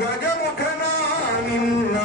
ಗಜಮುಖನ ನಿನ್ನ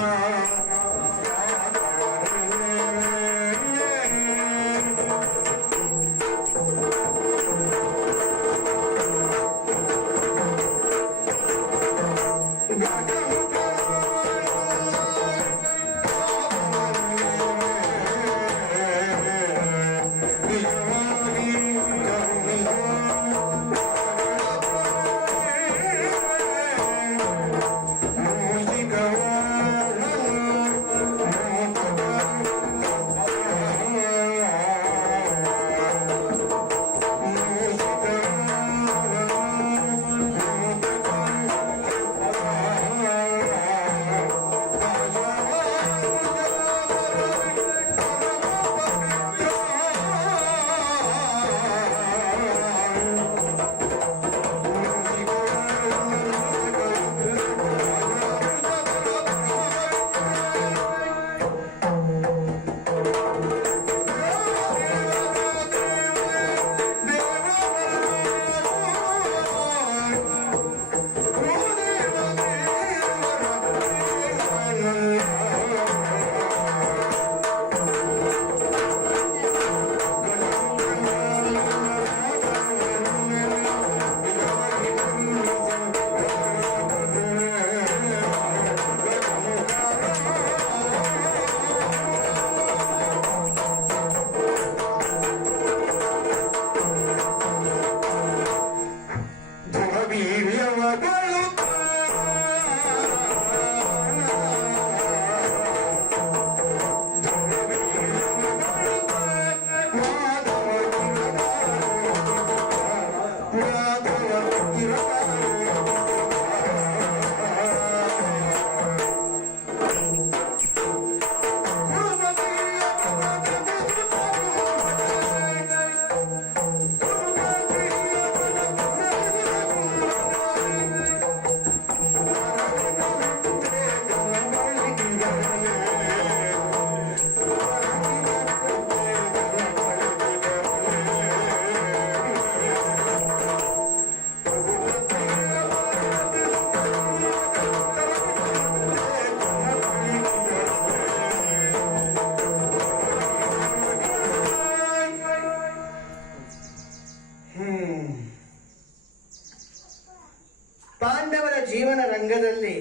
ಪಾಂಡವರ ಜೀವನ ರಂಗದಲ್ಲಿ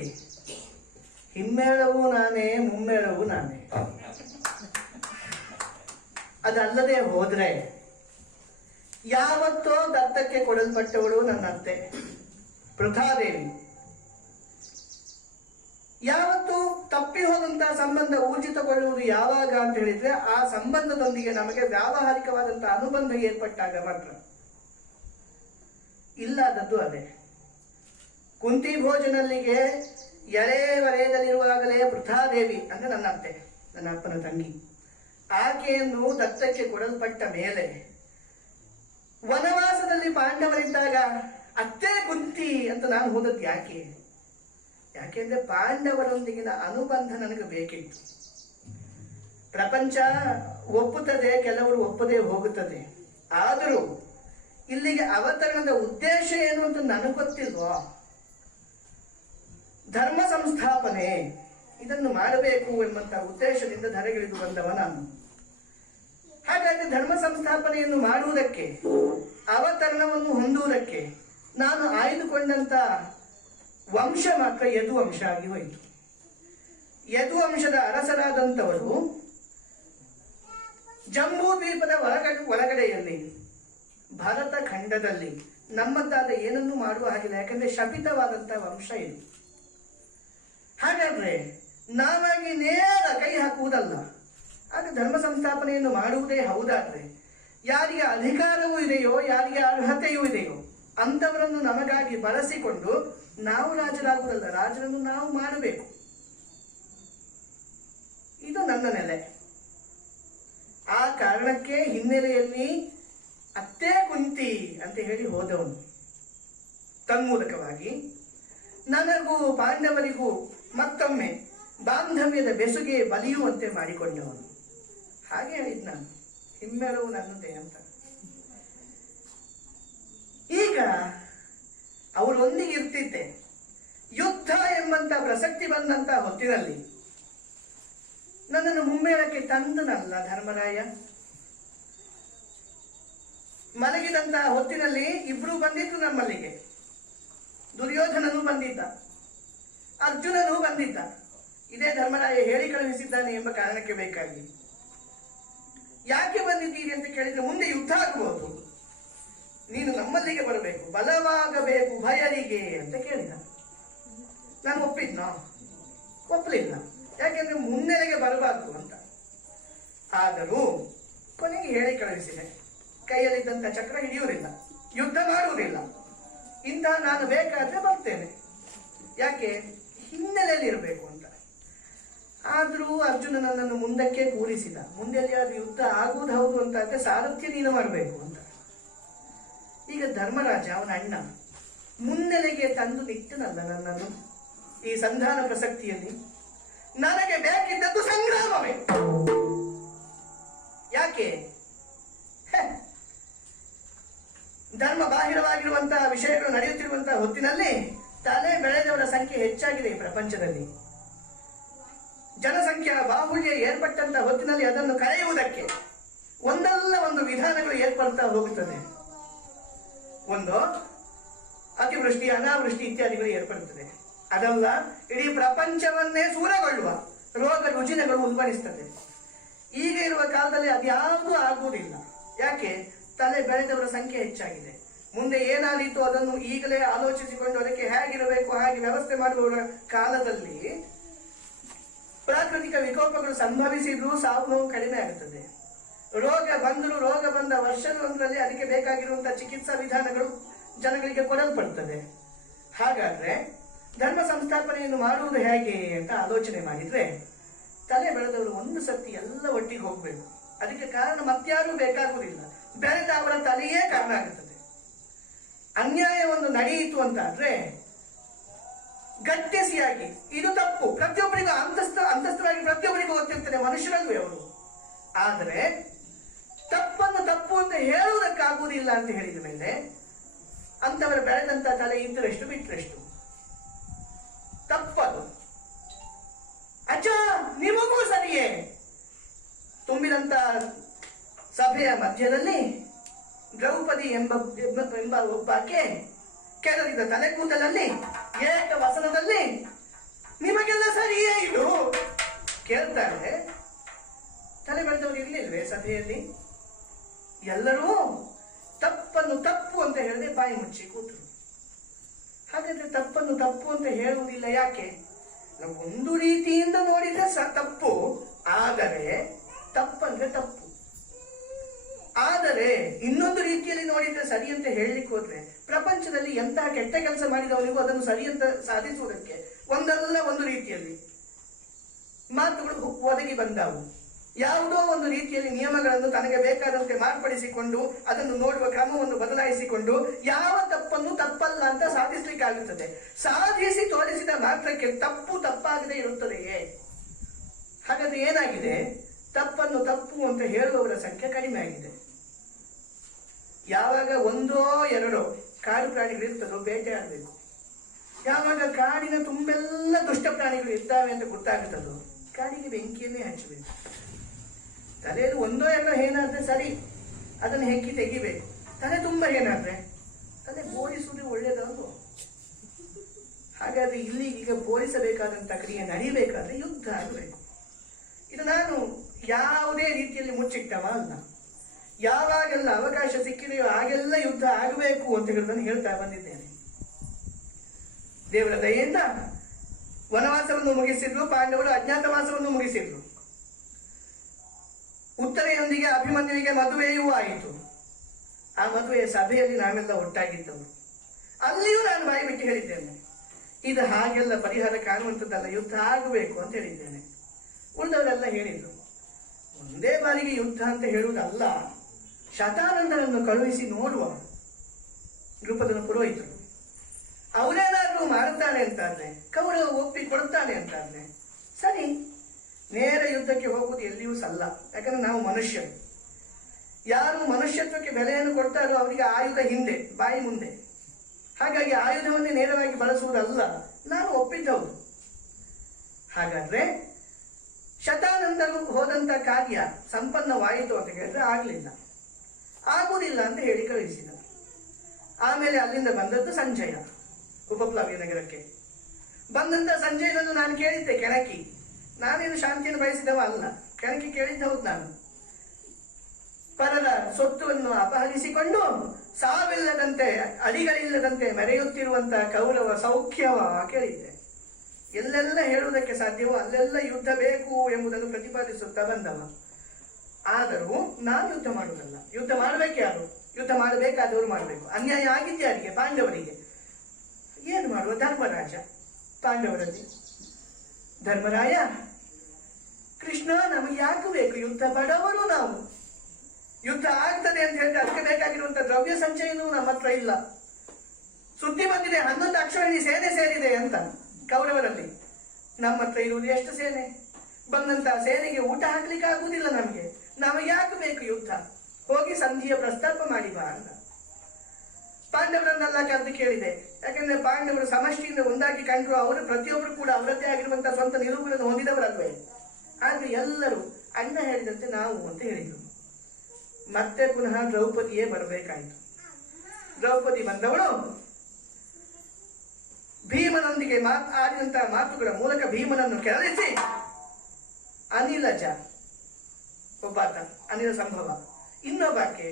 ಹಿಮ್ಮೇಳವೂ ನಾನೇ ಮುಮ್ಮೇಳವೂ ನಾನೇ. ಅದಲ್ಲದೆ ಹೋದ್ರೆ ಯಾವತ್ತೋ ದತ್ತಕ್ಕೆ ಕೊಡಲ್ಪಟ್ಟವಳು ನನ್ನ ಅತ್ತೆ ಪೃಥಾದೇವಿ. ಯಾವತ್ತು ತಪ್ಪಿ ಹೋದಂತಹ ಸಂಬಂಧ ಊರ್ಜಿತಗೊಳ್ಳುವುದು ಯಾವಾಗ ಅಂತ ಹೇಳಿದ್ರೆ ಆ ಸಂಬಂಧದೊಂದಿಗೆ ನಮಗೆ ವ್ಯಾವಹಾರಿಕವಾದಂತಹ ಅನುಬಂಧ ಏರ್ಪಟ್ಟಾಗ ಮಾತ್ರ. ಇಲ್ಲದದ್ದು ಅದೇ. ಕುಂತಿ ಭೋಜನಲ್ಲಿಗೆ ಎಳೆ ವಲಯದಲ್ಲಿರುವಾಗಲೇ ಪೃಥಾದೇವಿ ಅಂದ್ರೆ ನನ್ನ ಅತ್ತೆ, ನನ್ನ ಅಪ್ಪನ ತಂಗಿ, ಆಕೆಯನ್ನು ದತ್ತಕ್ಕೆ ಕೊಡಲ್ಪಟ್ಟ ಮೇಲೆ ವನವಾಸದಲ್ಲಿ ಪಾಂಡವರಿದ್ದಾಗ ಅತ್ತೆ ಕುಂತಿ ಅಂತ ನಾನು ಹೋದದ್ದು ಯಾಕೆ? ಯಾಕೆಂದ್ರೆ ಪಾಂಡವರೊಂದಿಗಿನ ಅನುಬಂಧ ನನಗೆ ಬೇಕಿತ್ತು. ಪ್ರಪಂಚ ಒಪ್ಪುತ್ತದೆ, ಕೆಲವರು ಒಪ್ಪದೇ ಹೋಗುತ್ತದೆ. ಆದರೂ ಇಲ್ಲಿಗೆ ಅವತರಣದ ಉದ್ದೇಶ ಏನು ಅಂತ ನನಗೆ ಗೊತ್ತಿಲ್ವೋ. ಧರ್ಮ ಸಂಸ್ಥಾಪನೆ ಇದನ್ನು ಮಾಡಬೇಕು ಎಂಬಂತಹ ಉದ್ದೇಶದಿಂದ ಧರೆಗಿಳಿದು ಬಂದವ ನಾನು. ಹಾಗಾಗಿ ಧರ್ಮ ಸಂಸ್ಥಾಪನೆಯನ್ನು ಮಾಡುವುದಕ್ಕೆ, ಅವತರಣವನ್ನು ಹೊಂದುವುದಕ್ಕೆ ನಾನು ಆಯ್ದುಕೊಂಡಂತ ವಂಶ ಮಾತ್ರ ಯದುವಂಶ ಆಗಿ ಹೋಯಿತು. ಯದುವಂಶದ ಅರಸರಾದಂಥವರು ಜಂಬೂ ದ್ವೀಪದ ಒಳಗಡೆಯಲ್ಲಿ ಭಾರತ ಖಂಡದಲ್ಲಿ ನಮ್ಮದ್ದಾದ ಏನನ್ನೂ ಮಾಡುವ ಹಾಗಿಲ್ಲ. ಯಾಕಂದ್ರೆ ಶಪಿತವಾದಂತಹ ವಂಶ ಇದು. ಹಾಗಾದ್ರೆ ನಾವಾಗಿ ನೇರ ಕೈ ಹಾಕುವುದಲ್ಲ. ಆಗ ಧರ್ಮ ಸಂಸ್ಥಾಪನೆಯನ್ನು ಮಾಡುವುದೇ ಹೌದಾದ್ರೆ ಯಾರಿಗೆ ಅಧಿಕಾರವೂ ಇದೆಯೋ, ಯಾರಿಗೆ ಅರ್ಹತೆಯೂ ಇದೆಯೋ ಅಂಥವರನ್ನು ನಮಗಾಗಿ ಬಳಸಿಕೊಂಡು ನಾವು ರಾಜರಾಗುವುದಲ್ಲ, ರಾಜರನ್ನು ನಾವು ಮಾಡಬೇಕು. ಇದು ನನ್ನ ನೆಲೆ. ಆ ಕಾರಣಕ್ಕೆ ಹಿನ್ನೆಲೆಯಲ್ಲಿ ಅತ್ತೇ ಕುಂತಿ ಅಂತ ಹೇಳಿ ಹೋದವನು. ತನ್ಮೂಲಕವಾಗಿ ನನಗೂ ಪಾಂಡವರಿಗೂ ಮತ್ತೊಮ್ಮೆ ಬಾಂಧವ್ಯದ ಬೆಸುಗೆ ಬಲಿಯುವಂತೆ ಮಾಡಿಕೊಂಡವನು. ಹಾಗೆ ಹೇಳಿದ್ ನಾನು, ಹಿಮ್ಮೆಳವು ನನ್ನದೇ ಅಂತ. ಈಗ ಅವರೊಂದಿಗೆ ಇರ್ತಿದ್ದೆ. ಯುದ್ಧ ಎಂಬಂತ ಪ್ರಸಕ್ತಿ ಬಂದಂತ ಹೊತ್ತಿನಲ್ಲಿ ನನ್ನನ್ನು ಮುಮ್ಮೇಳಕ್ಕೆ ತಂದನಲ್ಲ ಧರ್ಮರಾಯ. ಮಲಗಿದಂತಹ ಹೊತ್ತಿನಲ್ಲಿ ಇಬ್ರು ಬಂದಿದ್ರು ನಮ್ಮಲ್ಲಿಗೆ. ದುರ್ಯೋಧನನು ಬಂದಿದ್ದ, ಅರ್ಜುನನು ಬಂದಿದ್ದ. ಇದೇ ಧರ್ಮರಾಯ ಹೇಳಿ ಕಳುಹಿಸಿದ್ದಾನೆ ಎಂಬ ಕಾರಣಕ್ಕೆ ಬೇಕಾಗಿ. ಯಾಕೆ ಬಂದಿದ್ದೀರಿ ಅಂತ ಕೇಳಿದ್ರೆ, ಮುಂದೆ ಯುದ್ಧ ಆಗಬಹುದು, ನೀನು ನಮ್ಮಲ್ಲಿಗೆ ಬರಬೇಕು, ಬಲವಾಗಬೇಕು ಭಯರಿಗೆ ಅಂತ ಕೇಳಿದ. ನಾನು ಒಪ್ಪಲಿಲ್ಲ. ಯಾಕೆಂದ್ರೆ ಮುನ್ನೆಲೆಗೆ ಬರಬಾರ್ದು ಅಂತ. ಆದರೂ ಕೊನೆಗೆ ಹೇಳಿ ಕಳುಹಿಸಿದೆ, ಕೈಯಲ್ಲಿದ್ದಂಥ ಚಕ್ರ ಹಿಡಿಯುವುದಿಲ್ಲ, ಯುದ್ಧ ಮಾಡುವುದಿಲ್ಲ, ಇಂತಹ ನಾನು ಬೇಕಾದ್ರೆ ಬರ್ತೇನೆ, ಯಾಕೆ ಹಿನ್ನೆಲೆಯಲ್ಲಿ ಇರಬೇಕು ಅಂತ. ಆದರೂ ಅರ್ಜುನ ನನ್ನನ್ನು ಮುಂದಕ್ಕೆ ಕೂರಿಸಿದ. ಮುಂದೆ ಅದು ಯುದ್ಧ ಆಗುವುದು ಹೌದು ಅಂತ ಆದ್ರೆ ಸಾರಥ್ಯ ನೀನು ಮಾಡಬೇಕು ಅಂತ. ಈಗ ಧರ್ಮರಾಜ ಅವನ ಅಣ್ಣ ಮುನ್ನೆಲೆಗೆ ತಂದು ನಿಟ್ಟನಲ್ಲ ನನ್ನನ್ನು ಈ ಸಂಧಾನ ಪ್ರಸಕ್ತಿಯಲ್ಲಿ. ನನಗೆ ಬೇಕಿದ್ದದ್ದು ಸಂಗ್ರಾಮವೇ. ಯಾಕೆ? ಧರ್ಮ ಬಾಹಿರವಾಗಿರುವಂತಹ ವಿಷಯಗಳು ನಡೆಯುತ್ತಿರುವಂತಹ ಹೊತ್ತಿನಲ್ಲಿ ತಲೆ ಬೆಳೆದವರ ಸಂಖ್ಯೆ ಹೆಚ್ಚಾಗಿದೆ ಈ ಪ್ರಪಂಚದಲ್ಲಿ. ಜನಸಂಖ್ಯೆಯ ಬಾಹುಳ್ಯ ಏರ್ಪಟ್ಟಂತಹ ಹೊತ್ತಿನಲ್ಲಿ ಅದನ್ನು ಕಳೆಯುವುದಕ್ಕೆ ಒಂದಲ್ಲ ಒಂದು ವಿಧಾನಗಳು ಏರ್ಪಡ್ತಾ ಹೋಗುತ್ತದೆ. ಒಂದು ಅತಿವೃಷ್ಟಿ, ಅನಾವೃಷ್ಟಿ ಇತ್ಯಾದಿಗಳು ಏರ್ಪಡುತ್ತದೆ. ಅದಲ್ಲ, ಇಡೀ ಪ್ರಪಂಚವನ್ನೇ ಸೂರಗೊಳ್ಳುವ ರೋಗ ರುಜಿನಗಳು ಉಲ್ಬಣಿಸ್ತದೆ. ಈಗ ಇರುವ ಕಾಲದಲ್ಲಿ ಅದ್ಯಾವುದೂ ಆಗುವುದಿಲ್ಲ. ಯಾಕೆ? ತಲೆ ಬೆಳೆದವರ ಸಂಖ್ಯೆ ಹೆಚ್ಚಾಗಿದೆ. ಮುಂದೆ ಏನಾದೀತು ಅದನ್ನು ಈಗಲೇ ಆಲೋಚಿಸಿಕೊಂಡು ಅದಕ್ಕೆ ಹೇಗಿರಬೇಕು ಹಾಗೆ ವ್ಯವಸ್ಥೆ ಮಾಡುವವರ ಕಾಲದಲ್ಲಿ ಪ್ರಾಕೃತಿಕ ವಿಕೋಪಗಳು ಸಂಭವಿಸಿದ್ರೂ ಸಾವು ನೋವು ಕಡಿಮೆ ಆಗುತ್ತದೆ. ರೋಗ ಬಂದ ವರ್ಷದೊಂದರಲ್ಲಿ ಅದಕ್ಕೆ ಬೇಕಾಗಿರುವಂತಹ ಚಿಕಿತ್ಸಾ ವಿಧಾನಗಳು ಜನಗಳಿಗೆ ಕೊಡಲ್ಪಡುತ್ತದೆ. ಹಾಗಾದ್ರೆ ಧರ್ಮ ಸಂಸ್ಥಾಪನೆಯನ್ನು ಮಾಡುವುದು ಹೇಗೆ ಅಂತ ಆಲೋಚನೆ ಮಾಡಿದ್ರೆ, ತಲೆ ಬೆಳೆದವರು ಒಂದು ಸತಿ ಎಲ್ಲ ಒಟ್ಟಿಗೆ ಹೋಗ್ಬೇಕು. ಅದಕ್ಕೆ ಕಾರಣ ಮತ್ಯಾರೂ ಬೇಕಾಗುವುದಿಲ್ಲ, ಬೆಳೆದ ಅವರ ತಲೆಯೇ ಕಾರಣ ಆಗುತ್ತದೆ. ಅನ್ಯಾಯ ಒಂದು ನಡೆಯಿತು ಅಂತ ಆದ್ರೆ ಗಟ್ಟಿಸಿಯಾಗಿ ಇದು ತಪ್ಪು, ಪ್ರತಿಯೊಬ್ಬರಿಗೂ ಅಂತಸ್ಥವಾಗಿ ಪ್ರತಿಯೊಬ್ಬರಿಗೂ ಗೊತ್ತಿರ್ತದೆ, ಮನುಷ್ಯರಲ್ವೇ ಅವರು. ಆದರೆ ತಪ್ಪನ್ನು ತಪ್ಪು ಅಂತ ಹೇಳುವುದಕ್ಕಾಗುವುದಿಲ್ಲ ಅಂತ ಹೇಳಿದ ಮೇಲೆ ಅಂತವರ ಬೆಳೆದಂತ ತಲೆ ಇದ್ದರೆಷ್ಟು ಬಿಟ್ಟರೆಷ್ಟು ತಪ್ಪದು. ಅಚ್ಚ ನಿಮಗೂ ಸರಿಯೇ. ತುಂಬಿದಂತ ಸಭೆಯ ಮಧ್ಯದಲ್ಲಿ ದ್ರೌಪದಿ ಎಂಬ ಒಬ್ಬಾಕೆ ಕೆಳಗಿದ್ದ ತಲೆ ಕೂದಲಲ್ಲಿ ಏಕ ವಸನದಲ್ಲಿ ನಿಮಗೆಲ್ಲ ಸರಿಯೇ ಇದು ಕೇಳ್ತಾರೆ. ತಲೆ ಬೆಳೆದವರು ಇರಲಿಲ್ವೇ ಸಭೆಯಲ್ಲಿ? ಎಲ್ಲರೂ ತಪ್ಪನ್ನು ತಪ್ಪು ಅಂತ ಹೇಳಿದ್ರೆ ಬಾಯಿ ಮುಚ್ಚಿ ಕೂತರು. ಹಾಗಾದ್ರೆ ತಪ್ಪನ್ನು ತಪ್ಪು ಅಂತ ಹೇಳುವುದಿಲ್ಲ ಯಾಕೆ? ಒಂದು ರೀತಿಯಿಂದ ನೋಡಿದ್ರೆ ತಪ್ಪು, ಆದರೆ ತಪ್ಪಂದ್ರೆ ತಪ್ಪು. ಆದರೆ ಇನ್ನೊಂದು ರೀತಿಯಲ್ಲಿ ನೋಡಿದ್ರೆ ಸರಿ ಅಂತ ಹೇಳಲಿಕ್ಕೆ ಹೋದ್ರೆ ಪ್ರಪಂಚದಲ್ಲಿ ಎಂತಹ ಕೆಟ್ಟ ಕೆಲಸ ಮಾಡಿದವನಿಗೂ ಅದನ್ನು ಸರಿ ಅಂತ ಸಾಧಿಸುವುದಕ್ಕೆ ಒಂದಲ್ಲ ಒಂದು ರೀತಿಯಲ್ಲಿ ಮಾತುಗಳು ಒದಗಿ ಬಂದವು. ಯಾವುದೋ ಒಂದು ರೀತಿಯಲ್ಲಿ ನಿಯಮಗಳನ್ನು ತನಗೆ ಬೇಕಾದಂತೆ ಮಾರ್ಪಡಿಸಿಕೊಂಡು ಅದನ್ನು ನೋಡುವ ಕ್ರಮವನ್ನು ಬದಲಾಯಿಸಿಕೊಂಡು ಯಾವ ತಪ್ಪನ್ನು ತಪ್ಪಲ್ಲ ಅಂತ ಸಾಧಿಸಲಿಕ್ಕಾಗುತ್ತದೆ. ಸಾಧಿಸಿ ತೋರಿಸಿದ ಮಾತ್ರಕ್ಕೆ ತಪ್ಪು ತಪ್ಪಾಗದೆ ಇರುತ್ತದೆಯೇ? ಹಾಗಾದ್ರೆ ಏನಾಗಿದೆ? ತಪ್ಪನ್ನು ತಪ್ಪು ಅಂತ ಹೇಳುವವರ ಸಂಖ್ಯೆ ಕಡಿಮೆ ಆಗಿದೆ. ಯಾವಾಗ ಒಂದೋ ಎರಡೋ ಕಾಡು ಪ್ರಾಣಿಗಳು ಇರ್ತದೋ ಬೇಟೆ ಆಡಬೇಕು. ಯಾವಾಗ ಕಾಡಿನ ತುಂಬೆಲ್ಲ ದುಷ್ಟ ಪ್ರಾಣಿಗಳು ಇದ್ದಾವೆ ಅಂತ ಗೊತ್ತಾಗುತ್ತದೋ ಕಾಡಿಗೆ ಬೆಂಕಿಯನ್ನೇ ಹಚ್ಚಬೇಕು. ತಲೆಯಲ್ಲಿ ಒಂದೋ ಎರಡೋ ಏನಾದ್ರೆ ಸರಿ, ಅದನ್ನು ಹೆಕ್ಕಿ ತೆಗಿಬೇಕು. ತಲೆ ತುಂಬಾ ಏನಾದ್ರೆ ತಲೆ ಬೋಳಿಸುವುದು ಒಳ್ಳೇದಲ್ವೋ? ಹಾಗಾದ್ರೆ ಇಲ್ಲಿ ಈಗ ಬೋಳಿಸಬೇಕಾದಂತ ಕ್ರಿಯೆ ನಡೀಬೇಕಾದ್ರೆ ಯುದ್ಧ ಆಗಬೇಕು. ಇದು ನಾನು ಯಾವುದೇ ರೀತಿಯಲ್ಲಿ ಮುಚ್ಚಿಟ್ಟವ ಅಲ್ಲ. ಯಾವಾಗೆಲ್ಲ ಅವಕಾಶ ಸಿಕ್ಕಿದೆಯೋ ಹಾಗೆಲ್ಲ ಯುದ್ಧ ಆಗಬೇಕು ಅಂತ ಹೇಳೋದನ್ನು ಹೇಳ್ತಾ ಬಂದಿದ್ದೇನೆ. ದೇವರ ದಯೆಯಿಂದ ವನವಾಸವನ್ನು ಮುಗಿಸಿದ್ರು, ಪಾಂಡವರು ಅಜ್ಞಾತವಾಸವನ್ನು ಮುಗಿಸಿದ್ರು. ಉತ್ತರೆಯೊಂದಿಗೆ ಅಭಿಮನ್ಯುವಿಗೆ ಮದುವೆಯೂ ಆಯಿತು. ಆ ಮದುವೆಯ ಸಭೆಯಲ್ಲಿ ನಾವೆಲ್ಲ ಒಟ್ಟಾಗಿದ್ದವರು. ಅಲ್ಲಿಯೂ ನಾನು ಬಾಯಿ ಬಿಟ್ಟು ಹೇಳಿದ್ದೇನೆ, ಇದು ಹಾಗೆಲ್ಲ ಪರಿಹಾರ ಕಾಣುವಂಥದ್ದಲ್ಲ, ಯುದ್ಧ ಆಗಬೇಕು ಅಂತ ಹೇಳಿದ್ದೇನೆ. ಉಳಿದವರೆಲ್ಲ ಹೇಳಿದ್ರು, ಒಂದೇ ಬಾರಿಗೆ ಯುದ್ಧ ಅಂತ ಹೇಳುವುದಲ್ಲ, ಶತಾನಂದರನ್ನು ಕಳುಹಿಸಿ ನೋಡುವ. ನೃಪದನ ಪುರೋಹಿತರು ಅವರೇನಾದ್ರೂ ಮಾಡುತ್ತಾನೆ ಅಂತಾದ್ರೆ, ಕೌರವ ಒಪ್ಪಿ ಕೊಡುತ್ತಾನೆ ಅಂತಾದ್ರೆ ಸರಿ, ನೇರ ಯುದ್ಧಕ್ಕೆ ಹೋಗುವುದು ಎಲ್ಲಿಯೂ ಸಲ್ಲ. ಯಾಕಂದ್ರೆ ನಾವು ಮನುಷ್ಯರು. ಯಾರು ಮನುಷ್ಯತ್ವಕ್ಕೆ ಬೆಲೆಯನ್ನು ಕೊಡ್ತಾರೋ ಅವರಿಗೆ ಆಯುಧ ಹಿಂದೆ, ಬಾಯಿ ಮುಂದೆ. ಹಾಗಾಗಿ ಆಯುಧವನ್ನೇ ನೇರವಾಗಿ ಬಳಸುವುದಲ್ಲ, ನಾನು ಒಪ್ಪಿದ್ದವರು. ಹಾಗಾದ್ರೆ ಶತಾನಂತರು ಹೋದಂತ ಕಾರ್ಯ ಸಂಪನ್ನವಾಯಿತು ಅಂತ ಹೇಳಿದ್ರೆ ಆಗ್ಲಿಲ್ಲ, ಆಗುವುದಿಲ್ಲ ಅಂತ ಹೇಳಿ ಕಳುಹಿಸಿದ. ಆಮೇಲೆ ಅಲ್ಲಿಂದ ಬಂದದ್ದು ಸಂಜಯ ಉಪಪ್ಲವ್ಯ ನಗರಕ್ಕೆ. ಬಂದಂತ ಸಂಜಯನನ್ನು ನಾನು ಕೇಳಿದ್ದೆ ಕೆಣಕಿ. ನಾನೇನು ಶಾಂತಿಯನ್ನು ಬಯಸಿದವ ಅಲ್ಲ, ಕೆಣಕಿ ಕೇಳಿದ್ದ ಹೌದು. ನಾನು ಪರರ ಸೊತ್ತುವನ್ನು ಅಪಹರಿಸಿಕೊಂಡು ಸಾವಿಲ್ಲದಂತೆ ಅಡಿಗಳಿಲ್ಲದಂತೆ ಮೆರೆಯುತ್ತಿರುವಂತಹ ಕೌರವ ಸೌಖ್ಯವ ಕೇಳಿದ್ದೆ. ಎಲ್ಲೆಲ್ಲ ಹೇಳುವುದಕ್ಕೆ ಸಾಧ್ಯವೋ ಅಲ್ಲೆಲ್ಲ ಯುದ್ಧ ಬೇಕು ಎಂಬುದನ್ನು ಪ್ರತಿಪಾದಿಸುತ್ತಾ ಬಂದವ. ಆದರೂ ನಾನು ಯುದ್ಧ ಮಾಡುವುದಲ್ಲ. ಯುದ್ಧ ಮಾಡಬೇಕು ಯಾರು? ಯುದ್ಧ ಮಾಡಬೇಕಾದವರು ಮಾಡಬೇಕು. ಅನ್ಯಾಯ ಆಗಿದ್ದೆ ಯಾರಿಗೆ? ಪಾಂಡವರಿಗೆ. ಏನು ಮಾಡುವ? ಧರ್ಮರಾಜ ಪಾಂಡವರಲ್ಲಿ. ಧರ್ಮರಾಯ, ಕೃಷ್ಣ ನಮಗೆ ಯಾಕೆ ಬೇಕು ಯುದ್ಧ? ಬಡವರು ನಾವು. ಯುದ್ಧ ಆಗ್ತದೆ ಅಂತ ಹೇಳಿದ್ರೆ ಅದಕ್ಕೆ ಬೇಕಾಗಿರುವಂತಹ ದ್ರವ್ಯ ಸಂಚಯನೂ ನಮ್ಮ ಹತ್ರ ಇಲ್ಲ. ಸುದ್ದಿ ಬಂದಿದೆ 11 ಅಕ್ಷೋಹಿಣಿ ಸೇನೆ ಸೇರಿದೆ ಅಂತ ಕೌರವರಲ್ಲಿ. ನಮ್ಮ ಹತ್ರ ಇರುವುದು ಎಷ್ಟು ಸೇನೆ? ಬಂದಂತಹ ಸೇನೆಗೆ ಊಟ ಹಾಕ್ಲಿಕ್ಕೆ ಆಗುವುದಿಲ್ಲ ನಮಗೆ. ನಮಗೆ ಯಾಕೆ ಬೇಕು ಯುದ್ಧ? ಹೋಗಿ ಸಂಧಿಯ ಪ್ರಸ್ತಾಪ ಮಾಡಿ ಬಾ ಅಂತ ಪಾಂಡವರನ್ನೆಲ್ಲ ಕರೆದು ಕೇಳಿದೆ. ಯಾಕಂದ್ರೆ ಪಾಂಡವರು ಸಮಷ್ಟಿಯಿಂದ ಒಂದಾಗಿ ಕಂಡ್ರು. ಅವರು ಪ್ರತಿಯೊಬ್ಬರು ಕೂಡ ಅವರದ್ದೇ ಆಗಿರುವಂತಹ ಸ್ವಂತ ನಿರೂಪಣೆಯನ್ನು ಹೊಂದಿದವರಲ್ವೇ. ಆದ್ರೆ ಎಲ್ಲರೂ ಅಣ್ಣ ಹೇಳಿದಂತೆ ನಾವು ಅಂತ ಹೇಳಿದ್ರು. ಮತ್ತೆ ಪುನಃ ದ್ರೌಪದಿಯೇ ಬರಬೇಕಾಯಿತು. ದ್ರೌಪದಿ ಬಂದವಳು ಭೀಮನೊಂದಿಗೆ ಆಡಿದಂತಹ ಮಾತುಗಳ ಮೂಲಕ ಭೀಮನನ್ನು ಕೆರಳಿಸಿ, ಅನಿಲಜ ಒಬ್ಬಾತ ಅನಿಲ ಸಂಭವ, ಇನ್ನೊಬ್ಬಾಕೆ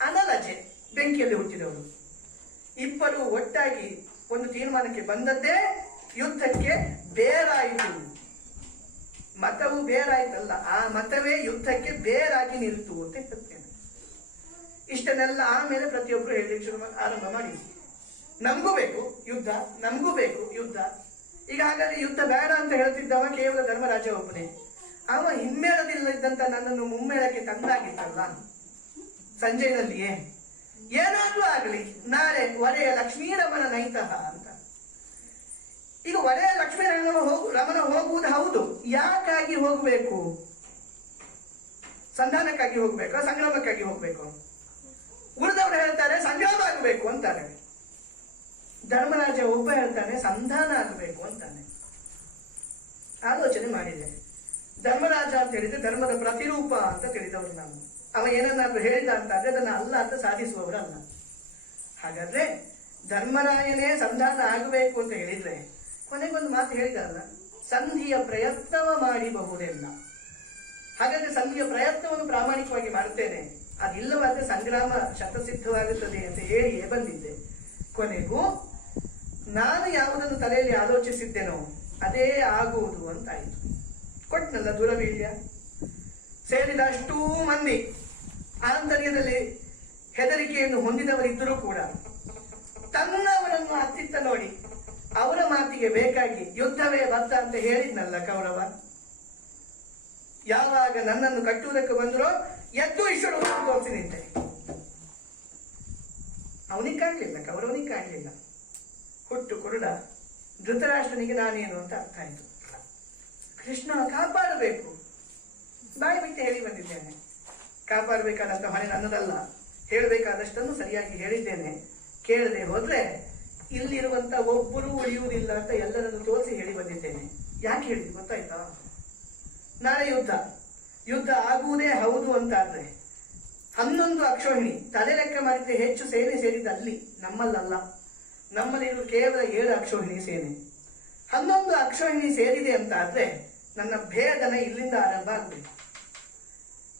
ಅನಲಜೆ ಬೆಂಕಿಯಲ್ಲಿ ಹುಟ್ಟಿದವಳು. ಇಬ್ಬರು ಒಟ್ಟಾಗಿ ಒಂದು ತೀರ್ಮಾನಕ್ಕೆ ಬಂದದ್ದೇ ಯುದ್ಧಕ್ಕೆ ಬೇರಾಯಿತು. ಮತವು ಬೇರಾಯ್ತಲ್ಲ, ಆ ಮತವೇ ಯುದ್ಧಕ್ಕೆ ಬೇರಾಗಿ ನಿಲ್ತು ಅಂತ ಹೇಳ್ತೇನೆ. ಇಷ್ಟನ್ನೆಲ್ಲ ಆಮೇಲೆ ಪ್ರತಿಯೊಬ್ಬರು ಹೇಳಲಿಕ್ಕೆ ಆರಂಭ ಮಾಡಿ, ನಮಗೂ ಬೇಕು ಯುದ್ಧ, ನಮಗೂ ಬೇಕು ಯುದ್ಧ. ಈಗ ಹಾಗಾದ್ರೆ ಯುದ್ಧ ಬೇಡ ಅಂತ ಹೇಳ್ತಿದ್ದವ ಕೇವಲ ಧರ್ಮರಾಜ ಒಬ್ಬನೇ. ಅವ ಹಿಮ್ಮೇಳದಿಲ್ಲದಂತ ನನ್ನನ್ನು ಮುಮ್ಮೇಳಕ್ಕೆ ತಂದಾಗಿತ್ತಲ್ಲ ಸಂಜೆನಲ್ಲಿಯೇ. ಏನಾದ್ರೂ ಆಗಲಿ, ನಾಳೆ ಒಡೆಯ ಲಕ್ಷ್ಮೀರಮಣ ನೈತಃ ಅಂತ. ಈಗ ಒಡೆಯ ಲಕ್ಷ್ಮೀ ರಮಣ ಹೋಗುವುದು ಹೌದು. ಯಾಕಾಗಿ ಹೋಗಬೇಕು? ಸಂಧಾನಕ್ಕಾಗಿ ಹೋಗ್ಬೇಕು, ಸಂಗ್ರಾಮಕ್ಕಾಗಿ ಹೋಗ್ಬೇಕು? ಉಳಿದವರು ಹೇಳ್ತಾರೆ ಸಂಗ್ರಾಮ ಆಗಬೇಕು ಅಂತಾರೆ. ಧರ್ಮರಾಜ ಒಬ್ಬ ಹೇಳ್ತಾನೆ ಸಂಧಾನ ಆಗಬೇಕು ಅಂತಾನೆ. ಆಲೋಚನೆ ಮಾಡಿದೆ. ಧರ್ಮರಾಜ ಅಂತ ಹೇಳಿದ್ರೆ ಧರ್ಮದ ಪ್ರತಿರೂಪ ಅಂತ ತಿಳಿದವರು ನಾವು. ಅವ ಏನನ್ನಾದ್ರೂ ಹೇಳಿದ ಅಂತ ಆದ್ರೆ ಅದನ್ನ ಅಲ್ಲ ಅಂತ ಸಾಧಿಸುವವರಲ್ಲ. ಹಾಗಾದ್ರೆ ಧರ್ಮರಾಯನೇ ಸಂಧಾನ ಆಗಬೇಕು ಅಂತ ಹೇಳಿದ್ರೆ ಕೊನೆಗೊಂದು ಮಾತು ಹೇಳಿದಲ್ಲ, ಸಂಧಿಯ ಪ್ರಯತ್ನವ ಮಾಡಬಹುದೆಲ್ಲ. ಹಾಗಾದ್ರೆ ಸಂಧಿಯ ಪ್ರಯತ್ನವನ್ನು ಪ್ರಾಮಾಣಿಕವಾಗಿ ಮಾಡುತ್ತೇನೆ, ಅದಿಲ್ಲವಾದ್ರೆ ಸಂಗ್ರಾಮ ಶತಸಿದ್ಧವಾಗುತ್ತದೆ ಅಂತ ಹೇಳಿಯೇ ಬಂದಿದ್ದೆ. ಕೊನೆಗೂ ನಾನು ಯಾವುದನ್ನು ತಲೆಯಲ್ಲಿ ಆಲೋಚಿಸಿದ್ದೇನೋ ಅದೇ ಆಗುವುದು ಅಂತಾಯಿತು. ಕೊಟ್ಟನಲ್ಲ ದುರವೀಳ್ಯ. ಸೇರಿದ ಅಷ್ಟೂ ಮಂದಿ ಆಂತರ್ಯದಲ್ಲಿ ಹೆದರಿಕೆಯನ್ನು ಹೊಂದಿದವರಿದ್ದರೂ ಕೂಡ ತನ್ನವರನ್ನು ಅತ್ತಿತ್ತ ನೋಡಿ ಅವರ ಮಾತಿಗೆ ಬೇಕಾಗಿ ಯುದ್ಧವೇ ಬದ್ಧ ಅಂತ ಹೇಳಿದ್ನಲ್ಲ ಕೌರವ. ಯಾವಾಗ ನನ್ನನ್ನು ಕಟ್ಟುವುದಕ್ಕೆ ಬಂದರೋ ಎದ್ದು ಈಶ್ವರ ತೋರಿಸಿ ನಿಂತೆ. ಅವನಿಗೆ ಕಾಣಲಿಲ್ಲ, ಕೌರವನಿಗೆ ಕಾಣಲಿಲ್ಲ. ಹುಟ್ಟು ಕುರುಡ ಧೃತರಾಷ್ಟ್ರನಿಗೆ ನಾನೇನು ಅಂತ ಅರ್ಥ ಆಯ್ತು. ಕೃಷ್ಣ ಕಾಪಾಡಬೇಕು, ಬಾಯಿ ಬಿಟ್ಟು ಹೇಳಿ ಬಂದಿದ್ದೇನೆ. ಕಾಪಾಡಬೇಕಾದಂತ ಹೊಣೆ ನನ್ನದಲ್ಲ, ಹೇಳಬೇಕಾದಷ್ಟನ್ನು ಸರಿಯಾಗಿ ಹೇಳಿದ್ದೇನೆ. ಕೇಳದೆ ಹೋದ್ರೆ ಇಲ್ಲಿರುವಂತ ಒಬ್ಬರು ಉಳಿಯುವುದಿಲ್ಲ ಅಂತ ಎಲ್ಲರನ್ನು ತೋರಿಸಿ ಹೇಳಿ ಬಂದಿದ್ದೇನೆ. ಯಾಕೆ ಹೇಳಿದ್ ಗೊತ್ತಾಯ್ತಾ? ನಾಳೆ ಯುದ್ಧ ಆಗುವುದೇ ಹೌದು ಅಂತ ಆದ್ರೆ 11 ಅಕ್ಷೋಹಿಣಿ ತಲೆ ಲೆಕ್ಕ ಮಾಡಿದ್ರೆ ಹೆಚ್ಚು ಸೇನೆ ಸೇರಿದ ಅಲ್ಲಿ, ನಮ್ಮಲ್ಲಲ್ಲ. ನಮ್ಮಲ್ಲಿರುವ ಕೇವಲ 7 ಅಕ್ಷೋಹಿಣಿ ಸೇನೆ. 11 ಅಕ್ಷೋಹಿಣಿ ಸೇರಿದೆ ಅಂತ ಆದ್ರೆ ನನ್ನ ಭೇದನ ಇಲ್ಲಿಂದ ಆರಂಭ ಆಗಬೇಕು.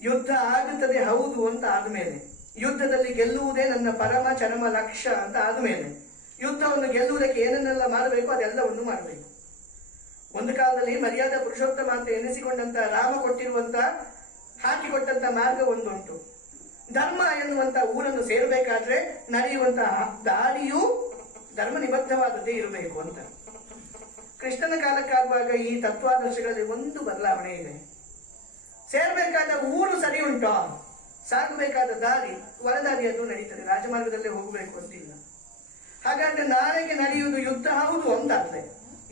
ಯುದ್ಧ ಆಗುತ್ತದೆ ಹೌದು ಅಂತ ಆದ್ಮೇಲೆ, ಯುದ್ಧದಲ್ಲಿ ಗೆಲ್ಲುವುದೇ ನನ್ನ ಪರಮ ಚರಮ ಲಕ್ಷ್ಯ ಅಂತ ಆದ್ಮೇಲೆ, ಯುದ್ಧವನ್ನು ಗೆಲ್ಲುವುದಕ್ಕೆ ಏನನ್ನೆಲ್ಲ ಮಾಡಬೇಕು ಅದೆಲ್ಲವನ್ನು ಮಾಡಬೇಕು. ಒಂದು ಕಾಲದಲ್ಲಿ ಮರ್ಯಾದಾ ಪುರುಷೋತ್ತಮ ಅಂತ ಎನಿಸಿಕೊಂಡಂತ ರಾಮ ಕೊಟ್ಟಿರುವಂತ ಹಾಕಿಕೊಟ್ಟಂತ ಮಾರ್ಗ ಒಂದುಂಟು. ಧರ್ಮ ಎನ್ನುವಂತ ಊರನ್ನು ಸೇರಬೇಕಾದ್ರೆ ನಡೆಯುವಂತಹ ದಾರಿಯೂ ಧರ್ಮ ನಿಬದ್ಧವಾದದ್ದೇ ಇರಬೇಕು ಅಂತ. ಕೃಷ್ಣನ ಕಾಲಕ್ಕಾಗುವಾಗ ಈ ತತ್ವಾದರ್ಶಗಳಲ್ಲಿ ಒಂದು ಬದಲಾವಣೆ ಇದೆ. ಸೇರ್ಬೇಕಾದ ಊರು ಸರಿ ಉಂಟೋ, ಸಾಗಬೇಕಾದ ದಾರಿ ಒಳದಾರಿಯನ್ನು ನಡೀತದೆ, ರಾಜಮಾರ್ಗದಲ್ಲೇ ಹೋಗಬೇಕು ಅಂತಿಲ್ಲ. ಹಾಗಾದ್ರೆ ನಾಳೆಗೆ ನಡೆಯುವುದು ಯುದ್ಧ ಹೌದು ಅಂತಾದ್ರೆ,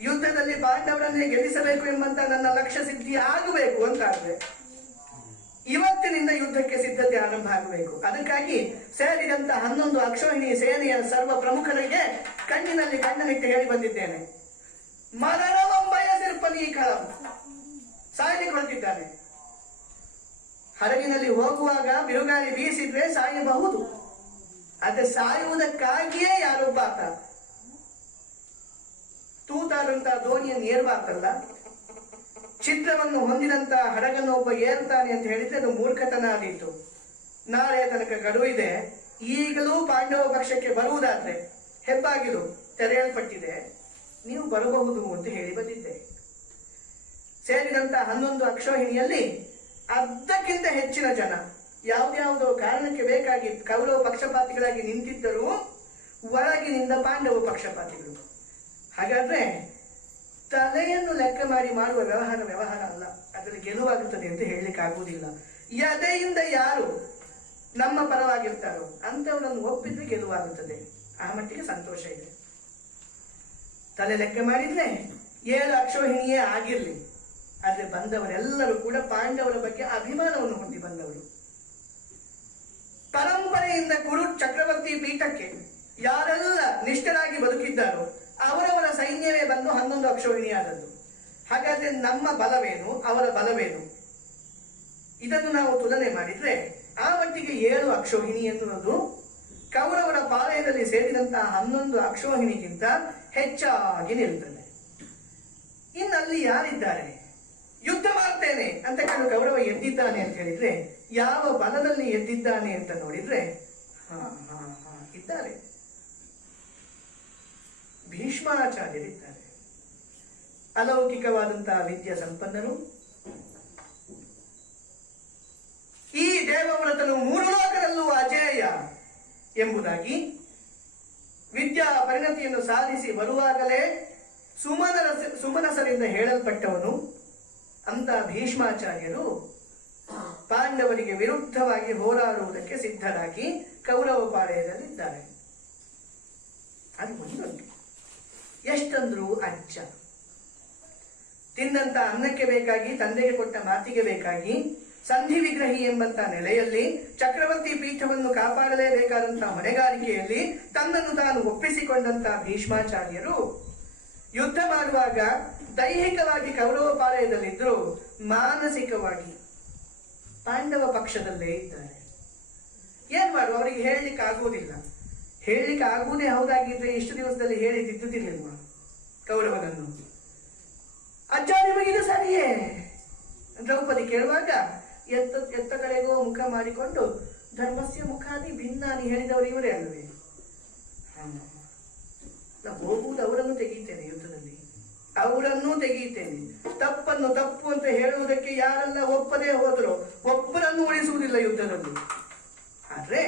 ಯುದ್ಧದಲ್ಲಿ ಪಾಂಡವರನ್ನೇ ಗೆಲ್ಲಿಸಬೇಕು ಎಂಬಂತ ನನ್ನ ಲಕ್ಷ್ಯ ಸಿದ್ಧಿ ಆಗಬೇಕು ಅಂತಾದ್ರೆ ಇವತ್ತಿನಿಂದ ಯುದ್ಧಕ್ಕೆ ಸಿದ್ಧತೆ ಆರಂಭ ಆಗಬೇಕು. ಅದಕ್ಕಾಗಿ ಸೇರಿದಂತ 11 ಅಕ್ಷೋಹಿಣಿ ಸೇನೆಯ ಸರ್ವ ಪ್ರಮುಖರಿಗೆ ಕಣ್ಣಿನಲ್ಲಿ ಕಣ್ಣನಿಟ್ಟು ಹೇಳಿ ಬಂದಿದ್ದೇನೆ, ಮರಣವಂಬಯ ಸಿರ್ಪನೀಕಳ ಸಾಯಲಿಕ್ಕೆ ಹೊರಟಿದ್ದಾನೆ. ಹಡಗಿನಲ್ಲಿ ಹೋಗುವಾಗ ಬಿರುಗಾಳಿ ಬೀಸಿದ್ರೆ ಸಾಯಬಹುದು. ಆದ್ರೆ ಸಾಯುವುದಕ್ಕಾಗಿಯೇ ಯಾರೊಬ್ಬ ಆತ ತೂತಾದಂತಹ ದೋಣಿಯನ್ನು ಏರ್ಬಾರ್ದಲ್ಲ. ಚಿತ್ರವನ್ನು ಹೊಂದಿದಂತಹ ಹಡಗನ್ನು ಒಬ್ಬ ಏರುತ್ತಾನೆ ಅಂತ ಹೇಳಿದ್ರೆ ಅದು ಮೂರ್ಖತನ ಆದೀತು. ನಾಳೆ ತನಕ ಗಡುವು ಇದೆ. ಈಗಲೂ ಪಾಂಡವ ಪಕ್ಷಕ್ಕೆ ಬರುವುದಾದ್ರೆ ಹೆಬ್ಬಾಗಿಲು ತೆರೆಯಲ್ಪಟ್ಟಿದೆ, ನೀವು ಬರಬಹುದು ಅಂತ ಹೇಳಿ ಬಂದಿದ್ದೆ. ಸೇರಿದಂತಹ 11 ಅಕ್ಷೋಹಿಣಿಯಲ್ಲಿ ಅರ್ಧಕ್ಕಿಂತ ಹೆಚ್ಚಿನ ಜನ ಯಾವುದ್ಯಾವುದೋ ಕಾರಣಕ್ಕೆ ಬೇಕಾಗಿ ಕೌರವ ಪಕ್ಷಪಾತಿಗಳಾಗಿ ನಿಂತಿದ್ದರೂ ಒಳಗಿನಿಂದ ಪಾಂಡವ ಪಕ್ಷಪಾತಿಗಳು. ಹಾಗಾದ್ರೆ ತಲೆಯನ್ನು ಲೆಕ್ಕ ಮಾಡಿ ಮಾಡುವ ವ್ಯವಹಾರ ಅಲ್ಲ, ಅದರಲ್ಲಿ ಗೆಲುವಾಗುತ್ತದೆ ಅಂತ ಹೇಳಲಿಕ್ಕೆ ಆಗುವುದಿಲ್ಲ. ಎದೆಯಿಂದ ಯಾರು ನಮ್ಮ ಪರವಾಗಿರ್ತಾರೋ ಅಂತವರನ್ನು ಒಪ್ಪಿದ್ರೆ ಗೆಲುವಾಗುತ್ತದೆ. ಆ ಮಟ್ಟಿಗೆ ಸಂತೋಷ ಇದೆ. ತಲೆ ಲೆಕ್ಕ ಮಾಡಿದ್ರೆ 7 ಅಕ್ಷೋಹಿಣಿಯೇ ಆಗಿರ್ಲಿ, ಆದ್ರೆ ಬಂದವರೆಲ್ಲರೂ ಕೂಡ ಪಾಂಡವರ ಬಗ್ಗೆ ಅಭಿಮಾನವನ್ನು ಹೊಂದಿ ಬಂದವರು. ಪರಂಪರೆಯಿಂದ ಕುರು ಚಕ್ರವರ್ತಿ ಪೀಠಕ್ಕೆ ಯಾರೆಲ್ಲ ನಿಷ್ಠರಾಗಿ ಬದುಕಿದ್ದಾರೋ ಅವರವರ ಸೈನ್ಯವೇ ಬಂದು 11 ಅಕ್ಷೋಹಿಣಿಯಾದದ್ದು. ಹಾಗಾದ್ರೆ ನಮ್ಮ ಬಲವೇನು, ಅವರ ಬಲವೇನು? ಇದನ್ನು ನಾವು ತುಲನೆ ಮಾಡಿದ್ರೆ ಆ ಮಟ್ಟಿಗೆ 7 ಅಕ್ಷೋಹಿಣಿ ಎನ್ನುವುದು ಕೌರವರ ಪಾಲಯದಲ್ಲಿ ಸೇರಿದಂತಹ 11 ಅಕ್ಷೋಹಿಣಿಗಿಂತ ಹೆಚ್ಚಾಗಿ ನಿಲ್ತದೆ. ಇನ್ನಲ್ಲಿ ಯಾರಿದ್ದಾರೆ? ಯುದ್ಧ ಮಾಡ್ತೇನೆ ಅಂತ ಕೆಲವು ಕೌರವ ಎದ್ದಿದ್ದಾನೆ ಅಂತ ಹೇಳಿದ್ರೆ ಯಾವ ಬಲದಲ್ಲಿ ಎದ್ದಿದ್ದಾನೆ ಅಂತ ನೋಡಿದ್ರೆ ಇದ್ದಾರೆ. ಭೀಷ್ಮಾಚಾರ್ಯರಿದ್ದಾರೆ. ಅಲೌಕಿಕವಾದಂತಹ ವಿದ್ಯಾ ಸಂಪನ್ನರು. ಈ ದೇವವ್ರತನು 3 ಲೋಕದಲ್ಲೂ ಅಜೇಯ ಎಂಬುದಾಗಿ ವಿದ್ಯಾ ಪರಿಣತಿಯನ್ನು ಸಾಧಿಸಿ ಬರುವಾಗಲೇ ಸುಮನಸರಿಂದ ಹೇಳಲ್ಪಟ್ಟವನು. ಅಂತ ಭೀಷ್ಮಾಚಾರ್ಯರು ಪಾಂಡವರಿಗೆ ವಿರುದ್ಧವಾಗಿ ಹೋರಾಡುವುದಕ್ಕೆ ಸಿದ್ಧರಾಗಿ ಕೌರವ ಪಾಳೆಯದಲ್ಲಿದ್ದಾರೆ. ಅದು ಒಂದೊಂದು. ಎಷ್ಟಂದ್ರು ಅಜ್ಜ ತಿಂದಂತ ಅನ್ನಕ್ಕೆ ಬೇಕಾಗಿ, ತಂದೆಗೆ ಕೊಟ್ಟ ಮಾತಿಗೆ ಬೇಕಾಗಿ, ಸಂಧಿ ವಿಗ್ರಹಿ ಎಂಬಂತ ನೆಲೆಯಲ್ಲಿ ಚಕ್ರವರ್ತಿ ಪೀಠವನ್ನು ಕಾಪಾಡಲೇಬೇಕಾದಂತಹ ಹೊಣೆಗಾರಿಕೆಯಲ್ಲಿ ತನ್ನನ್ನು ತಾನು ಒಪ್ಪಿಸಿಕೊಂಡಂತಹ ಭೀಷ್ಮಾಚಾರ್ಯರು ಯುದ್ಧ ಮಾಡುವಾಗ ದೈಹಿಕವಾಗಿ ಕೌರವ ಪಾಳೆಯದಲ್ಲಿದ್ದರೂ ಮಾನಸಿಕವಾಗಿ ಪಾಂಡವ ಪಕ್ಷದಲ್ಲೇ ಇದ್ದಾರೆ. ಏನ್ ಮಾಡುವ? ಅವರಿಗೆ ಹೇಳಲಿಕ್ಕೆ ಆಗುವುದಿಲ್ಲ. ಹೇಳಲಿಕ್ಕೆ ಆಗುವುದೇ ಹೌದಾಗಿದ್ರೆ ಇಷ್ಟು ದಿವಸದಲ್ಲಿ ಹೇಳಿ ದಿದ್ದುತ್ತಿರ್ಲಿಲ್ವಾ ಕೌರವನನ್ನು? ಅಜ್ಜ ನಿಮಗಿದು ಸರಿಯೇ? ದ್ರೌಪದಿ ಕೇಳುವಾಗ ಎತ್ತ ಕಡೆಗೋ ಮುಖ ಮಾಡಿಕೊಂಡು ಧರ್ಮಸ್ಯ ಮುಖಾನಿ ಭಿನ್ನಾನಿ ಹೇಳಿದವರು ಇವರೇ ಅಲ್ಲವೇ? ಹೋಗುವುದು ಅವರನ್ನು ತೆಗೀತೇನೆ, ಯುದ್ಧದಲ್ಲಿ ಅವರನ್ನೂ ತೆಗೀತೇನೆ. ತಪ್ಪನ್ನು ತಪ್ಪು ಅಂತ ಹೇಳುವುದಕ್ಕೆ ಯಾರೆಲ್ಲ ಒಪ್ಪದೇ ಹೋದರೋ ಒಬ್ಬರನ್ನು ಉಳಿಸುವುದಿಲ್ಲ ಯುದ್ಧದಲ್ಲಿ. ಆದ್ರೆ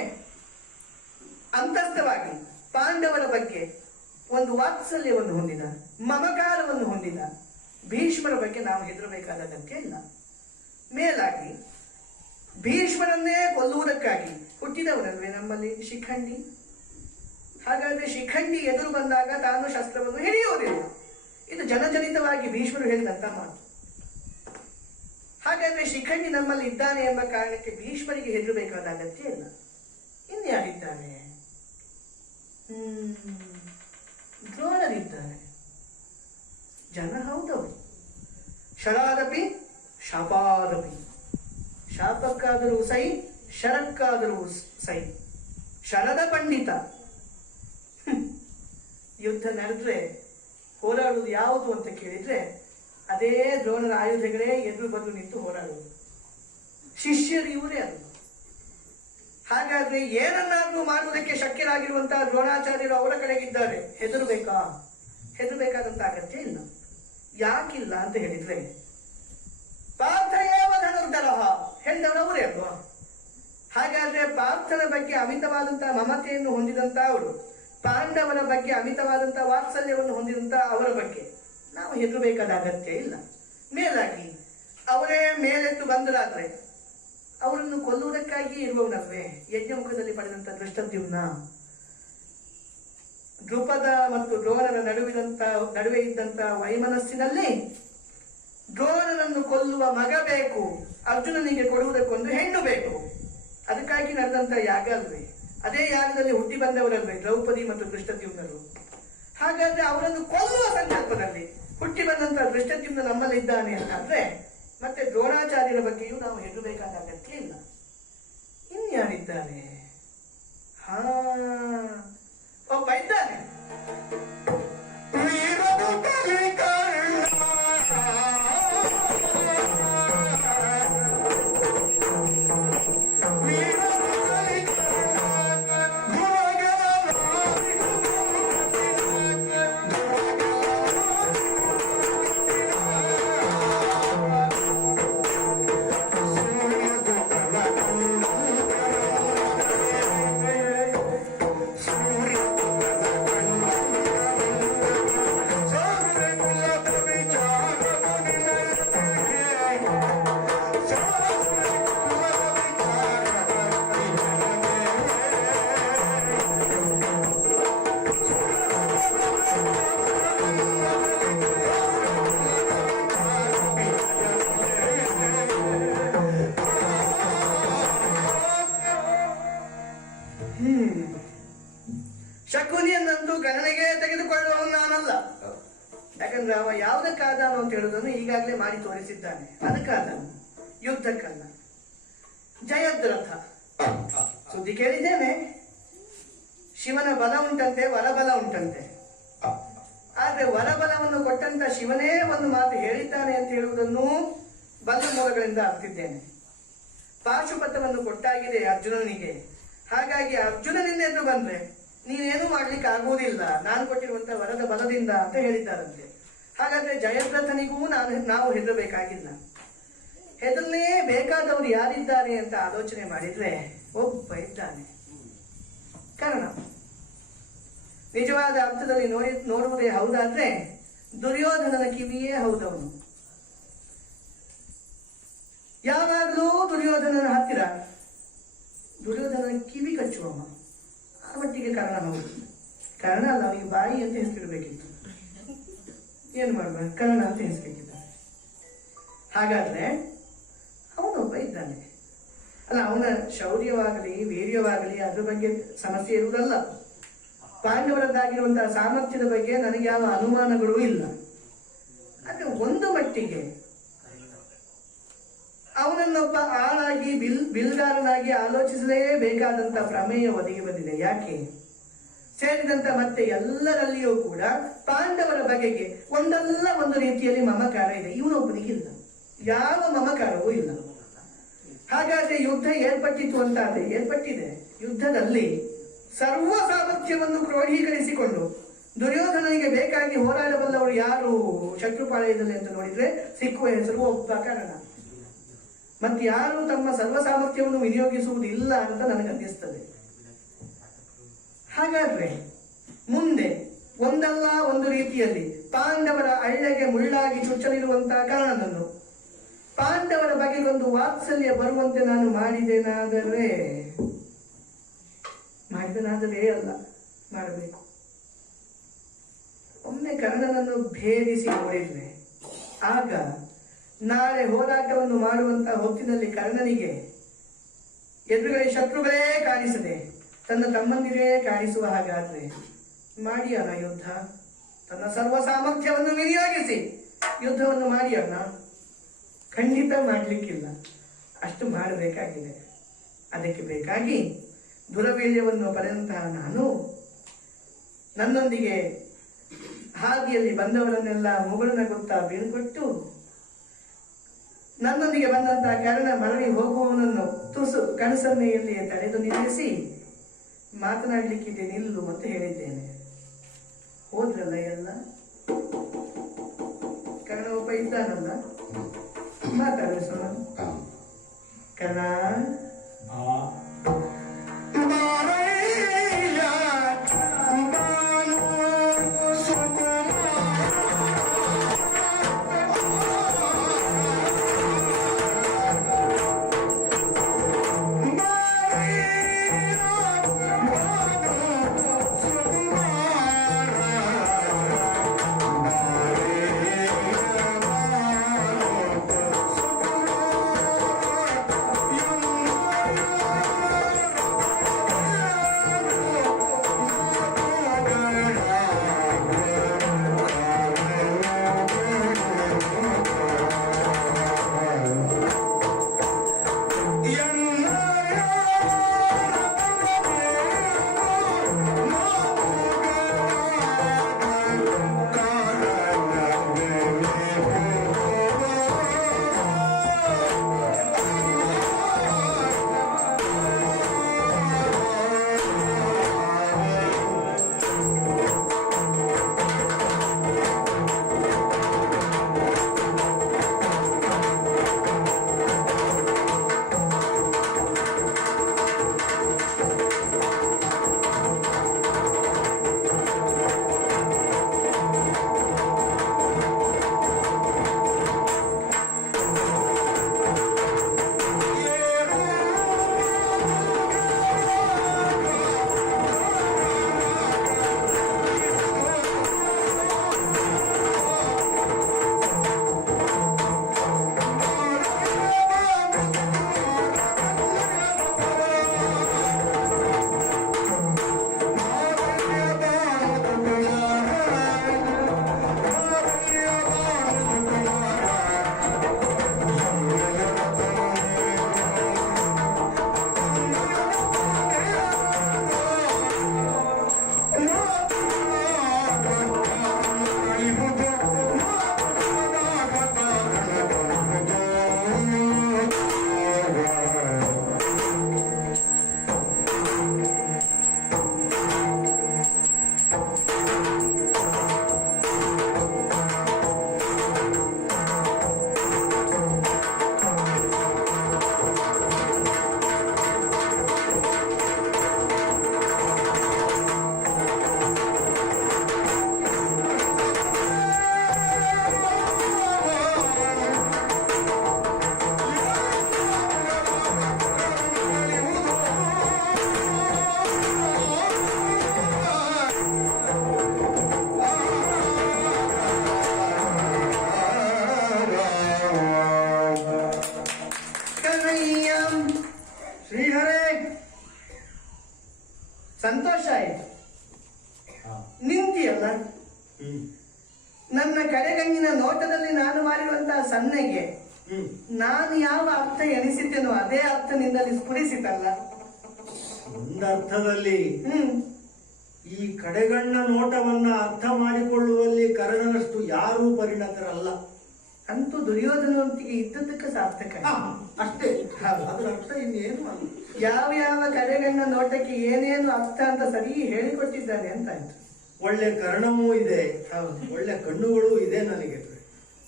ಅಂತಸ್ಥವಾಗಿ ಪಾಂಡವರ ಬಗ್ಗೆ ಒಂದು ವಾತ್ಸಲ್ಯವನ್ನು ಹೊಂದಿದ, ಮಮಕಾರವನ್ನು ಹೊಂದಿದ ಭೀಷ್ಮರ ಬಗ್ಗೆ ನಾವು ಹೆದರಬೇಕಾದ ಅಗತ್ಯ ಇಲ್ಲ. ಮೇಲಾಗಿ ಭೀಷ್ಮರನ್ನೇ ಕೊಲ್ಲುವುದಕ್ಕಾಗಿ ಹುಟ್ಟಿದವರಲ್ವೇ ನಮ್ಮಲ್ಲಿ ಶಿಖಂಡಿ? ಹಾಗಾದ್ರೆ ಶಿಖಂಡಿ ಎದುರು ಬಂದಾಗ ತಾನು ಶಸ್ತ್ರವನ್ನು ಹಿಡಿಯುವುದಿಲ್ಲ. ಇದು ಜನಜನಿತವಾಗಿ ಭೀಷ್ಮರು ಹೇಳಿದಂತ ಮಾತು. ಹಾಗಾದ್ರೆ ಶಿಖಂಡಿ ನಮ್ಮಲ್ಲಿ ಇದ್ದಾನೆ ಎಂಬ ಕಾರಣಕ್ಕೆ ಭೀಷ್ಮರಿಗೆ ಹೆದರಬೇಕಾದ ಅಗತ್ಯ ಇಲ್ಲ. ಇನ್ಯಾರಿದ್ದಾನೆ? ದ್ರೋಣರಿದ್ದಾರೆ. ಜನ ಹೌದವರು. ಶರಾದಪಿ ಶಾಪಾದಪಿ, ಶಾಪಕ್ಕಾದರೂ ಸೈ, ಶರಕ್ಕಾದರೂ ಸೈ. ಶರದ ಪಂಡಿತ. ಯುದ್ಧ ನಡೆದ್ರೆ ಹೋರಾಡುವುದು ಯಾವುದು ಅಂತ ಕೇಳಿದ್ರೆ ಅದೇ ದ್ರೋಣರ ಆಯುಧಗಳೇ ಎದುರು ಬದುಲು ನಿಂತು ಹೋರಾಡುವುದು. ಶಿಷ್ಯರು ಇವರೇ ಅಲ್ಲ. ಹಾಗಾದ್ರೆ ಏನನ್ನಾದ್ರೂ ಮಾಡುವುದಕ್ಕೆ ಶಕ್ಯರಾಗಿರುವಂತಹ ದ್ರೋಣಾಚಾರ್ಯರು ಅವರ ಕಡೆಗಿದ್ದಾರೆ. ಹೆದರಬೇಕಾ? ಹೆದರಬೇಕಾದಂತ ಅಗತ್ಯ ಇಲ್ಲ. ಯಾಕಿಲ್ಲ ಅಂತ ಹೇಳಿದ್ರೆ ಪಾರ್ಥಯೇವ ಧನುರ್ಧರಃ ಹೇಳಿದವರು ಅವರೇ ಅಲ್ವಾ? ಹಾಗಾದ್ರೆ ಪಾರ್ಥನ ಬಗ್ಗೆ ಅಮಿತವಾದಂತಹ ಮಮತೆಯನ್ನು ಹೊಂದಿದಂತ ಅವರು, ಪಾಂಡವರ ಬಗ್ಗೆ ಅಮಿತವಾದಂತಹ ವಾತ್ಸಲ್ಯವನ್ನು ಹೊಂದಿದಂತ ಅವರ ಬಗ್ಗೆ ನಾವು ಹೆದರಬೇಕಾದ ಅಗತ್ಯ ಇಲ್ಲ. ಮೇಲಾಗಿ ಅವರೇ ಮೇಲೆತ್ತು ಬಂದರಾದ್ರೆ ಅವರನ್ನು ಕೊಲ್ಲುವುದಕ್ಕಾಗಿ ಇರುವವನಲ್ವೇ ಯಜ್ಞಮುಖದಲ್ಲಿ ಪಡೆದಂತ ದೃಷ್ಟದ್ಯುಮ್ನ. ದ್ರುಪದ ಮತ್ತು ದ್ರೋಣರ ನಡುವೆ ಇದ್ದಂತ ವೈಮನಸ್ಸಿನಲ್ಲಿ ದ್ರೋಣನನ್ನು ಕೊಲ್ಲುವ ಮಗ ಬೇಕು, ಅರ್ಜುನನಿಗೆ ಕೊಡುವುದಕ್ಕೊಂದು ಹೆಣ್ಣು ಬೇಕು. ಅದಕ್ಕಾಗಿ ನಡೆದಂತ ಯಾಗ ಅಲ್ವೇ? ಅದೇ ಯಾಗದಲ್ಲಿ ಹುಟ್ಟಿ ಬಂದವರಲ್ವೇ ದ್ರೌಪದಿ ಮತ್ತು ದೃಷ್ಟದ್ಯುಮ್ನರು? ಹಾಗಾದ್ರೆ ಅವರನ್ನು ಕೊಲ್ಲುವ ಸಂದರ್ಭದಲ್ಲಿ ಹುಟ್ಟಿ ಬಂದಂತಹ ದೃಷ್ಟದಿಂದ ನಮ್ಮಲ್ಲಿದ್ದಾನೆ ಅಂತಾದ್ರೆ ಮತ್ತೆ ದ್ರೋಣಾಚಾರ್ಯರ ಬಗ್ಗೆಯೂ ನಾವು ಹೆದರಬೇಕಾದ ಅಗತ್ಯ ಇಲ್ಲ. ಇನ್ಯಾರಿದ್ದಾರೆ? ಹಾ, ಒಬ್ಬ ಇದ್ದಾನೆ. ವೀರನು ಕಲಿಕರ್ಣ ಶಕುನಿಯನ್ನಂತೂ ಗಣನೆಗೆ ತೆಗೆದುಕೊಳ್ಳುವವನು ನಾನಲ್ಲ. ಯಾಕಂದ್ರೆ ಅವ ಯಾವುದಕ್ಕಾದನು ಅಂತ ಹೇಳುವುದನ್ನು ಈಗಾಗಲೇ ಮಾಡಿ ತೋರಿಸಿದ್ದಾನೆ. ಅದಕ್ಕಾದನು, ಯುದ್ಧಕ್ಕಲ್ಲ. ಜಯದ್ರಥ ಸುದ್ದಿ ಕೇಳಿದ್ದೇನೆ. ಶಿವನ ಬಲ ಉಂಟಂತೆ, ವರಬಲ ಉಂಟಂತೆ. ಆದ್ರೆ ವರಬಲವನ್ನು ಕೊಟ್ಟಂತ ಶಿವನೇ ಒಂದು ಮಾತು ಹೇಳಿದ್ದಾನೆ ಅಂತ ಹೇಳುವುದನ್ನು ಬಲ್ಲ ಮೂಲಗಳಿಂದ ಅರ್ತಿದ್ದೇನೆ. ಪಾಶುಪತವನ್ನು ಕೊಟ್ಟಾಗಿದೆ ಅರ್ಜುನನಿಗೆ. ಹಾಗಾಗಿ ಅರ್ಜುನನಿಂದ ಎದ್ದು ಬಂದ್ರೆ ನೀನೇನು ಮಾಡ್ಲಿಕ್ಕೆ ಆಗುವುದಿಲ್ಲ, ನಾನು ಕೊಟ್ಟಿರುವಂತಹ ವರದ ಬಲದಿಂದ ಅಂತ ಹೇಳಿದ್ದಾರಂತೆ. ಹಾಗಾದ್ರೆ ಜಯದ್ರಥನಿಗೂ ನಾವು ಹೆದರಬೇಕಾಗಿಲ್ಲ. ಹೆದರಲೇ ಬೇಕಾದವರು ಯಾರಿದ್ದಾರೆ ಅಂತ ಆಲೋಚನೆ ಮಾಡಿದ್ರೆ ಒಬ್ಬ ಇದ್ದಾನೆ, ಕರ್ಣ. ನಿಜವಾದ ಅರ್ಥದಲ್ಲಿ ನೋಡುವುದೇ ಹೌದಾದ್ರೆ ದುರ್ಯೋಧನನ ಕಿವಿಯೇ ಹೌದವನು. ಯಾವಾಗಲೂ ದುರ್ಯೋಧನನ ಹತ್ತಿರ ದುರ್ಯೋಧನನ ಕಿವಿ ಕಚ್ಚುವವ. ಆ ಮಟ್ಟಿಗೆ ಕರ್ಣ ಹೌದು. ಕರ್ಣ ಅಲ್ಲ, ಅವನಿಗೆ ಬಾಯಿ ಅಂತ ಹೆಸರಿಡಬೇಕಿತ್ತು. ಏನು ಮಾಡುವ, ಕರ್ಣ ಅಂತ ಹೆಸರಿಟ್ಟಿದ್ದ. ಹಾಗಾದ್ರೆ ಅವನೊಬ್ಬ ಇದ್ದಾನೆ ಅಲ್ಲ. ಅವನ ಶೌರ್ಯವಾಗಲಿ ವೀರ್ಯವಾಗಲಿ ಅದ್ರ ಬಗ್ಗೆ ಸಮಸ್ಯೆ ಇರುವುದಲ್ಲ. ಪಾಂಡವರದ್ದಾಗಿರುವಂತಹ ಸಾಮರ್ಥ್ಯದ ಬಗ್ಗೆ ನನಗೆ ಯಾವ ಅನುಮಾನಗಳೂ ಇಲ್ಲ. ಆದ್ರೆ ಒಂದು ಮಟ್ಟಿಗೆ ಅವನನ್ನೊಬ್ಬ ಆಳಾಗಿ ಬಿಲ್ಗಾರನಾಗಿ ಆಲೋಚಿಸಲೇಬೇಕಾದಂತ ಪ್ರಮೇಯ ಒದಗಿ ಬಂದಿದೆ. ಯಾಕೆ ಸೇರಿದಂತ ಮತ್ತೆ ಎಲ್ಲರಲ್ಲಿಯೂ ಕೂಡ ಪಾಂಡವರ ಬಗೆಗೆ ಒಂದಲ್ಲ ಒಂದು ರೀತಿಯಲ್ಲಿ ಮಮಕಾರ ಇದೆ. ಇವನೊಬ್ಬನಿಗಿಲ್ಲ, ಯಾವ ಮಮಕಾರವೂ ಇಲ್ಲ. ಹಾಗಾದ್ರೆ ಯುದ್ಧ ಏರ್ಪಟ್ಟಿತ್ತು ಅಂತಾದ್ರೆ ಏರ್ಪಟ್ಟಿದೆ. ಯುದ್ಧದಲ್ಲಿ ಸರ್ವ ಸಾಮರ್ಥ್ಯವನ್ನು ಕ್ರೋಢೀಕರಿಸಿಕೊಂಡು ದುರ್ಯೋಧನನಿಗೆ ಬೇಕಾಗಿ ಹೋರಾಡಬಲ್ಲವರು ಯಾರು ಶತ್ರುಪಾಳಯದಲ್ಲಿ ಅಂತ ನೋಡಿದ್ರೆ ಸಿಕ್ಕುವ ಹೆಸರು ಒಬ್ಬ ಕರ್ಣ. ಮತ್ತೆ ಯಾರು ತಮ್ಮ ಸರ್ವ ಸಾಮರ್ಥ್ಯವನ್ನು ವಿನಿಯೋಗಿಸುವುದಿಲ್ಲ ಅಂತ ನನಗನ್ನಿಸ್ತದೆ. ಹಾಗಾದ್ರೆ ಮುಂದೆ ಒಂದಲ್ಲ ಒಂದು ರೀತಿಯಲ್ಲಿ ಪಾಂಡವರ ಅಳ್ಳೆಗೆ ಮುಳ್ಳಾಗಿ ಚುಚ್ಚಲಿರುವಂತಹ ಕರ್ಣನನ್ನು ಪಾಂಡವರ ಬಗೆಗೊಂದು ವಾತ್ಸಲ್ಯ ಬರುವಂತೆ ನಾನು ಮಾಡಿದೆನಾದರೆ ಅಲ್ಲ, ಮಾಡಬೇಕು. ಒಮ್ಮೆ ಕರ್ಣನನ್ನು ಭೇದಿಸಿ ನೋಡಿದ್ರೆ ಆಗ ನಾಳೆ ಹೋರಾಟವನ್ನು ಮಾಡುವಂತಹ ಹೊತ್ತಿನಲ್ಲಿ ಕರ್ಣನಿಗೆ ಎದುರುಗಡೆ ಶತ್ರುಗಳೇ ಕಾಣಿಸದೆ ತನ್ನ ತಮ್ಮಂದಿರೇ ಕಾಣಿಸುವ ಹಾಗಾದ್ರೆ ಮಾಡಿಯೋಣ ಯುದ್ಧ. ತನ್ನ ಸರ್ವ ಸಾಮರ್ಥ್ಯವನ್ನು ವಿನಿಯೋಗಿಸಿ ಯುದ್ಧವನ್ನು ಮಾಡಿಯೋಣ. ಖಂಡಿತ ಮಾಡಲಿಕ್ಕಿಲ್ಲ, ಅಷ್ಟು ಮಾಡಬೇಕಾಗಿದೆ. ಅದಕ್ಕೆ ಬೇಕಾಗಿ ದುರವೀರ್ಯವನ್ನು ಪಡೆದಂತಹ ನಾನು ನನ್ನೊಂದಿಗೆ ಹಾದಿಯಲ್ಲಿ ಬಂದವರನ್ನೆಲ್ಲ ಮುಗುಳು ನಗುತ್ತಾ ಬೀಳ್ಕೊಟ್ಟು ನನ್ನೊಂದಿಗೆ ಬಂದಂತಹ ಕರ್ಣ ಮರಳಿ ಹೋಗುವವನನ್ನು ತುಸು ಕನಸನ್ನೆಯಲ್ಲಿಯೇ ತಡೆದು ನಿಲ್ಲಿಸಿ ಮಾತನಾಡಲಿಕ್ಕಿದೆ, ನಿಲ್ಲು ಅಂತ ಹೇಳಿದ್ದೇನೆ. ಹೋದ್ರಲ್ಲ ಎಲ್ಲ. ಕರ್ಣ ಒಬ್ಬ ಇದ್ದಾನಲ್ಲ, ಮಾತಾಡಿಸೋಣ. ಕರ್ಣ ಸನ್ನೆಗೆ ಹ್ಮ್ ನಾನು ಯಾವ ಅರ್ಥ ಎಣಿಸಿದ್ದೇನೋ ಅದೇ ಅರ್ಥ ನಿನ್ನಲ್ಲಿ ಸ್ಫುರಿಸಿತಲ್ಲ. ಒಂದರ್ಥದಲ್ಲಿ ಹ್ಮ್ ಈ ಕಡೆಗಣ್ಣ ನೋಟವನ್ನ ಅರ್ಥ ಮಾಡಿಕೊಳ್ಳುವಲ್ಲಿ ಕರ್ಣನಷ್ಟು ಯಾರೂ ಪರಿಣತರಲ್ಲ. ಅಂತೂ ದುರ್ಯೋಧನೊಂದಿಗೆ ಇದ್ದದ್ದಕ್ಕೆ ಸಾರ್ಥಕ. ಅಷ್ಟೇ, ಅದರ ಅರ್ಥ ಇನ್ನೇನು ಅಲ್ಲ. ಯಾವ ಯಾವ ಕಡೆಗಣ್ಣ ನೋಟಕ್ಕೆ ಏನೇನು ಅರ್ಥ ಅಂತ ಸರಿ ಹೇಳಿಕೊಟ್ಟಿದ್ದಾನೆ ಅಂತ ಆಯ್ತು. ಒಳ್ಳೆ ಕರ್ಣವೂ ಇದೆ, ಹೌದು, ಒಳ್ಳೆ ಕಣ್ಣುಗಳೂ ಇದೆ ನನಗೆ.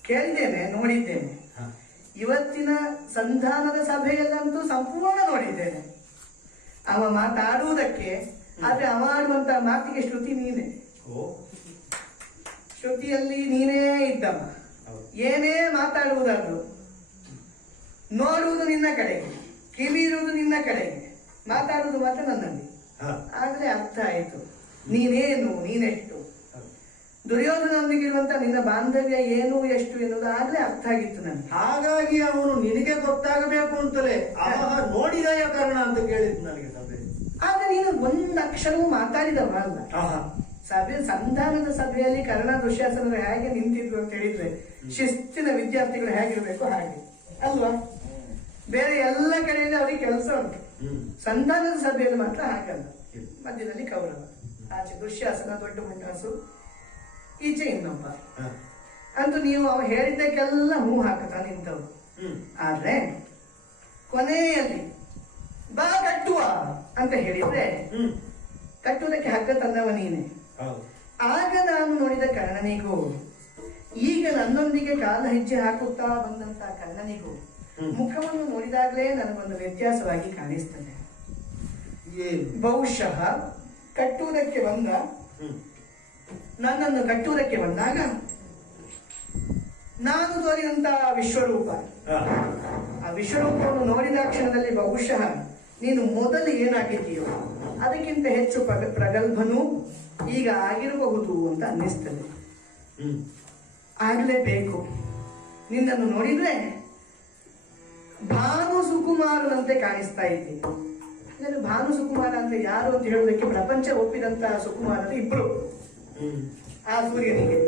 ಕೇಳಿದ್ದೇನೆ, ನೋಡಿದ್ದೇನೆ. ಇವತ್ತಿನ ಸಂಧಾನದ ಸಭೆಯಲ್ಲಂತೂ ಸಂಪೂರ್ಣ ನೋಡಿದ್ದೇನೆ. ಅವ ಮಾತಾಡುವುದಕ್ಕೆ, ಆದ್ರೆ ಅವ ಆಡುವಂತ ಮಾತಿಗೆ ಶ್ರುತಿ ನೀನೆ. ಶ್ರುತಿಯಲ್ಲಿ ನೀನೇ ಇದ್ದವ. ಏನೇ ಮಾತಾಡುವುದಾದ್ರು ನೋಡುವುದು ನಿನ್ನ ಕಡೆಗೆ, ಕಿವಿ ಇರುವುದು ನಿನ್ನ ಕಡೆಗೆ, ಮಾತಾಡುವುದು ಮಾತ್ರ ನನ್ನಲ್ಲಿ. ಆಗ್ಲೇ ಅರ್ಥ ಆಯ್ತು ನೀನೇನು, ನೀನೆಷ್ಟು. ದುರ್ಯೋಧನೊಂದಿಗಿರುವಂತ ನಿನ್ನ ಬಾಂಧವ್ಯ ಏನು, ಎಷ್ಟು ಎನ್ನುವುದು ಆಗ್ಲೇ ಅರ್ಥ ಆಗಿತ್ತು ನನಗೆ. ಹಾಗಾಗಿ ಅವನು ನಿನಗೆ ಗೊತ್ತಾಗಬೇಕು ಅಂತಲೇ ನೋಡಿದಯ ಕಾರಣ ಅಂತ ಕೇಳಿದ್ದು ನನಗೆ ಸಭೆ. ಆದ್ರೆ ನೀನು ಒಂದು ಅಕ್ಷರವೂ ಮಾತಾಡಿದವ ಅಲ್ಲ. ಸಭೆ, ಸಂಧಾನದ ಸಭೆಯಲ್ಲಿ ಕರ್ಣ ದುಶ್ಯಾಸನರು ಹೇಗೆ ನಿಂತಿದ್ರು ಅಂತ ಹೇಳಿದ್ರೆ ಶಿಸ್ತಿನ ವಿದ್ಯಾರ್ಥಿಗಳು ಹೇಗಿರ್ಬೇಕು ಹಾಗೆ ಅಲ್ವಾ? ಬೇರೆ ಎಲ್ಲ ಕಡೆಯಲ್ಲಿ ಅವರಿಗೆ ಕೆಲಸ ಉಂಟು. ಸಂಧಾನದ ಸಭೆಯಲ್ಲಿ ಮಾತ್ರ ಹಾಗಲ್ಲ. ಮಧ್ಯದಲ್ಲಿ ಕೌರವ, ಆಚೆ ದುಶ್ಯಾಸನ ದೊಡ್ಡ ಮುಂಡಾಸು, ಈಚೆ ಇನ್ನೊಬ್ಬ. ಅಂತೂ ನೀವು ಅವ ಹೇಳಿದ್ದಕ್ಕೆಲ್ಲ ಹೂ ಹಾಕುತ್ತಾ ನಿಂತವ್ರು. ಆದ್ರೆ ಕೊನೆಯಲ್ಲಿ ಬಾ ಕಟ್ಟುವ ಅಂತ ಹೇಳಿದ್ರೆ ಕಟ್ಟುವುದಕ್ಕೆ ಹಗ್ಗ ತಂದವ ನೀನೆ. ಆಗ ನಾನು ನೋಡಿದ ಕರ್ಣನಿಗೂ ಈಗ ನನ್ನೊಂದಿಗೆ ಕಾಲ ಹೆಜ್ಜೆ ಹಾಕುತ್ತಾ ಬಂದಂತ ಕರ್ಣನಿಗೂ ಮುಖವನ್ನು ನೋಡಿದಾಗಲೇ ನನಗೊಂದು ವ್ಯತ್ಯಾಸವಾಗಿ ಕಾಣಿಸ್ತದೆ. ಬಹುಶಃ ಕಟ್ಟುವುದಕ್ಕೆ ಬಂದ, ನನ್ನನ್ನು ಕಟ್ಟುವುದಕ್ಕೆ ಬಂದಾಗ ನಾನು ತೋರಿದಂತಹ ವಿಶ್ವರೂಪ, ಆ ವಿಶ್ವರೂಪವನ್ನು ನೋಡಿದ ಕ್ಷಣದಲ್ಲಿ ಬಹುಶಃ ನೀನು ಮೊದಲು ಏನಾಗಿದ್ದೀಯೋ ಅದಕ್ಕಿಂತ ಹೆಚ್ಚು ಪ್ರಗಲ್ಭನೂ ಈಗ ಆಗಿರಬಹುದು ಅಂತ ಅನ್ನಿಸ್ತದೆ. ಆಗಲೇಬೇಕು. ನಿನ್ನನ್ನು ನೋಡಿದ್ರೆ ಭಾನು ಸುಕುಮಾರನಂತೆ ಕಾಣಿಸ್ತಾ ಇದ್ದೀನಿ. ಅಂದ್ರೆ ಭಾನು ಸುಕುಮಾರ ಅಂತ ಯಾರು ಅಂತ ಹೇಳುವುದಕ್ಕೆ ಪ್ರಪಂಚ ಒಪ್ಪಿದಂತಹ ಸುಕುಮಾರರು ಇಬ್ರು. ಆ ಸೂರ್ಯನಿಗೆ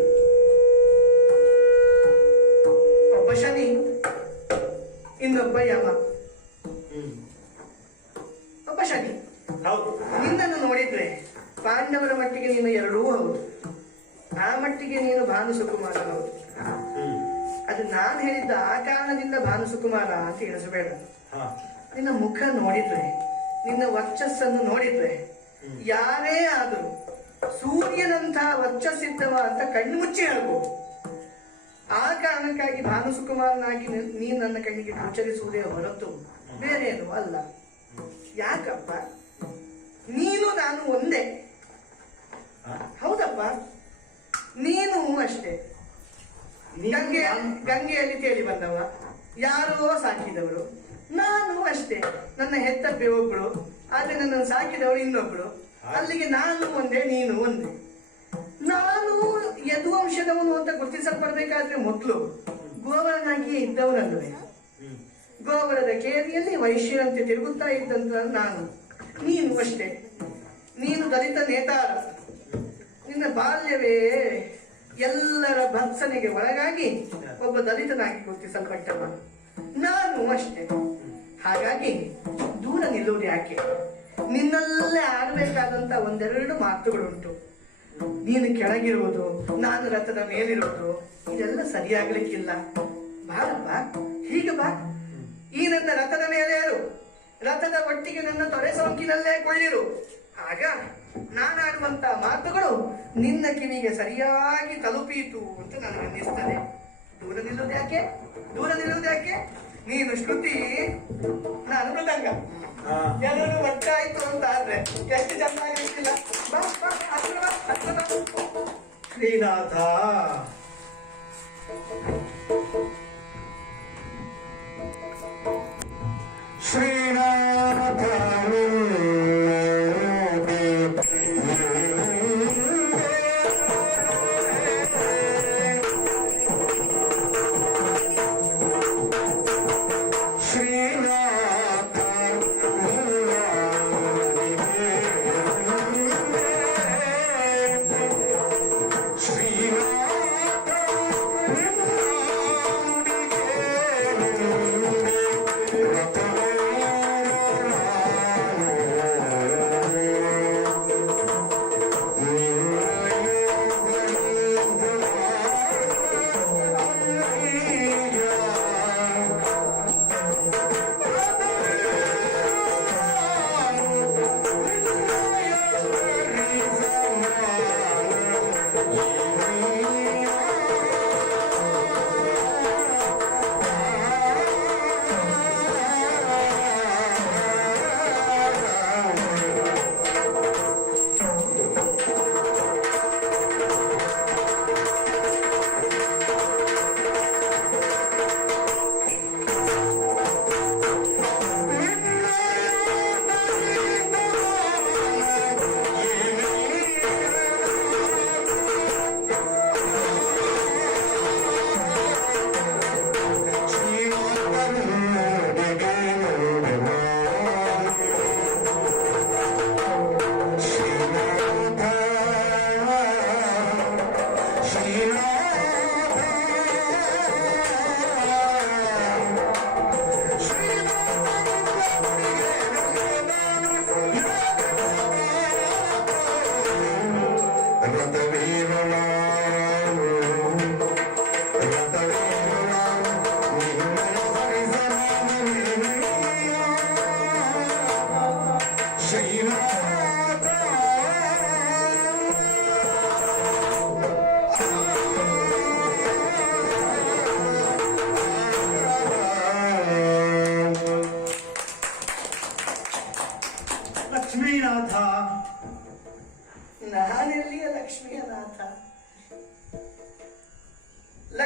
ಒಬ್ಬ ಶನಿ, ಇನ್ನೊಬ್ಬ ಯಮ. ಒಬ್ಬ ಶನಿ. ನಿನ್ನನ್ನು ನೋಡಿದ್ರೆ ಪಾಂಡವರ ಮಟ್ಟಿಗೆ ನೀನು ಎರಡೂ ಹೌದು, ಆ ಮಟ್ಟಿಗೆ ನೀನು ಭಾನು ಸುಕುಮಾರ ಹೌದು. ಅದು ನಾನು ಹೇಳಿದ್ದ ಆ ಕಾರಣದಿಂದ ಭಾನು ಸುಕುಮಾರ ಅಂತ ಎಣಿಸಬೇಡ. ನಿನ್ನ ಮುಖ ನೋಡಿದ್ರೆ, ನಿನ್ನ ವರ್ಚಸ್ಸನ್ನು ನೋಡಿದ್ರೆ ಯಾರೇ ಆದರೂ ಸೂರ್ಯನಂತಹ ವರ್ಚಸ್ಸಿದ್ದವ ಅಂತ ಕಣ್ಣು ಮುಚ್ಚಿ ಹೇಳ್ಬೋದು. ಆ ಕಾರಣಕ್ಕಾಗಿ ಭಾನು ಸುಕುಮಾರನಾಗಿ ನೀನು ನನ್ನ ಕಣ್ಣಿಗೆ ಗೋಚರಿಸುವುದೇ ಹೊರತು ಬೇರೇನು ಅಲ್ಲ. ಯಾಕಪ್ಪ, ನೀನು ನಾನು ಒಂದೇ. ಹೌದಪ್ಪ, ನೀನು ಅಷ್ಟೇ. ಗಂಗೆಯಲ್ಲಿ ತೇಲಿ ಬಂದವ, ಯಾರೋ ಸಾಕಿದವರು. ನಾನು ಅಷ್ಟೇ, ನನ್ನ ಹೆತ್ತಪ್ಪೆ ಒಬ್ಳು, ಆದ್ರೆ ನನ್ನನ್ನು ಸಾಕಿದವರು ಇನ್ನೊಬ್ಳು. ಅಲ್ಲಿಗೆ ನಾನು ಒಂದೇ, ನೀನು ಒಂದೇ. ನಾನು ಯದುವಂಶದವನು ಅಂತ ಗುರುತಿಸಲ್ಪಡ್ಬೇಕಾದ್ರೆ ಮೊದಲು ಗೋವರನಾಗಿಯೇ ಇದ್ದವನಲ್ಲವೇ? ಗೋವರದ ಕೇರಿಯಲ್ಲಿ ವೈಶ್ಯರಂತೆ ತಿರುಗುತ್ತಾ ಇದ್ದಂತ ನಾನು. ನೀನು ಅಷ್ಟೇ, ನೀನು ದಲಿತ ನೇತಾರ. ನಿನ್ನ ಬಾಲ್ಯವೇ ಎಲ್ಲರ ಭತ್ಸನೆಗೆ ಒಳಗಾಗಿ ಒಬ್ಬ ದಲಿತನಾಗಿ ಗುರುತಿಸಲ್ಪಟ್ಟವ. ನಾನು ಅಷ್ಟೇ. ಹಾಗಾಗಿ ದೂರ ನಿಲ್ಲುವುದು ಯಾಕೆ? ನಿನ್ನಲ್ಲೇ ಆಡಬೇಕಾದಂತ ಒಂದೆರಡು ಮಾತುಗಳುಂಟು. ನೀನು ಕೆಳಗಿರುವುದು, ನಾನು ರಥದ ಮೇಲಿರುವುದು, ಇದೆಲ್ಲ ಸರಿಯಾಗ್ಲಿಕ್ಕಿಲ್ಲ. ಬಾರಪ್ಪ, ಹೀಗೆ ಬಾ. ಈ ನನ್ನ ರಥದ ಮೇಲೇರು, ರಥದ ಒಟ್ಟಿಗೆ ನನ್ನ ತೊಡೆ ಸೋಂಕಿನಲ್ಲೇ ಕೊಳ್ಳಿರು. ಆಗ ನಾನಾಡುವಂತ ಮಾತುಗಳು ನಿನ್ನ ಕಿವಿಗೆ ಸರಿಯಾಗಿ ತಲುಪೀತು ಅಂತ ನನಗೆ ಅನ್ನಿಸ್ತದೆ. ದೂರ ನಿಲ್ಲುವುದು ಯಾಕೆ? ದೂರ ನಿಲ್ಲುವುದು ಯಾಕೆ? ನೀನು ಶ್ರುತಿ, ನಾನು ಮೃದಂಗ, ಎಲ್ಲರೂ ಒಟ್ಟಾಯ್ತು ಅಂತ ಆದ್ರೆ ಎಷ್ಟು ಚೆನ್ನಾಗಿರ್ತಿಲ್ಲ. ಶ್ರೀನಾಥ, ಶ್ರೀನಾಥ ಶ್ರೀನಾಥ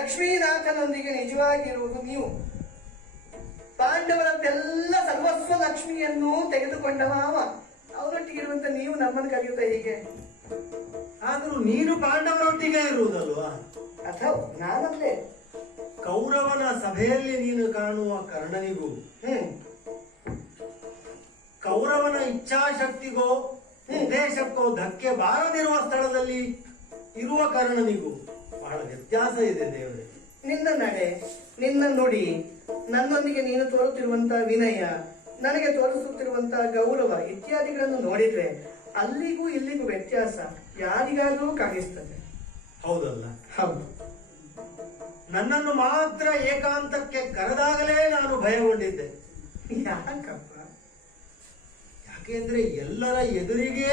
ಲಕ್ಷ್ಮೀನಾಥನೊಂದಿಗೆ ನಿಜವಾಗಿರುವುದು ನೀವು. ಪಾಂಡವರದ್ದೆಲ್ಲ ಸರ್ವಸ್ವ ಲಕ್ಷ್ಮಿಯನ್ನು ತೆಗೆದುಕೊಂಡವ ಅವ. ಅವರೊಟ್ಟಿಗಿರುವಂತ ನೀವು ನಮ್ಮನ್ನು ಕರೆಯುತ್ತ ಹೀಗೆ? ಆದ್ರೂ ನೀನು ಪಾಂಡವರೊಟ್ಟಿಗೆ ಇರುವುದಲ್ವಾ? ಅಥವಾ ನಾನಲ್ಲೇ ಕೌರವನ ಸಭೆಯಲ್ಲಿ ನೀನು ಕಾಣುವ ಕರ್ಣನಿಗೂ ಕೌರವನ ಇಚ್ಛಾಶಕ್ತಿಗೋ ಉದ್ದೇಶಕ್ಕೋ ಧಕ್ಕೆ ಬಾರದಿರುವ ಸ್ಥಳದಲ್ಲಿ ಇರುವ ಕರ್ಣನಿಗೂ ಬಹಳ ವ್ಯತ್ಯಾಸ ಇದೆ ದೇವರೇ. ನಿನ್ನ ನಡೆ, ನಿನ್ನ ನುಡಿ, ನನ್ನೊಂದಿಗೆ ನೀನು ತೋರುತ್ತಿರುವಂತಹ ವಿನಯ, ನನಗೆ ತೋರಿಸುತ್ತಿರುವಂತಹ ಗೌರವ ಇತ್ಯಾದಿಗಳನ್ನು ನೋಡಿದ್ರೆ ಅಲ್ಲಿಗೂ ಇಲ್ಲಿಗೂ ವ್ಯತ್ಯಾಸ ಯಾರಿಗಾದರೂ ಕಾಣಿಸ್ತದೆ. ಹೌದಲ್ಲ? ಹೌದು. ನನ್ನನ್ನು ಮಾತ್ರ ಏಕಾಂತಕ್ಕೆ ಕರೆದಾಗಲೇ ನಾನು ಭಯಗೊಂಡಿದ್ದೆ. ಯಾಕಪ್ಪ? ಯಾಕೆಂದ್ರೆ ಎಲ್ಲರ ಎದುರಿಗೆ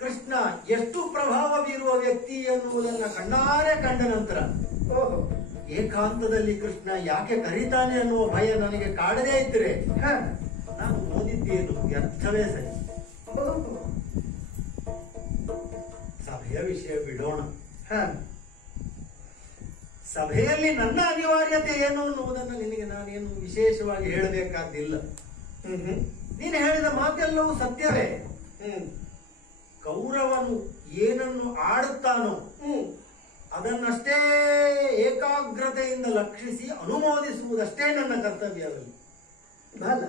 ಕೃಷ್ಣ ಎಷ್ಟು ಪ್ರಭಾವ ಬೀರುವ ವ್ಯಕ್ತಿ ಎನ್ನುವುದನ್ನ ಕಣ್ಣಾರೆ ಕಂಡ ನಂತರ ಓಹೋ, ಏಕಾಂತದಲ್ಲಿ ಕೃಷ್ಣ ಯಾಕೆ ಕರೀತಾನೆ ಅನ್ನುವ ಭಯ ನನಗೆ ಕಾಡದೇ ಇದ್ರೆ ಹ, ನಾನು ಓದಿದ್ದೇನು ವ್ಯರ್ಥವೇ ಸರಿ. ಓಹೋ, ಸಭೆಯ ವಿಷಯ ಬಿಡೋಣ. ಹ, ಸಭೆಯಲ್ಲಿ ನನ್ನ ಅನಿವಾರ್ಯತೆ ಏನು ಅನ್ನುವುದನ್ನು ನಿನಗೆ ನಾನೇನು ವಿಶೇಷವಾಗಿ ಹೇಳಬೇಕಾದ್ದಿಲ್ಲ. ನೀನು ಹೇಳಿದ ಮಾತೆಲ್ಲವೂ ಸತ್ಯವೇ. ಕೌರವನು ಏನನ್ನು ಆಡುತ್ತಾನೋ ಅದನ್ನಷ್ಟೇ ಏಕಾಗ್ರತೆಯಿಂದ ಲಕ್ಷಿಸಿ ಅನುಮೋದಿಸುವುದಷ್ಟೇ ನನ್ನ ಕರ್ತವ್ಯದಲ್ಲಿ. ಬಲ.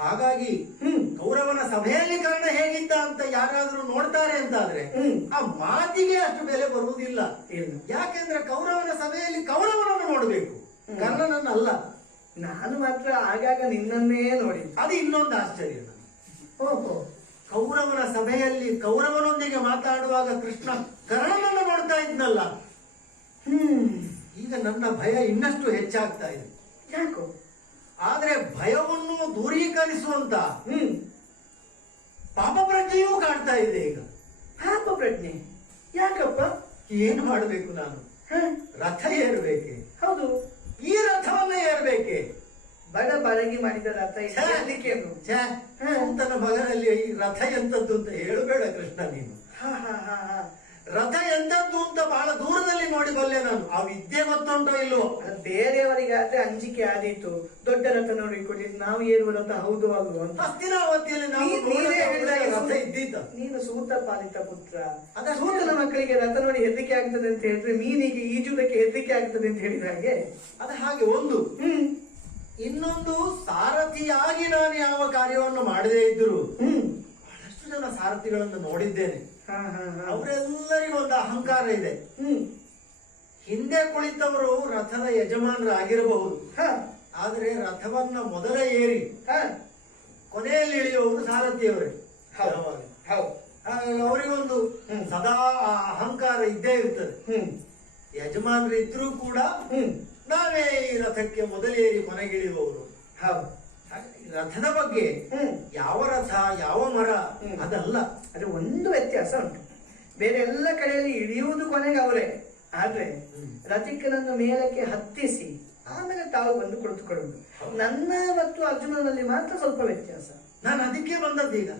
ಹಾಗಾಗಿ ಕೌರವನ ಸಭೆಯಲ್ಲಿ ಕರ್ಣ ಹೇಗಿದ್ದ ಅಂತ ಯಾರಾದ್ರೂ ನೋಡ್ತಾರೆ ಅಂತಾದ್ರೆ ಆ ಮಾತಿಗೆ ಅಷ್ಟು ಬೆಲೆ ಬರುವುದಿಲ್ಲ. ಯಾಕೆಂದ್ರೆ ಕೌರವನ ಸಭೆಯಲ್ಲಿ ಕೌರವನನ್ನು ನೋಡಬೇಕು, ಕರ್ಣನನ್ನಲ್ಲ. ನಾನು ಮಾತ್ರ ಆಗಾಗ ನಿನ್ನನ್ನೇ ನೋಡಿ, ಅದು ಇನ್ನೊಂದು ಆಶ್ಚರ್ಯ ನನಗೆ. ಓಹೋ, ಕೌರವನ ಸಭೆಯಲ್ಲಿ ಕೌರವನೊಂದಿಗೆ ಮಾತಾಡುವಾಗ ಕೃಷ್ಣ ಕರ್ಣನನ್ನು ನೋಡ್ತಾ ಇದ್ನಲ್ಲ. ಈಗ ನನ್ನ ಭಯ ಇನ್ನಷ್ಟು ಹೆಚ್ಚಾಗ್ತಾ ಇದೆ. ಯಾಕೋ? ಆದ್ರೆ ಭಯವನ್ನು ದೂರೀಕರಿಸುವಂತ ಪಾಪ ಪ್ರಜ್ಞೆಯೂ ಕಾಡ್ತಾ ಇದೆ ಈಗ. ಪಾಪ ಪ್ರಜ್ಞೆ ಯಾಕಪ್ಪ? ಏನು ಮಾಡಬೇಕು ನಾನು? ರಥ ಏರ್ಬೇಕೆ? ಹೌದು, ಈ ರಥವನ್ನ ಏರ್ಬೇಕೆ? ಬಡ ಬಡಗಿ ಮಾಡಿದ ರಥ ಏರ್ಲಿಕ್ಕೇನು? ಅಂತನ ಮಗನಲ್ಲಿ ಈ ರಥ ಎಂತದ್ದು ಅಂತ ಹೇಳಬೇಡ ಕೃಷ್ಣ ನೀನು. ರಥ ಎಂತದ್ದು ಅಂತ ಬಹಳ ದೂರದಲ್ಲಿ ನೋಡಿ ಬಲ್ಲೆ ನಾನು. ಆ ವಿದ್ಯೆ ಗೊತ್ತುಂಟೋ ಇಲ್ವೋ? ಬೇರೆಯವರಿಗಾದ್ರೆ ಅಂಜಿಕೆ ಆದೀತು, ದೊಡ್ಡ ರಥ ನೋಡಿ ಕೊಟ್ಟಿದ್ದು ನಾವು ಏರುವ ರಥ ಹೌದು ಅಲ್ವೋ ಅಂತ. ಹಸ್ತಿನಾವತಿಯಲ್ಲಿ ರಥ ಇದ್ದಿದ್ದ. ನೀನು ಸೂತ ಪಾಲಿತ ಪುತ್ರ. ಸೂತನ ಮಕ್ಕಳಿಗೆ ರಥ ನೋಡಿ ಹೆದರಿಕೆ ಆಗ್ತದೆ ಅಂತ ಹೇಳಿದ್ರೆ ಮೀನಿಗೆ ಈಜುವುದಕ್ಕೆ ಹೆದರಿಕೆ ಆಗ್ತದೆ ಅಂತ ಹೇಳಿದ ಹಾಗೆ ಅದ ಹಾಗೆ ಒಂದು. ಇನ್ನೊಂದು, ಸಾರಥಿಯಾಗಿ ನಾನು ಯಾವ ಕಾರ್ಯವನ್ನು ಮಾಡದೇ ಇದ್ರು ಬಹಳಷ್ಟು ಜನ ಸಾರಥಿಗಳನ್ನು ನೋಡಿದ್ದೇನೆ. ಅವರೆಲ್ಲರಿಗೂ ಒಂದು ಅಹಂಕಾರ ಇದೆ. ಹಿಂದೆ ಕುಳಿತವರು ರಥದ ಯಜಮಾನರಾಗಿರಬಹುದು, ಆದ್ರೆ ರಥವನ್ನ ಮೊದಲ ಏರಿ ಕೊನೆಯಲ್ಲಿ ಇಳಿಯುವವರು ಸಾರಥಿಯವರೇ. ಅವರಿಗೊಂದು ಸದಾ ಅಹಂಕಾರ ಇದ್ದೇ ಇರ್ತದೆ. ಯಜಮಾನರಿದ್ರೂ ಕೂಡ ನಾವೇ ಈ ರಥಕ್ಕೆ ಮೊದಲೇರಿ ಕೊನೆಗಿಳಿಯುವವರು. ರಥದ ಬಗ್ಗೆ ಯಾವ ರಥ ಯಾವ ಮರ ಅದಲ್ಲ. ಅದೇ ಒಂದು ವ್ಯತ್ಯಾಸ ಉಂಟು. ಬೇರೆ ಎಲ್ಲ ಕಡೆಯಲ್ಲಿ ಇಳಿಯುವುದು ಕೊನೆಗೆ ಅವರೇ, ಆದ್ರೆ ರಥಿಕನನ್ನು ಮೇಲಕ್ಕೆ ಹತ್ತಿಸಿ ಆಮೇಲೆ ತಾವು ಬಂದು ಕುಳಿತುಕೊಳ್ಳುವುದು. ನನ್ನ ಮತ್ತು ಅರ್ಜುನನಲ್ಲಿ ಮಾತ್ರ ಸ್ವಲ್ಪ ವ್ಯತ್ಯಾಸ. ನಾನು ಅದಕ್ಕೆ ಬಂದದ್ದೀಗ.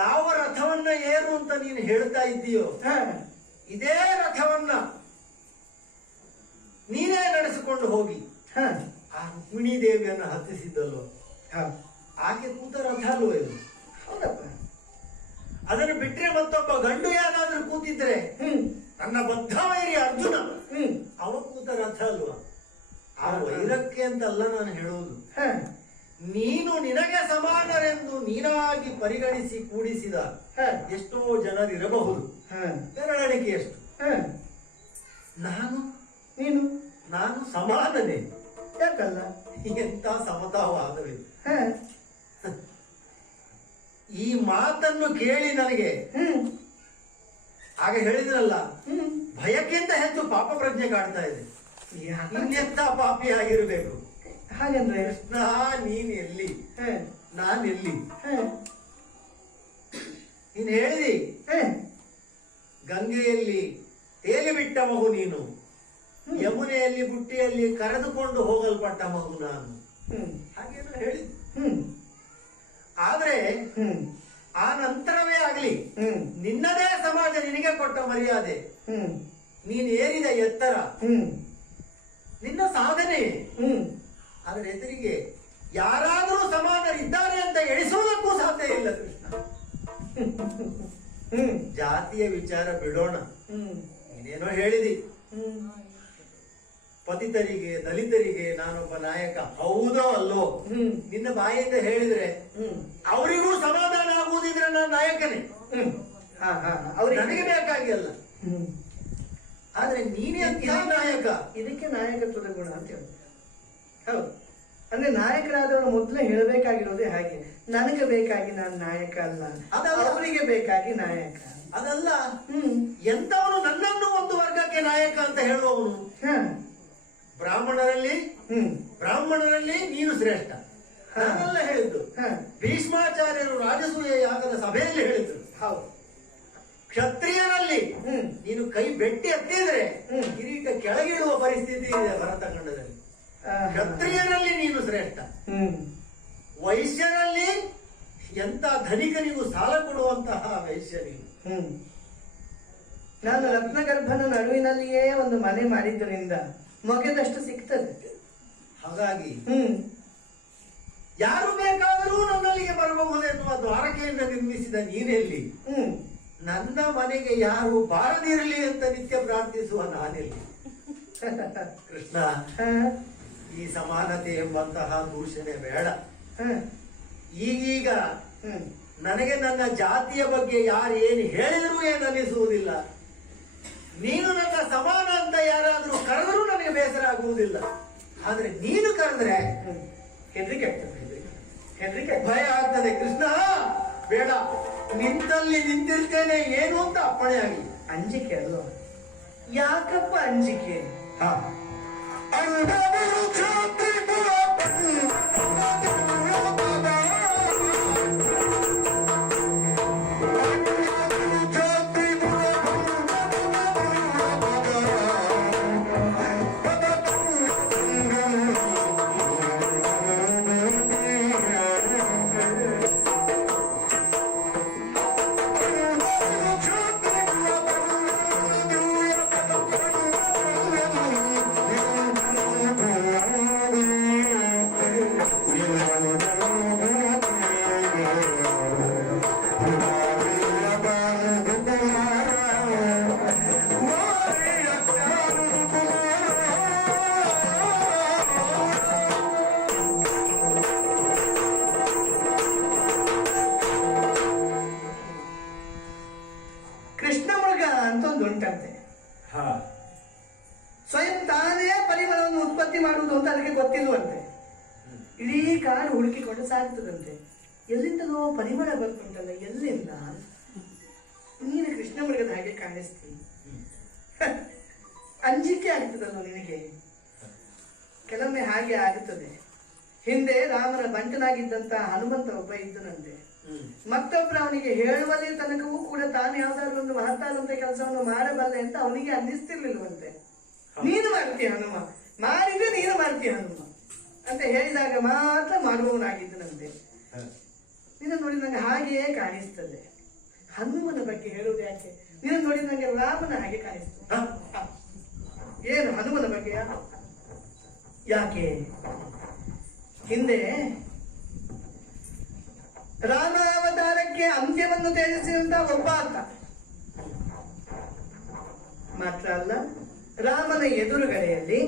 ಯಾವ ರಥವನ್ನ ಏರು ಅಂತ ನೀನು ಹೇಳ್ತಾ ಇದ್ದೀಯೋ ಇದೇ ರಥವನ್ನ ನೀನೇ ನಡೆಸಿಕೊಂಡು ಹೋಗಿ ಆ ರುಕ್ಮಿಣೀ ದೇವಿಯನ್ನು ಹತ್ತಿಸಿದ್ದಲ್ವ, ಆಕೆ ಕೂತ ರಥ ಅಲ್ವ ಇದು? ಹೌದಪ್ಪ. ಅದನ್ನು ಬಿಟ್ರೆ ಮತ್ತೊಬ್ಬ ಗಂಡು ಯಾರಾದ್ರೂ ಕೂತಿದ್ರೆ ನನ್ನ ಬದ್ಧ ವೈರಿ ಅರ್ಜುನ ಅವ ಕೂತ ರಥ ಅಲ್ವಾ? ಆ ವೈರಕ್ಕೆ ಅಂತಲ್ಲ ನಾನು ಹೇಳುವುದು. ನೀನು ನಿನಗೆ ಸಮಾನರೆಂದು ನೀನಾಗಿ ಪರಿಗಣಿಸಿ ಕೂಡಿಸಿದ ಎಷ್ಟೋ ಜನರಿರಬಹುದು, ಬೆರಳಿಕೆಯಷ್ಟು. ನೀನು ನಾನು ಸಮಾನನೇ. ಯಾಕಲ್ಲ? ಎಂತ ಸಮತಾವಾದವಿದೆ. ಈ ಮಾತನ್ನು ಕೇಳಿ ನನಗೆ ಆಗ ಹೇಳಿದ್ರಲ್ಲ, ಭಯಕ್ಕಿಂತ ಹೆಚ್ಚು ಪಾಪ ಪ್ರಜ್ಞೆ ಕಾಡ್ತಾ ಇದೆ. ಇನ್ನೆಂತ ಪಾಪಿ ಆಗಿರ್ಬೇಕು? ಹಾಗಂದ್ರೆ ಕೃಷ್ಣ ನೀನ್ ಎಲ್ಲಿ, ನಾನ್ ಎಲ್ಲಿ? ನೀನ್ ಹೇಳಿದಿ ಗಂಗೆಯಲ್ಲಿ ತೇಲಿ ಬಿಟ್ಟ ಮಗು ನೀನು, ಯಮುನೆಯಲ್ಲಿ ಬುಟ್ಟಿಯಲ್ಲಿ ಕರೆದುಕೊಂಡು ಹೋಗಲ್ಪಟ್ಟ ಮಗು ನಾನು, ಹಾಗೇನು ಹೇಳಿದ್. ಆದ್ರೆ ಆ ನಂತರವೇ ಆಗ್ಲಿ ನಿನ್ನದೇ ಸಮಾಜ ನಿನಗೆ ಕೊಟ್ಟ ಮರ್ಯಾದೆ ನೀನು ಏರಿದ ಎತ್ತರ, ಹ್ಮ್ ನಿನ್ನ ಸಾಧನೆ. ಹ್ಮ್ ಅದರ ಎದುರಿಗೆ ಯಾರಾದರೂ ಸಮಾನರಿದ್ದಾರೆ ಅಂತ ಎಣಿಸುವುದಕ್ಕೂ ಸಾಧ್ಯ ಇಲ್ಲ ಕೃಷ್ಣ. ಹ್ಮ್ ಜಾತಿಯ ವಿಚಾರ ಬಿಡೋಣ. ಹ್ಮ್ ನೀನೇನೋ ಹೇಳಿದಿ, ಹ್ಮ್ ಪತಿತರಿಗೆ ದಲಿತರಿಗೆ ನಾನೊಬ್ಬ ನಾಯಕ. ಹೌದೋ ಅಲ್ಲೋ? ಹ್ಮ್ ನಿನ್ನ ಬಾಯಿಂದ ಹೇಳಿದ್ರೆ ಹ್ಮ್ ಅವರಿಗೂ ಸಮಾಧಾನ ಆಗುವುದಿದ್ರೆ ನಾನು ನಾಯಕನೇ. ಹ್ಮ್ ಹಾ ಹಾ ಅವ್ರಿಗೆ ನನಗೆ ಬೇಕಾಗಿಲ್ಲ. ಹ್ಮ್ ಆದ್ರೆ ನೀನೇ ಅಂತ ನಾಯಕ. ಇದಕ್ಕೆ ನಾಯಕತ್ವದ ಗುಣ ಅಂತ ಹೇಳುದು. ಹೌದು, ಅಂದ್ರೆ ನಾಯಕರಾದವರು ಮೊದಲೇ ಹೇಳಬೇಕಾಗಿರೋದೇ ಹಾಗೆ, ನನಗೆ ಬೇಕಾಗಿ ನಾನು ನಾಯಕ ಅಲ್ಲ, ಅದಲ್ಲ. ಅವರಿಗೆ ಬೇಕಾಗಿ ನಾಯಕ. ಅದಲ್ಲ, ಹ್ಮ್ ಎಂತವನು ನನ್ನನ್ನು ಒಂದು ವರ್ಗಕ್ಕೆ ನಾಯಕ ಅಂತ ಹೇಳುವವನು. ಹ ಬ್ರಾಹ್ಮಣರಲ್ಲಿ ಹ್ಮ್ ಬ್ರಾಹ್ಮಣರಲ್ಲಿ ನೀನು ಶ್ರೇಷ್ಠ. ನಾನೆಲ್ಲ ಹೇಳಿದ್ದು. ಹ ಭೀಷ್ಮಾಚಾರ್ಯರು ರಾಜಸೂಯ ಯಾಗದ ಸಭೆಯಲ್ಲಿ ಹೇಳಿದ್ರು. ಹೌದು. ಕ್ಷತ್ರಿಯರಲ್ಲಿ ಹ್ಮ್ ನೀನು ಕೈ ಬೆಟ್ಟಿ ಎತ್ತಿದ್ರೆ ಹ್ಮ್. ಕಿರೀಟ ಕೆಳಗಿಡುವ ಪರಿಸ್ಥಿತಿ ಇದೆ ಭರತಖಂಡದಲ್ಲಿ. ಕ್ಷತ್ರಿಯರಲ್ಲಿ ನೀನು ಶ್ರೇಷ್ಠ. ಹ್ಮ್ ವೈಶ್ಯರಲ್ಲಿ ಎಂತ ಧನಿಕನಿಗೂ ಸಾಲ ಕೊಡುವಂತಹ ವೈಶ್ಯ ನೀನು. ಹ್ಮ್ ನಾನು ರತ್ನಗರ್ಭನ ನಡುವಿನಲ್ಲಿಯೇ ಒಂದು ಮನೆ ಮಾಡಿದ್ದರಿಂದ ಮೊಗೆದಷ್ಟು ಸಿಗ್ತದೆ. ಹಾಗಾಗಿ ಹ್ಮ್ ಯಾರು ಬೇಕಾದರೂ ನನ್ನಲ್ಲಿಗೆ ಬರಬಹುದೆನ್ನುವ ದ್ವಾರಕೆಯಿಂದ ನಿರ್ಮಿಸಿದ ನೀನೆಲ್ಲಿ? ಹ್ಮ್ ನನ್ನ ಮನೆಗೆ ಯಾರು ಬಾರದಿರಲಿ ಅಂತ ನಿತ್ಯ ಪ್ರಾರ್ಥಿಸುವ ನಾನೆಲ್ಲಿ? ಕೃಷ್ಣ, ಹ, ಈ ಸಮಾನತೆ ಎಂಬಂತಹ ದೂಷಣೆ ಬೇಡ. ಹ, ಈಗೀಗ ಹ್ಮ್ ನನಗೆ ನನ್ನ ಜಾತಿಯ ಬಗ್ಗೆ ಯಾರು ಏನು ಹೇಳಿದರೂ ಏನನ್ನಿಸುವುದಿಲ್ಲ. ನೀನು ನನ್ನ ಸಮಾನ ಅಂತ ಯಾರಾದರೂ ಕರೆದರೂ ನನಗೆ ಬೇಸರ ಆಗುವುದಿಲ್ಲ. ಆದ್ರೆ ನೀನು ಕರೆದ್ರೆ ಹೆದರಿಕೆ ಆಗ್ತದೆ, ಹೆದರಿಕೆ ಭಯ ಆಗ್ತದೆ. ಕೃಷ್ಣ ಬೇಡ, ನಿಂತಲ್ಲಿ ನಿಂತಿರ್ತೇನೆ ಏನು ಅಂತ ಅಪ್ಪಣೆ ಆಗಲಿ. ಅಂಜಿಕೆ ಅಲ್ವಾ? ಯಾಕಪ್ಪ ಅಂಜಿಕೆ? ಅಂಗಗಳು ಕ್ಷತ್ರಿಯ ಕೃಷ್ಣ ಮೃಗ ಅಂತ ಒಂದು ಉಂಟಂತೆ. ಸ್ವಯಂ ತಾನೇ ಪರಿಮಳವನ್ನು ಉತ್ಪತ್ತಿ ಮಾಡುವುದು ಅಂತ ಅದಕ್ಕೆ ಗೊತ್ತಿಲ್ವಂತೆ. ಇಡೀ ಕಾಡು ಹುಡುಕಿಕೊಂಡು ಸಾಗ್ತದಂತೆ. ಎಲ್ಲಿಂದಲೋ ಪರಿಮಳ ಬರ್ತುಂಟಲ್ಲ, ಎಲ್ಲಿಂದ? ನೀನು ಕೃಷ್ಣ ಮೃಗದ ಹಾಗೆ ಕಾಣಿಸ್ತೀನಿ. ಅಂಜಿಕೆ ಆಗ್ತದಲ್ಲ ನಿನಗೆ? ಕೆಲವೊಮ್ಮೆ ಹಾಗೆ ಆಗುತ್ತದೆ. ಹಿಂದೆ ರಾಮನ ಬಂಟನಾಗಿದ್ದಂತ ಹನುಮಂತ ಒಬ್ಬ ಇದ್ದನಂತೆ. ಮತ್ತೊಬ್ಬರು ಅವನಿಗೆ ಹೇಳುವಲ್ಲಿ ತನಕವೂ ಕೂಡ ತಾನು ಯಾವ್ದಾದ್ರು ಒಂದು ಮಹತ್ತಾದಂತ ಕೆಲಸವನ್ನು ಮಾಡಬಲ್ಲೆ ಅಂತ ಅವನಿಗೆ ಅನ್ನಿಸ್ತಿರ್ಲಿಲ್ವಂತೆ. ನೀನು ಮಾಡ್ತೀಯ ಹನುಮ, ಮಾಡಿದ್ರೆ ನೀನು ಮಾಡ್ತೀಯ ಹನುಮ ಅಂತ ಹೇಳಿದಾಗ ಮಾತ್ರ ಮಾಡುವವನಾಗಿದ್ದನಂತೆ. ನಿನ್ನ ನೋಡಿ ನಂಗೆ ಹಾಗೆಯೇ ಕಾಣಿಸ್ತದೆ. ಹನುಮನ ಬಗ್ಗೆ ಹೇಳುವುದು ಯಾಕೆ? ನಿನ್ನ ನೋಡಿ ನಂಗೆ ರಾಮನ ಹಾಗೆ ಕಾಣಿಸ್ತದೆ. ಏನು ಹನುಮನ ಬಗ್ಗೆ ಯಾಕೆ? ಹಿಂದೆ ರಾಮಾವತಾರಕ್ಕೆ ಅಂತ್ಯವನ್ನು ತೇಜಿಸಿದಂತ ಒಬ್ಬ ಆತ ಮಾತ್ರ ಅಲ್ಲ, ರಾಮನ ಎದುರುಗಡೆಯಲ್ಲಿ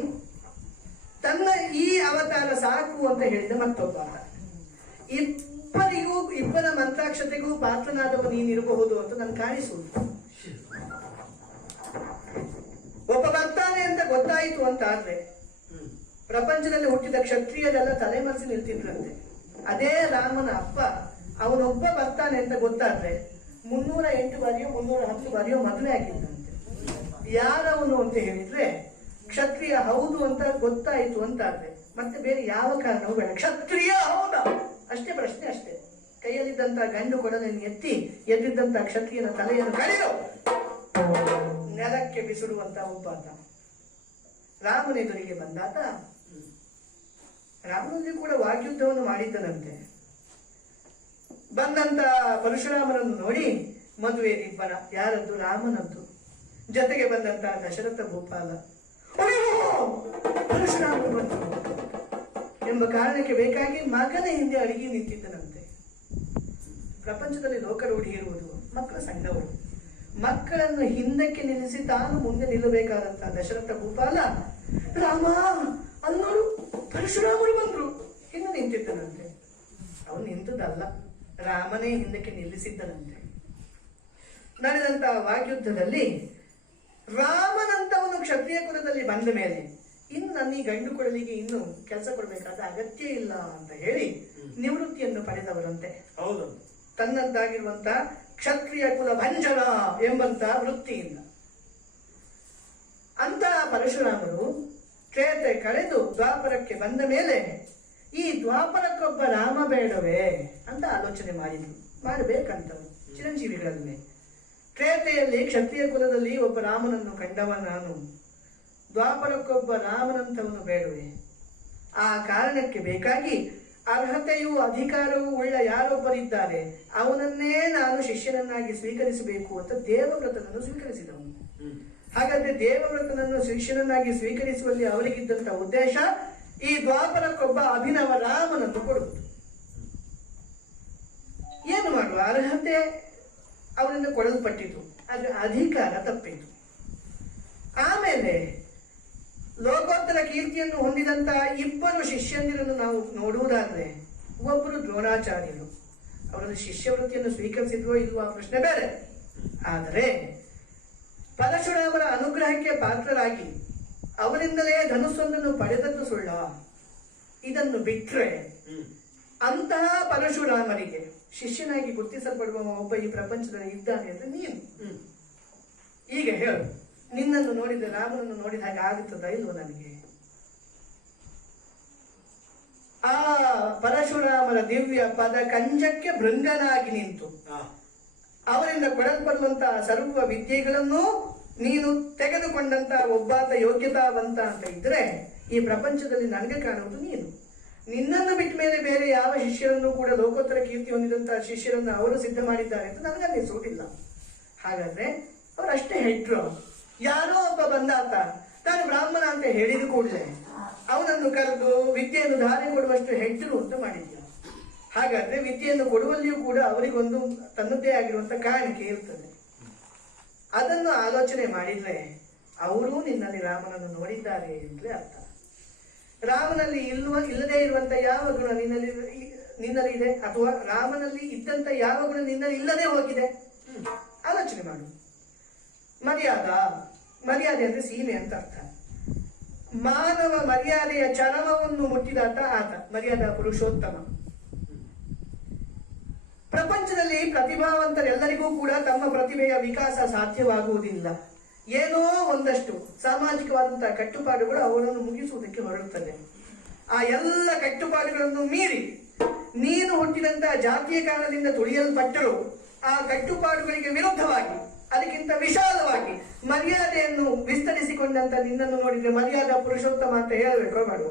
ತನ್ನ ಈ ಅವತಾರ ಸಾಕು ಅಂತ ಹೇಳಿದ ಮತ್ತೊಬ್ಬ ಆತ. ಇಬ್ಬರ ಮಂತ್ರಾಕ್ಷತೆಗೂ ಪಾತ್ರನಾದವ ನೀನಿರಬಹುದು ಅಂತ ನನ್ಗೆ ಕಾಣಿಸುವುದು. ಒಬ್ಬ ಬರ್ತಾನೆ ಅಂತ ಗೊತ್ತಾಯಿತು ಅಂತ ಆದ್ರೆ ಪ್ರಪಂಚದಲ್ಲಿ ಹುಟ್ಟಿದ ಕ್ಷತ್ರಿಯರೆಲ್ಲ ತಲೆಮರೆಸಿ ನಿಲ್ತಿದ್ರಂತೆ. ಅದೇ ರಾಮನ ಅಪ್ಪ ಅವನೊಬ್ಬ ಬರ್ತಾನೆ ಅಂತ ಗೊತ್ತಾದ್ರೆ 308 ಬಾರಿಯೋ 310 ಬಾರಿಯೋ ಮದುವೆ ಆಗಿದ್ದಂತೆ. ಯಾರವನು ಅಂತ ಹೇಳಿದ್ರೆ ಕ್ಷತ್ರಿಯ ಹೌದು ಅಂತ ಗೊತ್ತಾಯಿತು ಅಂತಾದ್ರೆ ಮತ್ತೆ ಬೇರೆ ಯಾವ ಕಾರಣವೂ ಬೇಡ, ಕ್ಷತ್ರಿಯ ಹೌದಾ ಅಷ್ಟೇ ಪ್ರಶ್ನೆ, ಅಷ್ಟೇ. ಕೈಯಲ್ಲಿದ್ದಂತ ಗಂಡು ಕೊಡಲನ್ನು ಎತ್ತಿ ಎದ್ದಿದ್ದಂತ ಕ್ಷತ್ರಿಯನ ತಲೆಯನ್ನು ಕಡಿದು ನೆಲಕ್ಕೆ ಬಿಸಿಡುವಂತ ಒಬ್ಬಾತ ರಾಮನೆದುರಿಗೆ ಬಂದಾತ. ರಾಮನಲ್ಲಿ ಕೂಡ ವಾಗ್ಯುದ್ಧವನ್ನು ಮಾಡಿದ್ದನಂತೆ. ಬಂದಂತ ಪರಶುರಾಮನನ್ನು ನೋಡಿ ಮದುವೆ ಇಬ್ಬರ, ಯಾರದ್ದು? ರಾಮನದ್ದು. ಜೊತೆಗೆ ಬಂದಂತಹ ದಶರಥ ಭೂಪಾಲ ಅಯ್ಯೋ ಪರಶುರಾಮರು ಬಂದರು ಎಂಬ ಕಾರಣಕ್ಕೆ ಬೇಕಾಗಿ ಮಗನ ಹಿಂದೆ ಅಡಿಗೆ ನಿಂತಿದ್ದನಂತೆ. ಪ್ರಪಂಚದಲ್ಲಿ ಲೋಕರೂಢಿ ಇರುವುದು ಮಕ್ಕಳ ಸಂಘವರು. ಮಕ್ಕಳನ್ನು ಹಿಂದಕ್ಕೆ ನಿಲ್ಲಿಸಿ ತಾನು ಮುಂದೆ ನಿಲ್ಲಬೇಕಾದಂತಹ ದಶರಥ ಭೂಪಾಲ ರಾಮ ಅನ್ನೋರು ಪರಶುರಾಮರು ಬಂದ್ರು ಇನ್ನು ನಿಂತಿದ್ದನಂತೆ. ಅವನು ನಿಂತದಲ್ಲ, ರಾಮನೇ ಹಿಂದಕ್ಕೆ ನಿಲ್ಲಿಸಿದ್ದನಂತೆ. ನಡೆದಂತಹ ವಾಗ್ಯುದ್ಧದಲ್ಲಿ ರಾಮನಂತವನು ಕ್ಷತ್ರಿಯ ಕುಲದಲ್ಲಿ ಬಂದ ಮೇಲೆ ಇನ್ನು ನನ್ನ ಈ ಗಂಡು ಕೊಡಲಿಗೆ ಇನ್ನು ಕೆಲಸ ಕೊಡಬೇಕಾದ ಅಗತ್ಯ ಇಲ್ಲ ಅಂತ ಹೇಳಿ ನಿವೃತ್ತಿಯನ್ನು ಪಡೆದವರಂತೆ. ಹೌದು, ತನ್ನಂತಾಗಿರುವಂತ ಕ್ಷತ್ರಿಯ ಕುಲ ಭಂಜನ ಎಂಬಂತ ವೃತ್ತಿಯಿಂದ ಅಂತಹ ಪರಶುರಾಮರು ತ್ರೇತೆ ಕಳೆದು ದ್ವಾಪರಕ್ಕೆ ಬಂದ ಮೇಲೆ ಈ ದ್ವಾಪರಕ್ಕೊಬ್ಬ ರಾಮ ಬೇಡವೇ ಅಂತ ಆಲೋಚನೆ ಮಾಡಿದ್ರು. ಮಾಡಬೇಕಂತವು ಚಿರಂಜೀವಿಗಳಲ್ಲಿ. ತ್ರೇತೆಯಲ್ಲಿ ಕ್ಷತ್ರಿಯ ಕುಲದಲ್ಲಿ ಒಬ್ಬ ರಾಮನನ್ನು ಕಂಡವ ನಾನು, ದ್ವಾಪರಕ್ಕೊಬ್ಬ ರಾಮನಂತವನು ಬೇಡವೇ? ಆ ಕಾರಣಕ್ಕೆ ಬೇಕಾಗಿ ಅರ್ಹತೆಯೂ ಅಧಿಕಾರವೂ ಉಳ್ಳ ಯಾರೊಬ್ಬರಿದ್ದಾರೆ ಅವನನ್ನೇ ನಾನು ಶಿಷ್ಯನನ್ನಾಗಿ ಸ್ವೀಕರಿಸಬೇಕು ಅಂತ ದೇವವ್ರತನನ್ನು ಸ್ವೀಕರಿಸಿದವನು. ಹಾಗಾದ್ರೆ ದೇವವ್ರತನನ್ನು ಶಿಷ್ಯನನ್ನಾಗಿ ಸ್ವೀಕರಿಸುವಲ್ಲಿ ಅವರಿಗಿದ್ದಂತ ಉದ್ದೇಶ ಈ ದ್ವಾಪರಕ್ಕೊಬ್ಬ ಅಭಿನವ ರಾಮನನ್ನು ಕೊಡುವುದು. ಏನು ಮಾಡುವ, ಅರ್ಹತೆ ಅವರಿಂದ ಕೊಡಲ್ಪಟ್ಟಿತು, ಆದ್ರೆ ಅಧಿಕಾರ ತಪ್ಪಿತು. ಆಮೇಲೆ ಲೋಕೋತ್ತರ ಕೀರ್ತಿಯನ್ನು ಹೊಂದಿದಂತ ಇಬ್ಬರು ಶಿಷ್ಯಂದಿರನ್ನು ನಾವು ನೋಡುವುದಾದ್ರೆ ಒಬ್ಬರು ದ್ರೋಣಾಚಾರ್ಯರು. ಅವರಲ್ಲಿ ಶಿಷ್ಯವೃತ್ತಿಯನ್ನು ಸ್ವೀಕರಿಸಿದ್ವೋ ಇಲ್ವೋ ಆ ಪ್ರಶ್ನೆ ಬೇರೆ. ಆದರೆ ಪರಶುರಾಮರ ಅನುಗ್ರಹಕ್ಕೆ ಪಾತ್ರರಾಗಿ ಅವರಿಂದಲೇ ಧನುಸ್ಸೊಂದನ್ನು ಪಡೆದದ್ದು ಸುಳ್ಳ? ಇದನ್ನು ಬಿಟ್ರೆ ಅಂತಹ ಪರಶುರಾಮರಿಗೆ ಶಿಷ್ಯನಾಗಿ ಗುರುತಿಸಲ್ಪಡುವ ಒಬ್ಬ ಈ ಪ್ರಪಂಚದಲ್ಲಿ ಇದ್ದಾನೆ ಅಂದ್ರೆ ನೀನು. ಈಗ ಹೇಳು, ನಿನ್ನನ್ನು ನೋಡಿದ ರಾಮನನ್ನು ನೋಡಿದ ಹಾಗೆ ಆಗುತ್ತದ ಇಲ್ವೋ ನನಗೆ? ಆ ಪರಶುರಾಮರ ದಿವ್ಯ ಪದ ಕಂಜಕ್ಕೆ ಭೃಂಗನಾಗಿ ನಿಂತು ಅವರಿಂದ ಕೊಡಲ್ಪಡುವಂತಹ ಸರ್ವ ವಿದ್ಯೆಗಳನ್ನು ನೀನು ತೆಗೆದುಕೊಂಡಂತ ಒಬ್ಬಾತ ಯೋಗ್ಯತಾವಂತ ಅಂತ ಇದ್ರೆ ಈ ಪ್ರಪಂಚದಲ್ಲಿ ನನಗೆ ಕಾಣುವುದು ನೀನು. ನಿನ್ನನ್ನು ಬಿಟ್ಟ ಮೇಲೆ ಬೇರೆ ಯಾವ ಶಿಷ್ಯರನ್ನು ಕೂಡ ಲೋಕೋತ್ತರ ಕೀರ್ತಿ ಹೊಂದಿದಂತಹ ಶಿಷ್ಯರನ್ನು ಅವರು ಸಿದ್ಧ ಮಾಡಿದ್ದಾರೆ ಅಂತ ನನಗನ್ನಿಸುವುದಿಲ್ಲ. ಹಾಗಾದ್ರೆ ಅವರಷ್ಟೇ ಹೆಟ್ರು. ಯಾರೋ ಒಬ್ಬ ಬಂದಾತ ತಾನು ಬ್ರಾಹ್ಮಣ ಅಂತ ಹೇಳಿದ ಕೂಡಲೇ ಅವನನ್ನು ಕರೆದು ವಿದ್ಯೆಯನ್ನು ಧಾರೆ ಕೊಡುವಷ್ಟು ಹೆಡ್ರು ಅಂತ ಮಾಡಿದ್ದ. ಹಾಗಾದ್ರೆ ವಿದ್ಯೆಯನ್ನು ಕೊಡುವಲ್ಲಿಯೂ ಕೂಡ ಅವರಿಗೊಂದು ತನ್ನದೇ ಆಗಿರುವಂತ ಕಾಣಿಕೆ ಇರ್ತದೆ. ಅದನ್ನು ಆಲೋಚನೆ ಮಾಡಿದ್ರೆ ಅವರು ನಿನ್ನಲ್ಲಿ ರಾಮನನ್ನು ನೋಡಿದ್ದಾರೆ ಅಂತಲೇ ಅರ್ಥ. ರಾಮನಲ್ಲಿ ಇಲ್ಲದೇ ಇರುವಂತ ಯಾವ ಗುಣ ನಿನ್ನಲ್ಲಿ ಇದೆ, ಅಥವಾ ರಾಮನಲ್ಲಿ ಇದ್ದಂತ ಯಾವ ಗುಣ ನಿನ್ನಲ್ಲಿ ಇಲ್ಲದೆ ಹೋಗಿದೆ? ಆಲೋಚನೆ ಮಾಡು. ಮರ್ಯಾದೆ ಅಂದ್ರೆ ಸೀಮೆ ಅಂತ ಅರ್ಥ. ಮಾನವ ಮರ್ಯಾದೆಯ ಚರಮವನ್ನು ಮುಟ್ಟಿದಾತ ಆತ ಮರ್ಯಾದಾ ಪುರುಷೋತ್ತಮ. ಪ್ರಪಂಚದಲ್ಲಿ ಪ್ರತಿಭಾವಂತರೆಲ್ಲರಿಗೂ ಕೂಡ ತಮ್ಮ ಪ್ರತಿಭೆಯ ವಿಕಾಸ ಸಾಧ್ಯವಾಗುವುದಿಲ್ಲ. ಏನೋ ಒಂದಷ್ಟು ಸಾಮಾಜಿಕವಾದಂತಹ ಕಟ್ಟುಪಾಡುಗಳು ಅವರನ್ನು ಮುಗಿಸುವುದಕ್ಕೆ ಹೊರಡುತ್ತದೆ. ಆ ಎಲ್ಲ ಕಟ್ಟುಪಾಡುಗಳನ್ನು ಮೀರಿ ನೀನು ಹುಟ್ಟಿದಂತಹ ಜಾತಿಯ ಕಾರಣದಿಂದ ತುಳಿಯಲ್ಪಟ್ಟರು ಆ ಕಟ್ಟುಪಾಡುಗಳಿಗೆ ವಿರುದ್ಧವಾಗಿ ಅದಕ್ಕಿಂತ ವಿಶಾಲವಾಗಿ ಮರ್ಯಾದೆಯನ್ನು ವಿಸ್ತರಿಸಿಕೊಂಡಂತ ನಿನ್ನನ್ನು ನೋಡಿದ್ರೆ ಮರ್ಯಾದಾ ಪುರುಷೋತ್ತಮ ಅಂತ ಹೇಳಬೇಕು ಮಾಡು.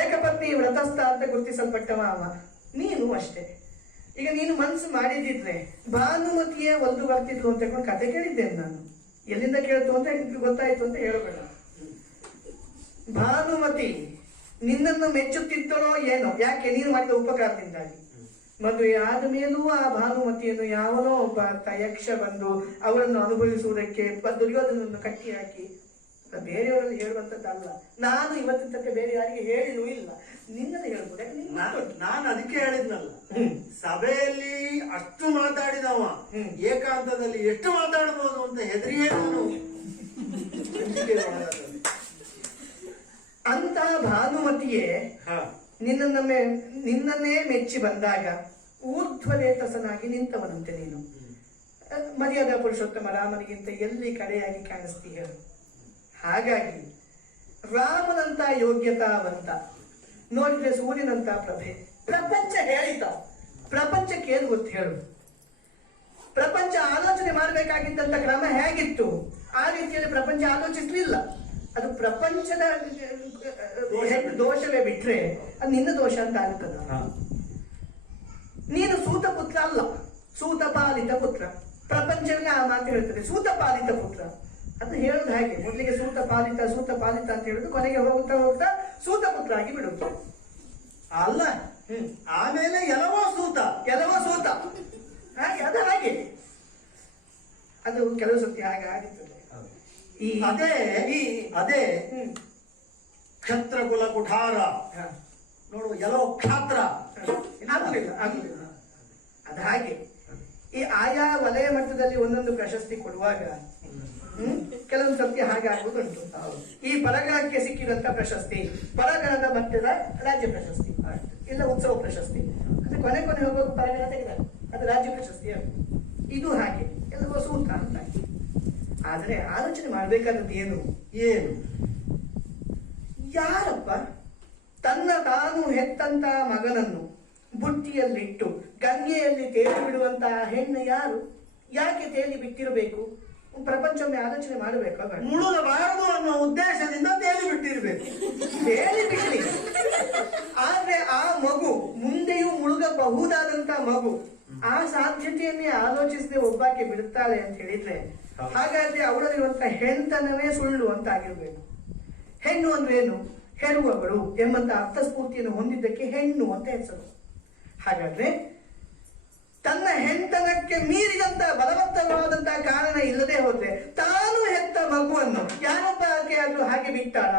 ಏಕಪತ್ನಿ ವ್ರತಸ್ಥ ಅಂತ ಗುರುತಿಸಲ್ಪಟ್ಟವ ಅವ, ನೀನು ಅಷ್ಟೇ. ಈಗ ನೀನು ಮನಸ್ಸು ಮಾಡಿದಿದ್ರೆ ಭಾನುಮತಿಯೇ ಒಂದು ಬರ್ತಿದ್ಲು ಅಂತ ಹೇಳ್ಕೊಂಡು ಕತೆ ಕೇಳಿದ್ದೇನೆ ನಾನು. ಎಲ್ಲಿಂದ ಕೇಳ್ತು ಅಂತ ಗೊತ್ತಾಯ್ತು ಅಂತ ಹೇಳಬೇಡ. ಭಾನುಮತಿ ನಿನ್ನನ್ನು ಮೆಚ್ಚುತ್ತಿದ್ದರೋ ಏನೋ, ಯಾಕೆ ನೀನು ಮಾಡಿದ ಉಪಕಾರದಿಂದಾಗಿ. ಮದುವೆ ಆದ ಮೇಲೂ ಆ ಭಾನುಮತಿಯನ್ನು ಯಾವನೋ ಒಬ್ಬ ಯಕ್ಷ ಬಂದು ಅವರನ್ನು ಅನುಭವಿಸುವುದಕ್ಕೆ ದುರ್ಯೋಧನನ್ನು ಕಟ್ಟಿ ಹಾಕಿ, ಬೇರೆಯವರಲ್ಲಿ ಹೇಳುವಂತದ್ದಲ್ಲ. ನಾನು ಇವತ್ತಿನ ತನಕ ಬೇರೆ ಯಾರಿಗೆ ಹೇಳಿನೂ ಇಲ್ಲ, ನಿನ್ನನ್ನು ಹೇಳ್ಬೋದು. ನಾನು ಅದಕ್ಕೆ ಹೇಳಿದ್ನಲ್ಲ, ಸಭೆಯಲ್ಲಿ ಅಷ್ಟು ಮಾತಾಡಿದವ ಏಕಾಂತದಲ್ಲಿ ಎಷ್ಟು ಮಾತಾಡಬಹುದು ಅಂತ ಹೆದರಿಯೇ ನಾನು ಅಂತಹ ಭಾನುಮತಿಯೇ ನಿನ್ನನ್ನೇ ಮೆಚ್ಚಿ ಬಂದಾಗ ಊರ್ಧ್ವರೇತಸನಾಗಿ ನಿಂತವನಂತೆ ನೀನು. ಮರ್ಯಾದಾ ಪುರುಷೋತ್ತಮ ರಾಮನಿಗಿಂತ ಎಲ್ಲಿ ಕಡೆಯಾಗಿ ಕಾಣಿಸ್ತೀಯ? ಹಾಗಾಗಿ ರಾಮನಂತ ಯೋಗ್ಯತಾವಂತ ನೋಡಿದ್ರೆ ಸೂರ್ಯನಂತ ಪ್ರಭೆ. ಪ್ರಪಂಚ ಹೇಳಿತ, ಪ್ರಪಂಚಕ್ಕೆ ಏನು ಗೊತ್ತು ಹೇಳು? ಪ್ರಪಂಚ ಆಲೋಚನೆ ಮಾಡಬೇಕಾಗಿದ್ದಂತ ಕ್ರಮ ಹೇಗಿತ್ತು ಆ ರೀತಿಯಲ್ಲಿ ಪ್ರಪಂಚ ಆಲೋಚಿಸಲಿಲ್ಲ. ಅದು ಪ್ರಪಂಚದ ದೋಷವೇ ಬಿಟ್ರೆ ಅದು ನಿನ್ನ ದೋಷ ಅಂತ ಆಗ್ತದ. ನೀನು ಸೂತ ಪುತ್ರ ಅಲ್ಲ, ಸೂತ ಪಾಲಿತ ಪುತ್ರ. ಪ್ರಪಂಚವೇ ಆ ಮಾತು ಹೇಳ್ತದೆ, ಸೂತ ಪಾಲಿತ ಪುತ್ರ. ಅದು ಹೇಳುದು ಹಾಗೆ, ಮೊದಲಿಗೆ ಸೂತ ಪಾಲಿತ ಅಂತ ಹೇಳುದು, ಕೊನೆಗೆ ಹೋಗ್ತಾ ಹೋಗ್ತಾ ಸೂತ ಪುತ್ರ ಆಗಿ ಬಿಡುವುದು. ಅಲ್ಲ, ಆಮೇಲೆ ಎಲ್ಲವೋ ಸೂತ ಹಾಗೆ ಅದು ಹಾಗೆ ಅದು ಕೆಲವು ಸತಿ ಹಾಗೆ ಆಗುತ್ತದೆ. ಅದೇ ಕ್ಷತ್ರ ಕುಲ ಕುಠಾರ ನೋಡು, ಎಲ್ಲೋ ಕ್ಷಾತ್ರ ಆಗುದಿಲ್ಲ. ಅದು ಹಾಗೆ ಈ ಆಯಾ ವಲಯ ಮಟ್ಟದಲ್ಲಿ ಒಂದೊಂದು ಪ್ರಶಸ್ತಿ ಕೊಡುವಾಗ ಕೆಲವೊಂದು ಸರ್ತಿ ಹಾಗೆ ಆಗುವುದುಂಟು. ಈ ಪರಗಣಕ್ಕೆ ಸಿಕ್ಕಿದಂತ ಪ್ರಶಸ್ತಿ ಪರಗಣದ ಮಟ್ಟದ ರಾಜ್ಯ ಪ್ರಶಸ್ತಿ, ಇಲ್ಲ ಉತ್ಸವ ಪ್ರಶಸ್ತಿ, ಅದು ಕೊನೆ ಹೋಗುವಾಗ ಪರಗಣ ತೆಗೆದ ಅದು ರಾಜ್ಯ ಪ್ರಶಸ್ತಿ. ಇದು ಹಾಗೆ ಎಲ್ಲವೋ ಸೂತ್ರ ಅಂತ. ಆದ್ರೆ ಆಲೋಚನೆ ಮಾಡ್ಬೇಕಾದದ್ದು ಏನು, ಯಾರಪ್ಪ ತನ್ನ ತಾನು ಹೆತ್ತಂತ ಮಗನನ್ನು ಬುಟ್ಟಿಯಲ್ಲಿಟ್ಟು ಗಂಗೆಯಲ್ಲಿ ತೇಲಿ ಬಿಡುವಂತಹ ಹೆಣ್ಣು ಯಾರು? ಯಾಕೆ ತೇಲಿ ಬಿಟ್ಟಿರಬೇಕು? ಪ್ರಪಂಚವೊಮ್ಮೆ ಆಲೋಚನೆ ಮಾಡಬೇಕು. ಮುಳುಗಬಾರದು ಅನ್ನೋ ಉದ್ದೇಶದಿಂದ ತೇಲಿ ಬಿಟ್ಟಿರ್ಬೇಕು. ತೇಲಿ ಬಿಡಲಿ, ಆದ್ರೆ ಆ ಮಗು ಮುಂದೆಯೂ ಮುಳುಗಬಹುದಾದಂತ ಮಗು, ಆ ಸಾಧ್ಯತೆಯನ್ನೇ ಆಲೋಚಿಸದೆ ಒಬ್ಬಾಕೆ ಬಿಡುತ್ತಾಳೆ ಅಂತ ಹೇಳಿದ್ರೆ, ಹಾಗಾದ್ರೆ ಅವಳಲ್ಲಿರುವಂತಹ ಹೆಣ್ತನವೇ ಸುಳ್ಳು ಅಂತ ಆಗಿರ್ಬೇಕು. ಹೆಣ್ಣು ಅಂದ್ರೆ ಏನು? ಹೆರುವವಳು ಎಂಬಂತ ಅರ್ಥಸ್ಫೂರ್ತಿಯನ್ನು ಹೊಂದಿದ್ದಕ್ಕೆ ಹೆಣ್ಣು ಅಂತ ಹೆಸರು. ಹಾಗಾದ್ರೆ ತನ್ನ ಹೆಣ್ತನಕ್ಕೆ ಮೀರಿದಂತ ಬಲವತ್ತರವಾದಂತಹ ಕಾರಣ ಇಲ್ಲದೆ ಹೋದ್ರೆ ತಾನು ಹೆತ್ತ ಮಗುವನ್ನು ಯಾರೊಬ್ಬ ಆದ್ರೂ ಹಾಗೆ ಬಿಟ್ಟಾಳ?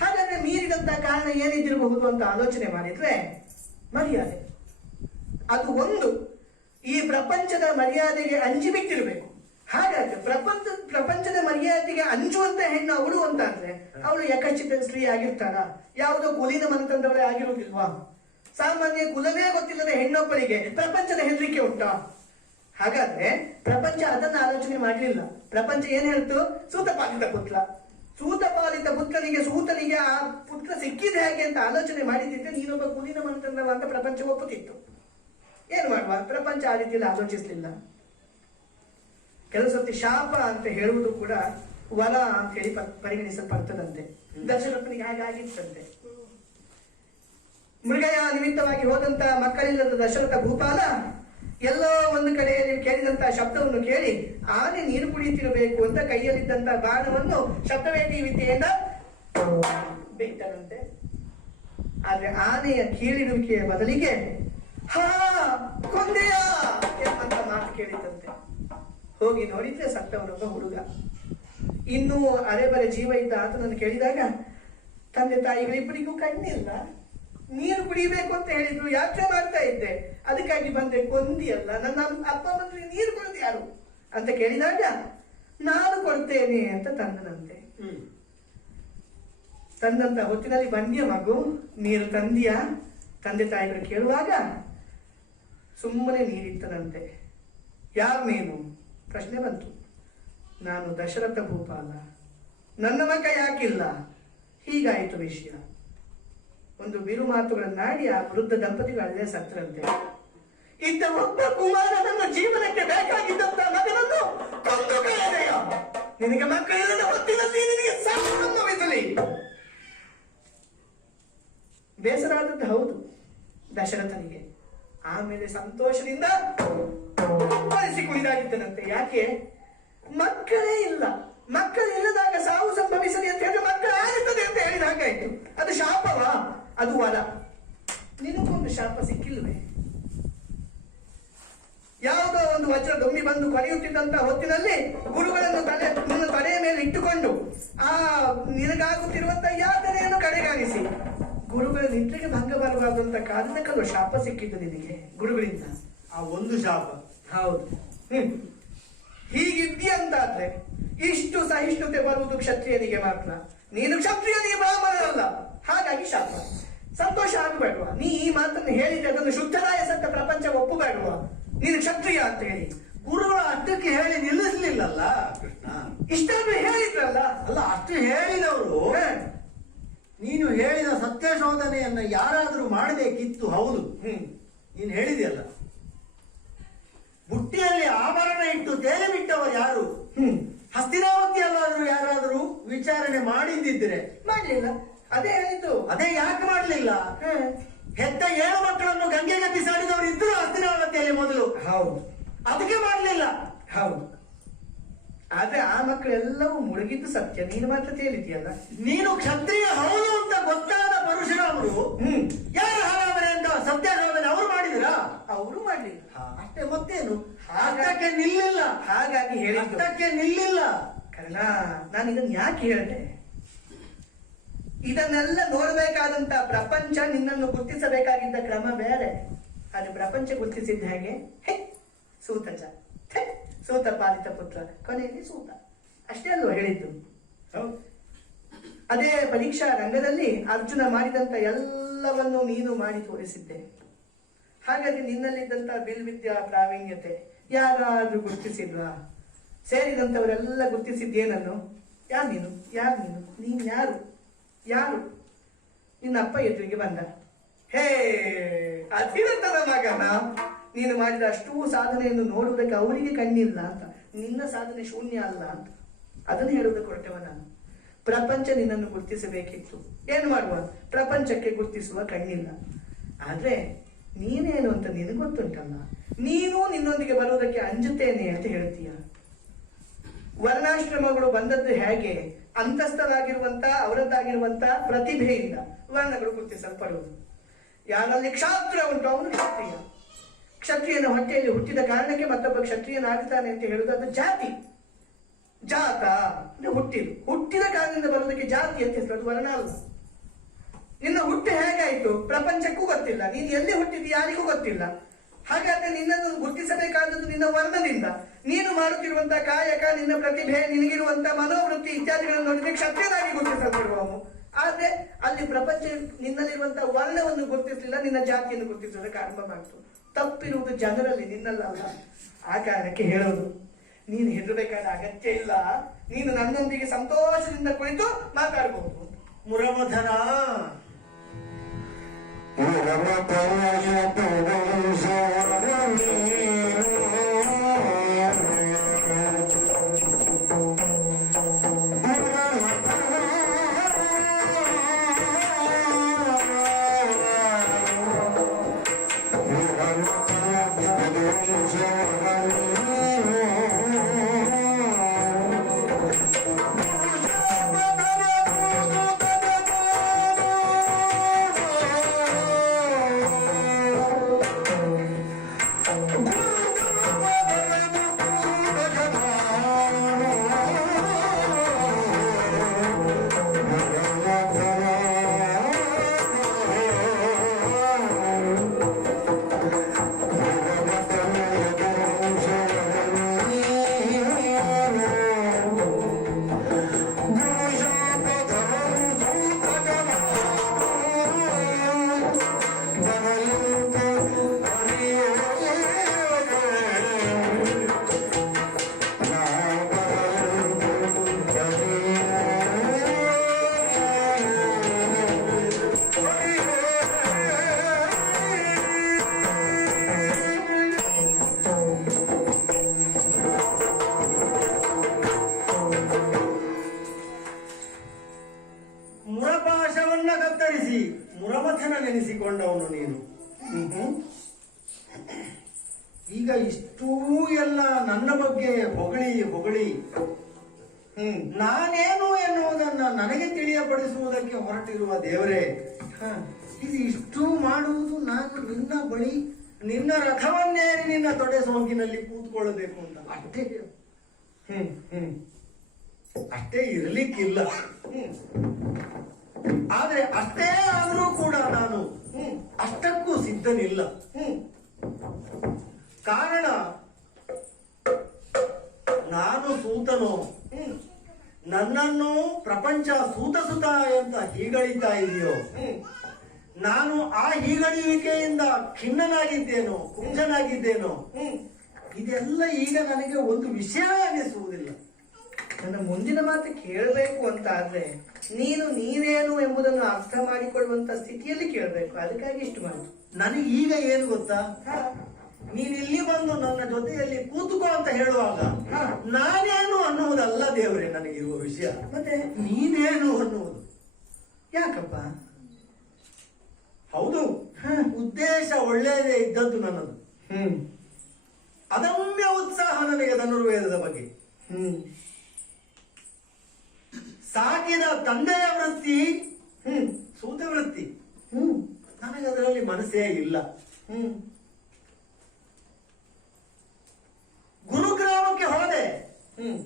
ಹಾಗಾದ್ರೆ ಮೀರಿದಂತ ಕಾರಣ ಏನಿದ್ದಿರಬಹುದು ಅಂತ ಆಲೋಚನೆ ಮಾಡಿದ್ರೆ ಮರ್ಯಾದೆ. ಅದು ಒಂದು ಈ ಪ್ರಪಂಚದ ಮರ್ಯಾದೆಗೆ ಅಂಜಿ ಬಿಟ್ಟಿರ್ಬೇಕು. ಹಾಗಾದ್ರೆ ಪ್ರಪಂಚದ ಮರ್ಯಾದೆಗೆ ಅಂಜುವಂತ ಹೆಣ್ಣು ಅವಳು ಅಂತ ಅಂದ್ರೆ ಅವಳು ಯಕಚಿತ ಸ್ತ್ರೀ ಆಗಿರ್ತಾಳ? ಯಾವುದೋ ಕುಲೀನ ಮನತಂದವಳೇ ಆಗಿರುವುದಿಲ್ವಾ? ಸಾಮಾನ್ಯ ಕುಲವೇ ಗೊತ್ತಿಲ್ಲದ ಹೆಣ್ಣೊಬ್ಬರಿಗೆ ಪ್ರಪಂಚದ ಹೆದರಿಕೆ ಉಂಟಾ? ಹಾಗಾದ್ರೆ ಪ್ರಪಂಚ ಅದನ್ನ ಆಲೋಚನೆ ಮಾಡಲಿಲ್ಲ. ಪ್ರಪಂಚ ಏನ್ ಹೇಳ್ತು? ಸೂತಪಾಲಿತ ಪುತ್ರನಿಗೆ ಸೂತನಿಗೆ ಆ ಪುತ್ರ ಸಿಕ್ಕಿದ ಹೇಗೆ ಅಂತ ಆಲೋಚನೆ ಮಾಡಿದ್ರೆ ನೀನೊಬ್ಬ ಕುಲೀನ ಮನತಂದವ ಅಂತ ಪ್ರಪಂಚ ಒಪ್ಪುತ್ತಿತ್ತು. ಏನ್ ಮಾಡುವ? ಪ್ರಪಂಚ ಆ ರೀತಿಯಲ್ಲಿ ಆಲೋಚಿಸಲಿಲ್ಲ. ಕೆಲವು ಸರ್ತಿ ಶಾಪ ಅಂತ ಹೇಳುವುದು ಕೂಡ ವರ ಅಂತ ಹೇಳಿ ಪರಿಗಣಿಸಲ್ಪಡ್ತದಂತೆ. ದಶರಥನಿಗೆ ಹಾಗಾಗಿತ್ತಂತೆ. ಮೃಗಯ ನಿಮಿತ್ತವಾಗಿ ಹೋದಂತ ಮಕ್ಕಳಿಲ್ಲದ ದಶರಥ ಭೂಪಾಲ ಎಲ್ಲೋ ಒಂದು ಕಡೆಯಲ್ಲಿ ಕೇಳಿದಂತ ಶಬ್ದವನ್ನು ಕೇಳಿ ಆನೆ ನೀರು ಕುಡಿಯುತ್ತಿರಬೇಕು ಅಂತ ಕೈಯಲ್ಲಿದ್ದಂತ ಬಾಣವನ್ನು ಶಬ್ದವೇದಿ ವಿದ್ಯೆಯಿಂದ ಬಿಟ್ಟರಂತೆ. ಆದ್ರೆ ಆನೆಯ ಕೀಳಿಡುವಿಕೆಯ ಬದಲಿಗೆ ಹಾ ಕೊಂದೆಯಾ ಎಂಬಂತ ಮಾತು ಕೇಳಿದಂತೆ. ಹೋಗಿ ನೋಡಿದ್ರೆ ಸತ್ತವನೊಬ್ಬ ಹುಡುಗ, ಇನ್ನೂ ಅರೆಬರೆ ಜೀವ ಇದ್ದ ಆತನನ್ನು ಕೇಳಿದಾಗ ತಂದೆ ತಾಯಿಗಳಿಬ್ಬರಿಗೂ ಕಣ್ಣಿಲ್ಲ, ನೀರು ಕುಡಿಬೇಕು ಅಂತ ಹೇಳಿದ್ರು, ಯಾತ್ರೆ ಮಾಡ್ತಾ ಇದ್ದೆ ಅದಕ್ಕಾಗಿ ಬಂದೆ, ಕೊಂದಿಯಲ್ಲ, ನನ್ನ ಅಪ್ಪ ಬಂದ್ರೆ ನೀರು ಕೊಡೋದು ಯಾರು ಅಂತ ಕೇಳಿದಾಗ ನಾನು ಕೊಡ್ತೇನೆ ಅಂತ ತಂದನಂತೆ. ತಂದಂತ ಹೊತ್ತಿನಲ್ಲಿ ಬಂದ್ಯ ಮಗು, ನೀರು ತಂದಿಯ? ತಂದೆ ತಾಯಿಗಳು ಕೇಳುವಾಗ ಸುಮ್ಮನೆ ನೀರಿತ್ತನಂತೆ. ಯಾರು ನೀನು? ಪ್ರಶ್ನೆ ಬಂತು. ನಾನು ದಶರಥ ಭೂಪಾಲ, ನನ್ನ ಮಗ ಯಾಕಿಲ್ಲ? ಹೀಗಾಯಿತು ವಿಷಯ. ಒಂದು ಬಿರು ಮಾತುಗಳನ್ನಾಡಿ ಆ ವೃದ್ಧ ದಂಪತಿಗಳು ಅಲ್ಲೇ ಸತ್ತರಂತೆ. ಇದ್ದ ಒಬ್ಬ ಕುಮಾರನನ್ನು ಜೀವನಕ್ಕೆ ಬೇಕಾಗಿದ್ದಂತ ಮಗನನ್ನು ಕೊಂದು ಕಳೆದೆಯ? ನಿನಗೆ ಮಕ್ಕಳಿಲ್ಲದ ಹೊತ್ತಿನಲ್ಲಿ ನಿನಗೆ ಸಾವು ಸಂಭವಿಸಲಿ. ಬೇಸರವಾದದ್ದು ಹೌದು ದಶರಥನಿಗೆ. ಆಮೇಲೆ ಸಂತೋಷದಿಂದ ಬಳಸಿ ಕುಣಿದಾಗಿದ್ದನಂತೆ. ಯಾಕೆ? ಮಕ್ಕಳೇ ಇಲ್ಲ. ಮಕ್ಕಳಿಲ್ಲದಾಗ ಸಾವು ಸಂಭವಿಸಲಿ ಅಂತ ಹೇಳಿದ್ರೆ ಮಕ್ಕಳಾಗುತ್ತದೆ ಅಂತ ಹೇಳಿದ ಹಾಗಾಯ್ತು. ಅದು ಶಾಪವಾ? ಅದು ವರ. ನಿನಗೊಂದು ಶಾಪ ಸಿಕ್ಕಿಲ್ವೇ? ಯಾವುದೋ ಒಂದು ವಜ್ರ ದೊಮ್ಮಿ ಬಂದು ಕೊನೆಯುತ್ತಿದ್ದಂತ ಹೊತ್ತಿನಲ್ಲಿ ಗುರುಗಳನ್ನು ನನ್ನ ತಲೆಯ ಮೇಲೆ ಇಟ್ಟುಕೊಂಡು ಆ ನಿನಗಾಗುತ್ತಿರುವಂತ ಯಾತನೆಯನ್ನು ಕಡೆಗಾಣಿಸಿ ಗುರುಗಳ ನಿದ್ರೆಗೆ ಭಂಗ ಬರಬಾರ್ದಂತ ಕಾರಣಕ್ಕಲ್ವ ಶಾಪ ಸಿಕ್ಕಿದ್ದು ನಿನಗೆ ಗುರುಗಳಿಂದ. ಆ ಒಂದು ಶಾಪ. ಹೌದು. ಹೀಗಿದ್ದೀಯಂತಾದ್ರೆ ಇಷ್ಟು ಸಹಿಷ್ಣುತೆ ಬರುವುದು ಕ್ಷತ್ರಿಯನಿಗೆ ಮಾತ್ರ. ನೀನು ಕ್ಷತ್ರಿಯ, ನೀ ಬ್ರಾಹ್ಮಣರಲ್ಲ. ಹಾಗಾಗಿ ಶಾಪ. ಸಂತೋಷ ಆಗಬೇಡುವ? ನೀ ಈ ಮಾತನ್ನು ಹೇಳಿದ್ರೆ ಅದನ್ನು ಶುದ್ಧರಾಯ ಸತ್ತ ಪ್ರಪಂಚ ಒಪ್ಪಬೇಡುವ? ನೀನು ಕ್ಷತ್ರಿಯ ಅಂತ ಹೇಳಿ ಗುರುಗಳು ಅಷ್ಟಕ್ಕೆ ಹೇಳಿ ನಿಲ್ಲಿಸ್ಲಿಲ್ಲಲ್ಲ ಕೃಷ್ಣ. ಇಷ್ಟಾದ್ರೂ ಹೇಳಿದ್ರಲ್ಲ. ಅಲ್ಲ, ಅಷ್ಟು ಹೇಳಿದವರು ನೀನು ಹೇಳಿದ ಸತ್ಯ ಶೋಧನೆಯನ್ನ ಯಾರಾದ್ರೂ ಮಾಡಬೇಕಿತ್ತು. ಹೌದು, ನೀನು ಹೇಳಿದೆಯಲ್ಲ, ಬುಟ್ಟಿಯಲ್ಲಿ ಆಭರಣ ಇಟ್ಟು ತೇಲಿ ಬಿಟ್ಟವರು ಯಾರು? ಹಸ್ತಿನಾವತಿಯಲ್ಲಾದ್ರೂ ಯಾರಾದ್ರೂ ವಿಚಾರಣೆ ಮಾಡಿದ್ದಿದ್ರೆ? ಮಾಡ್ಲಿಲ್ಲ. ಅದೇ ಹೇಳಿದ್ದು. ಅದೇ ಯಾಕೆ ಮಾಡ್ಲಿಲ್ಲ? ಹೆತ್ತ 7 ಮಕ್ಕಳನ್ನು ಗಂಗೆಗೆ ಬಿಸಾಡಿದವರು ಇದ್ರು ಹಸ್ತಿನಾವತಿಯಲ್ಲಿ ಮೊದಲು. ಹೌದು, ಅದಕ್ಕೆ ಮಾಡ್ಲಿಲ್ಲ. ಹೌದು. ಆದ್ರೆ ಆ ಮಕ್ಕಳೆಲ್ಲವೂ ಮುಳುಗಿದ್ದು ಸತ್ಯ, ನೀನು ಮಾತ್ರ ತೇಲಿದ್ಯಲ್ಲ. ನೀನು ಕ್ಷತ್ರಿಯ ಹೌದು ಅಂತ ಗೊತ್ತಾದ ಪರಶುರಾಮರು ಯಾರು ಹಾಗಾದರೆ ಅಂತ ಸತ್ಯಾಗ್ರಹವನ್ನು ಅವರು ಮಾಡಿದಿರಾ? ಅವರು ಮಾಡ್ಲಿ. ಅಷ್ಟೇ, ಮತ್ತೇನು? ಅರ್ಥಕ್ಕೆ ನಿಲ್ಲಿಲ್ಲ. ಹಾಗಾಗಿ ಹೇಳಿ ಅರ್ಥಕ್ಕೆ ನಿಲ್ಲಿಲ್ಲ. ಕರ್ಣ, ನಾನು ಇದನ್ನು ಯಾಕೆ ಹೇಳಿದೆ? ಇದನ್ನೆಲ್ಲ ನೋಡಬೇಕಾದಂತ ಪ್ರಪಂಚ ನಿನ್ನನ್ನು ಗುರ್ತಿಸಬೇಕಾಗಿದ್ದ ಕ್ರಮ ಬೇರೆ. ಅದು ಪ್ರಪಂಚ ಗುರ್ತಿಸಿದ್ದ ಹಾಗೆ ಸೂತಜ, ಸೂತ ಪಾಲಿತ ಪುತ್ರ, ಕೊನೆಯಲ್ಲಿ ಸೂತ. ಅಷ್ಟೇ ಅಲ್ವಾ ಹೇಳಿದ್ದು? ಅದೇ ಪರೀಕ್ಷಾ ರಂಗದಲ್ಲಿ ಅರ್ಜುನ ಮಾಡಿದಂತ ಎಲ್ಲವನ್ನು ನೀನು ಮಾಡಿ ತೋರಿಸಿದ್ದೆ. ಹಾಗಾಗಿ ನಿನ್ನಲ್ಲಿದ್ದಂತ ಬಿಲ್ವಿದ್ಯಾ ಪ್ರಾವೀಣ್ಯತೆ ಯಾರಾದ್ರೂ ಗುರ್ತಿಸಿಲ್ವಾ? ಸೇರಿದಂತವರೆಲ್ಲ ಗುರ್ತಿಸಿದ್ದೇನನ್ನು? ಯಾರು ನೀನು? ಯಾರು ನೀನು? ನೀನು ಯಾರು? ಯಾರು? ನಿನ್ನ ಅಪ್ಪ ಎದುರಿಗೆ ಬಂದ, ಹೇ ಅತಿರಥದ ಮಗನ, ನೀನು ಮಾಡಿದ ಅಷ್ಟೂ ಸಾಧನೆಯನ್ನು ನೋಡುವುದಕ್ಕೆ ಅವರಿಗೆ ಕಣ್ಣಿಲ್ಲ ಅಂತ, ನಿನ್ನ ಸಾಧನೆ ಶೂನ್ಯ ಅಲ್ಲ ಅಂತ ಅದನ್ನು ಹೇಳುವುದಕ್ಕೆ ಹೊರಟವ ನಾನು. ಪ್ರಪಂಚ ನಿನ್ನನ್ನು ಗುರ್ತಿಸಬೇಕಿತ್ತು, ಏನು ಮಾಡುವ? ಪ್ರಪಂಚಕ್ಕೆ ಗುರ್ತಿಸುವ ಕಣ್ಣಿಲ್ಲ. ಆದ್ರೆ ನೀನೇನು ಅಂತ ನಿನಗೆ ಗೊತ್ತುಂಟಲ್ಲ. ನೀನು ನಿನ್ನೊಂದಿಗೆ ಬರುವುದಕ್ಕೆ ಅಂಜುತ್ತೇನೆ ಅಂತ ಹೇಳ್ತೀಯ. ವರ್ಣಾಶ್ರಮಗಳು ಬಂದದ್ದು ಹೇಗೆ? ಅಂತಸ್ಥರಾಗಿರುವಂತ ಅವರದ್ದಾಗಿರುವಂತ ಪ್ರತಿಭೆಯಿಂದ ವರ್ಣಗಳು ಗುರುತಿಸಲ್ಪಡುವುದು. ಯಾರಲ್ಲಿ ಕ್ಷಾತ್ರ ಉಂಟು ಅವನು ಕ್ಷತ್ರಿಯ. ಕ್ಷತ್ರಿಯನ ಹೊಟ್ಟೆಯಲ್ಲಿ ಹುಟ್ಟಿದ ಕಾರಣಕ್ಕೆ ಮತ್ತೊಬ್ಬ ಕ್ಷತ್ರಿಯನಾಗ್ತಾನೆ ಅಂತ ಹೇಳುವುದು ಅದು ಜಾತಿ. ಜಾತ ಅಂದ್ರೆ ಹುಟ್ಟಿದ ಕಾರಣದಿಂದ ಬರುವುದಕ್ಕೆ ಜಾತಿ ಅಂತ ಹೆಸರು, ಅದು ವರ್ಣ ಅಲ್ಲ. ನಿನ್ನ ಹುಟ್ಟು ಹೇಗಾಯ್ತು ಪ್ರಪಂಚಕ್ಕೂ ಗೊತ್ತಿಲ್ಲ, ನೀನು ಎಲ್ಲಿ ಹುಟ್ಟಿದ್ದು ಯಾರಿಗೂ ಗೊತ್ತಿಲ್ಲ. ಹಾಗಾದ್ರೆ ನಿನ್ನನ್ನು ಗುರುತಿಸಬೇಕಾದದ್ದು ನಿನ್ನ ವರ್ಣದಿಂದ. ನೀನು ಮಾಡುತ್ತಿರುವಂತಹ ಕಾಯಕ, ನಿನ್ನ ಪ್ರತಿಭೆ, ನಿನಗಿರುವಂತಹ ಮನೋವೃತ್ತಿ ಇತ್ಯಾದಿಗಳನ್ನು ನೋಡಿದ್ರೆ ಕ್ಷತ್ರಿಯನಾಗಿ ಗುರುತಿಸಲ್ಪಡುವವನು. ಆದ್ರೆ ಅಲ್ಲಿ ಪ್ರಪಂಚ ನಿನ್ನಲ್ಲಿರುವಂತಹ ವರ್ಣವನ್ನು ಗುರುತಿಸಲಿಲ್ಲ, ನಿನ್ನ ಜಾತಿಯನ್ನು ಗುರುತಿಸುವುದಕ್ಕೆ ಆರಂಭ ಮಾಡ್ತು. ತಪ್ಪಿರುವುದು ಜನರಲ್ಲಿ, ನಿನ್ನಲ್ಲ. ಆ ಕಾರಣಕ್ಕೆ ಹೇಳೋದು, ನೀನು ಹೆದರಬೇಕಾದ ಅಗತ್ಯ ಇಲ್ಲ. ನೀನು ನನ್ನೊಂದಿಗೆ ಸಂತೋಷದಿಂದ ಕುಳಿತು ಮಾತಾಡಬಹುದು. ಮುರಮಧನ, ಮುರಪಾಶವನ್ನ ಕತ್ತರಿಸಿ ಮುರಮಥನ ನೆನೆಸಿಕೊಂಡವನು ನೀನು. ಈಗ ಇಷ್ಟೂ ಎಲ್ಲ ನನ್ನ ಬಗ್ಗೆ ಹೊಗಳಿ ನಾನೇನು ಎನ್ನುವುದನ್ನ ನನಗೆ ತಿಳಿಯಪಡಿಸುವುದಕ್ಕೆ ಹೊರಟಿರುವ ದೇವರೇ, ಇದು ಇಷ್ಟು ಮಾಡುವುದು ನಾನು ನಿನ್ನ ಬಳಿ, ನಿನ್ನ ರಥವನ್ನೇರಿ ನಿನ್ನ ತೊಡೆ ಸೋಂಕಿನಲ್ಲಿ ಕೂತ್ಕೊಳ್ಳಬೇಕು ಅಂತ ಅಷ್ಟೇ. ಅಷ್ಟೇ ಇರ್ಲಿಕ್ಕಿಲ್ಲ. ಆದ್ರೆ ಅಷ್ಟೇ ಆದರೂ ಕೂಡ ನಾನು ಅಷ್ಟಕ್ಕೂ ಸಿದ್ಧನಿಲ್ಲ. ಕಾರಣ, ನಾನು ಸೂತನು. ನನ್ನನ್ನು ಪ್ರಪಂಚ ಸೂತ ಅಂತ ಹೀಗಳಿತಾ ಇದೆಯೋ, ನಾನು ಆ ಹೀಗಳಿಕೆಯಿಂದ ಖಿನ್ನನಾಗಿದ್ದೇನೋ, ಕುಂಜನಾಗಿದ್ದೇನೋ, ಇದೆಲ್ಲ ಈಗ ನನಗೆ ಒಂದು ವಿಷಯ ಅನ್ನಿಸುವುದಿಲ್ಲ. ನನ್ನ ಮುಂದಿನ ಮಾತು ಕೇಳಬೇಕು ಅಂತ ಆದ್ರೆ ನೀನೇನು ಎಂಬುದನ್ನು ಅರ್ಥ ಮಾಡಿಕೊಳ್ಳುವಂತ ಸ್ಥಿತಿಯಲ್ಲಿ ಕೇಳಬೇಕು. ಅದಕ್ಕಾಗಿ ಇಷ್ಟು ಮಾತು. ನನಗೆ ಈಗ ಏನು ಗೊತ್ತಾ, ನೀನ್ ಇಲ್ಲಿ ಬಂದು ನನ್ನ ಜೊತೆಯಲ್ಲಿ ಕೂತುಕೋ ಅಂತ ಹೇಳುವಾಗ ನಾನೇನು ಅನ್ನುವುದಲ್ಲ ದೇವರೇ ನನಗಿರುವ ವಿಷಯ, ಮತ್ತೆ ನೀನೇನು ಅನ್ನುವುದು. ಯಾಕಪ್ಪ? ಹೌದು, ಉದ್ದೇಶ ಒಳ್ಳೆಯದೇ ಇದ್ದದ್ದು ನನ್ನದು. ಅದಮ್ಯ ಉತ್ಸಾಹ ಉತ್ಸಾಹ ನನಗೆ ಧನುರ್ವೇದದ ಬಗ್ಗೆ. ಹ್ಮ್ ಸಾಕಿದ ತಂದೆಯ ವೃತ್ತಿ ಹ್ಮ್ ಸೂತ ವೃತ್ತಿ. ಹ್ಮ್ ನನಗೆ ಅದರಲ್ಲಿ ಮನಸ್ಸೇ ಇಲ್ಲ. ಹ್ಮ್ ಗುರುಗ್ರಾಮಕ್ಕೆ ಹೋದೆ. ಹ್ಮ್